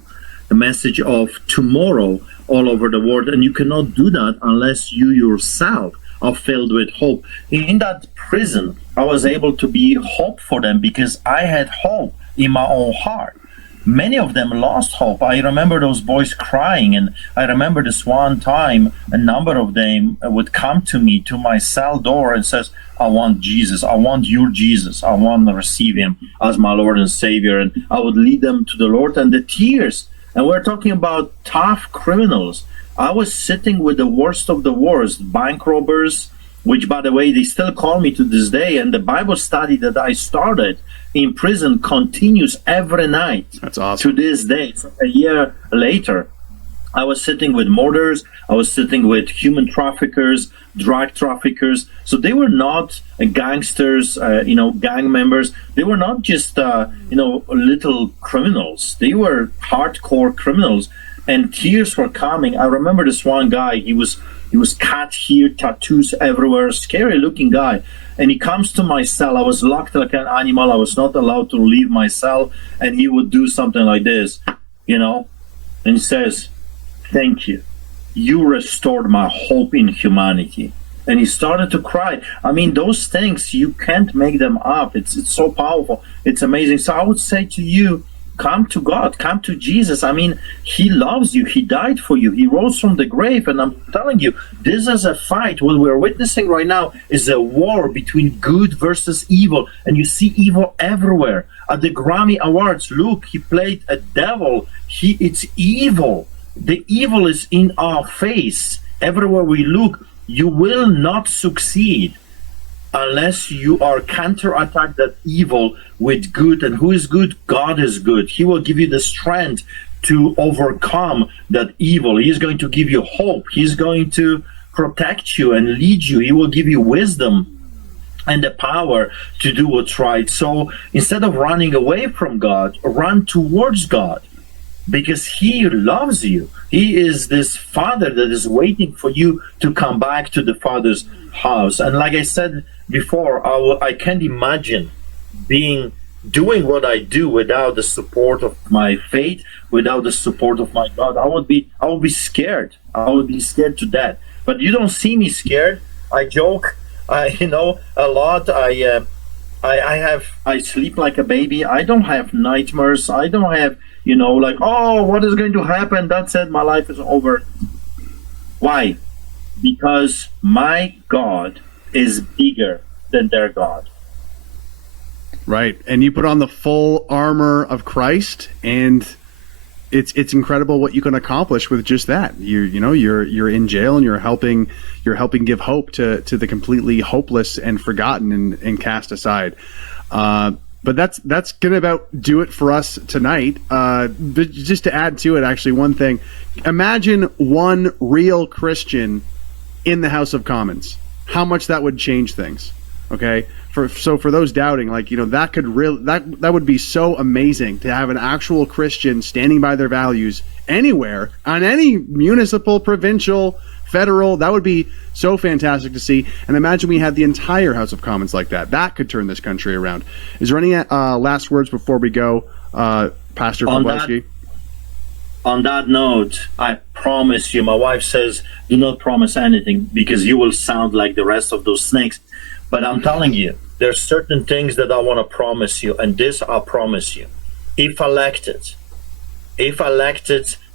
the message of tomorrow all over the world. And you cannot do that unless you yourself are filled with hope. In that prison, I was able to be hope for them because I had hope in my own heart. Many of them lost hope. I remember those boys crying, and I remember this one time a number of them would come to me, to my cell door, and says, I want Jesus. I want your Jesus. I want to receive him as my Lord and Savior. And I would lead them to the Lord, and the tears. And we're talking about tough criminals. I was sitting with the worst of the worst, bank robbers, which, by the way, they still call me to this day. And the Bible study that I started in prison continues every night. That's awesome. To this day, a year later. I was sitting with murderers. I was sitting with human traffickers, drug traffickers. So they were not gangsters, gang members. They were not just, little criminals. They were hardcore criminals. and tears were coming. I remember this one guy. He was cut here, tattoos everywhere, scary looking guy. And he comes to my cell. I was locked like an animal. I was not allowed to leave my cell. And he would do something like this, and he says, "Thank you. You restored my hope in humanity." And he started to cry. I mean, those things, you can't make them up. It's so powerful. It's amazing. So I would say to you, come to God, come to Jesus. I mean, he loves you. He died for you. He rose from the grave. And I'm telling you, this is a fight. What we're witnessing right now is a war between good versus evil. And you see evil everywhere. At the Grammy Awards, look, he played a devil. It's evil. The evil is in our face. Everywhere we look, you will not succeed unless you are counterattack that evil with good. And who is good? God is good. He will give you the strength to overcome that evil. He is going to give you hope. He's going to protect you and lead you. He will give you wisdom and the power to do what's right. So instead of running away from God, run towards God, because he loves you. He is this father that is waiting for you to come back to the Father's house. And like I said before, I can't imagine doing what I do without the support of my faith, without the support of my God. I would be scared. I would be scared to death. But you don't see me scared. I joke, a lot. I sleep like a baby. I don't have nightmares. I don't have, like, oh, what is going to happen? That's it. My life is over. Why? Because my God is bigger than their God. Right. And you put on the full armor of Christ, and it's incredible what you can accomplish with just that. You're in jail, and you're helping give hope to the completely hopeless and forgotten and cast aside. But that's gonna about do it for us tonight. But just to add to it, actually, one thing: imagine one real Christian in the House of Commons. How much that would change things. Okay, for those doubting, that would be so amazing to have an actual Christian standing by their values anywhere, on any municipal, provincial, federal. That would be so fantastic to see. And imagine we had the entire House of Commons like that. That could turn this country around. Is there any last words before we go, Pastor Pawlowski? On that note, I promise you, my wife says, do not promise anything because you will sound like the rest of those snakes. But I'm telling you, there's certain things that I want to promise you, and this I promise you. If elected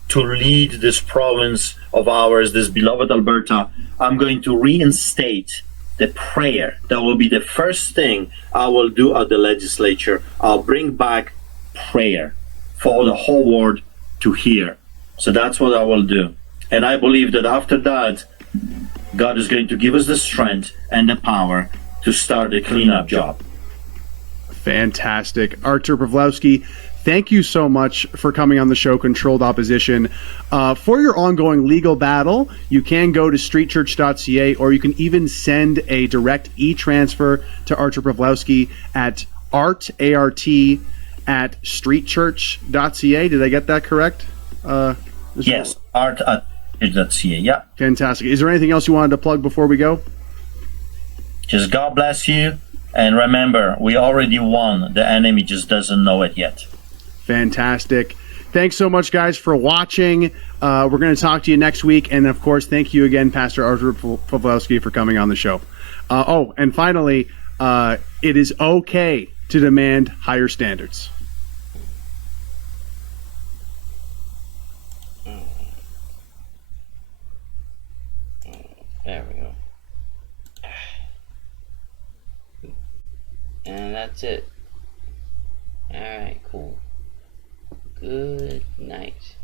to lead this province of ours, this beloved Alberta, I'm going to reinstate the prayer. That will be the first thing I will do at the legislature. I'll bring back prayer for the whole world to hear. So that's what I will do. And I believe that after that, God is going to give us the strength and the power to start a cleanup job. Fantastic. Artur Pawlowski, thank you so much for coming on the show, Controlled Opposition. For your ongoing legal battle, you can go to streetchurch.ca, or you can even send a direct e-transfer to Artur Pawlowski at art@streetchurch.ca. Did I get that correct? Yes, art@streetchurch.ca, yeah. Fantastic. Is there anything else you wanted to plug before we go? Just God bless you. And remember, we already won. The enemy just doesn't know it yet. Fantastic. Thanks so much, guys, for watching. We're going to talk to you next week. And, of course, thank you again, Pastor Artur Pawlowski, for coming on the show. And finally, it is okay to demand higher standards. There we go. And that's it. Alright, cool. Good night.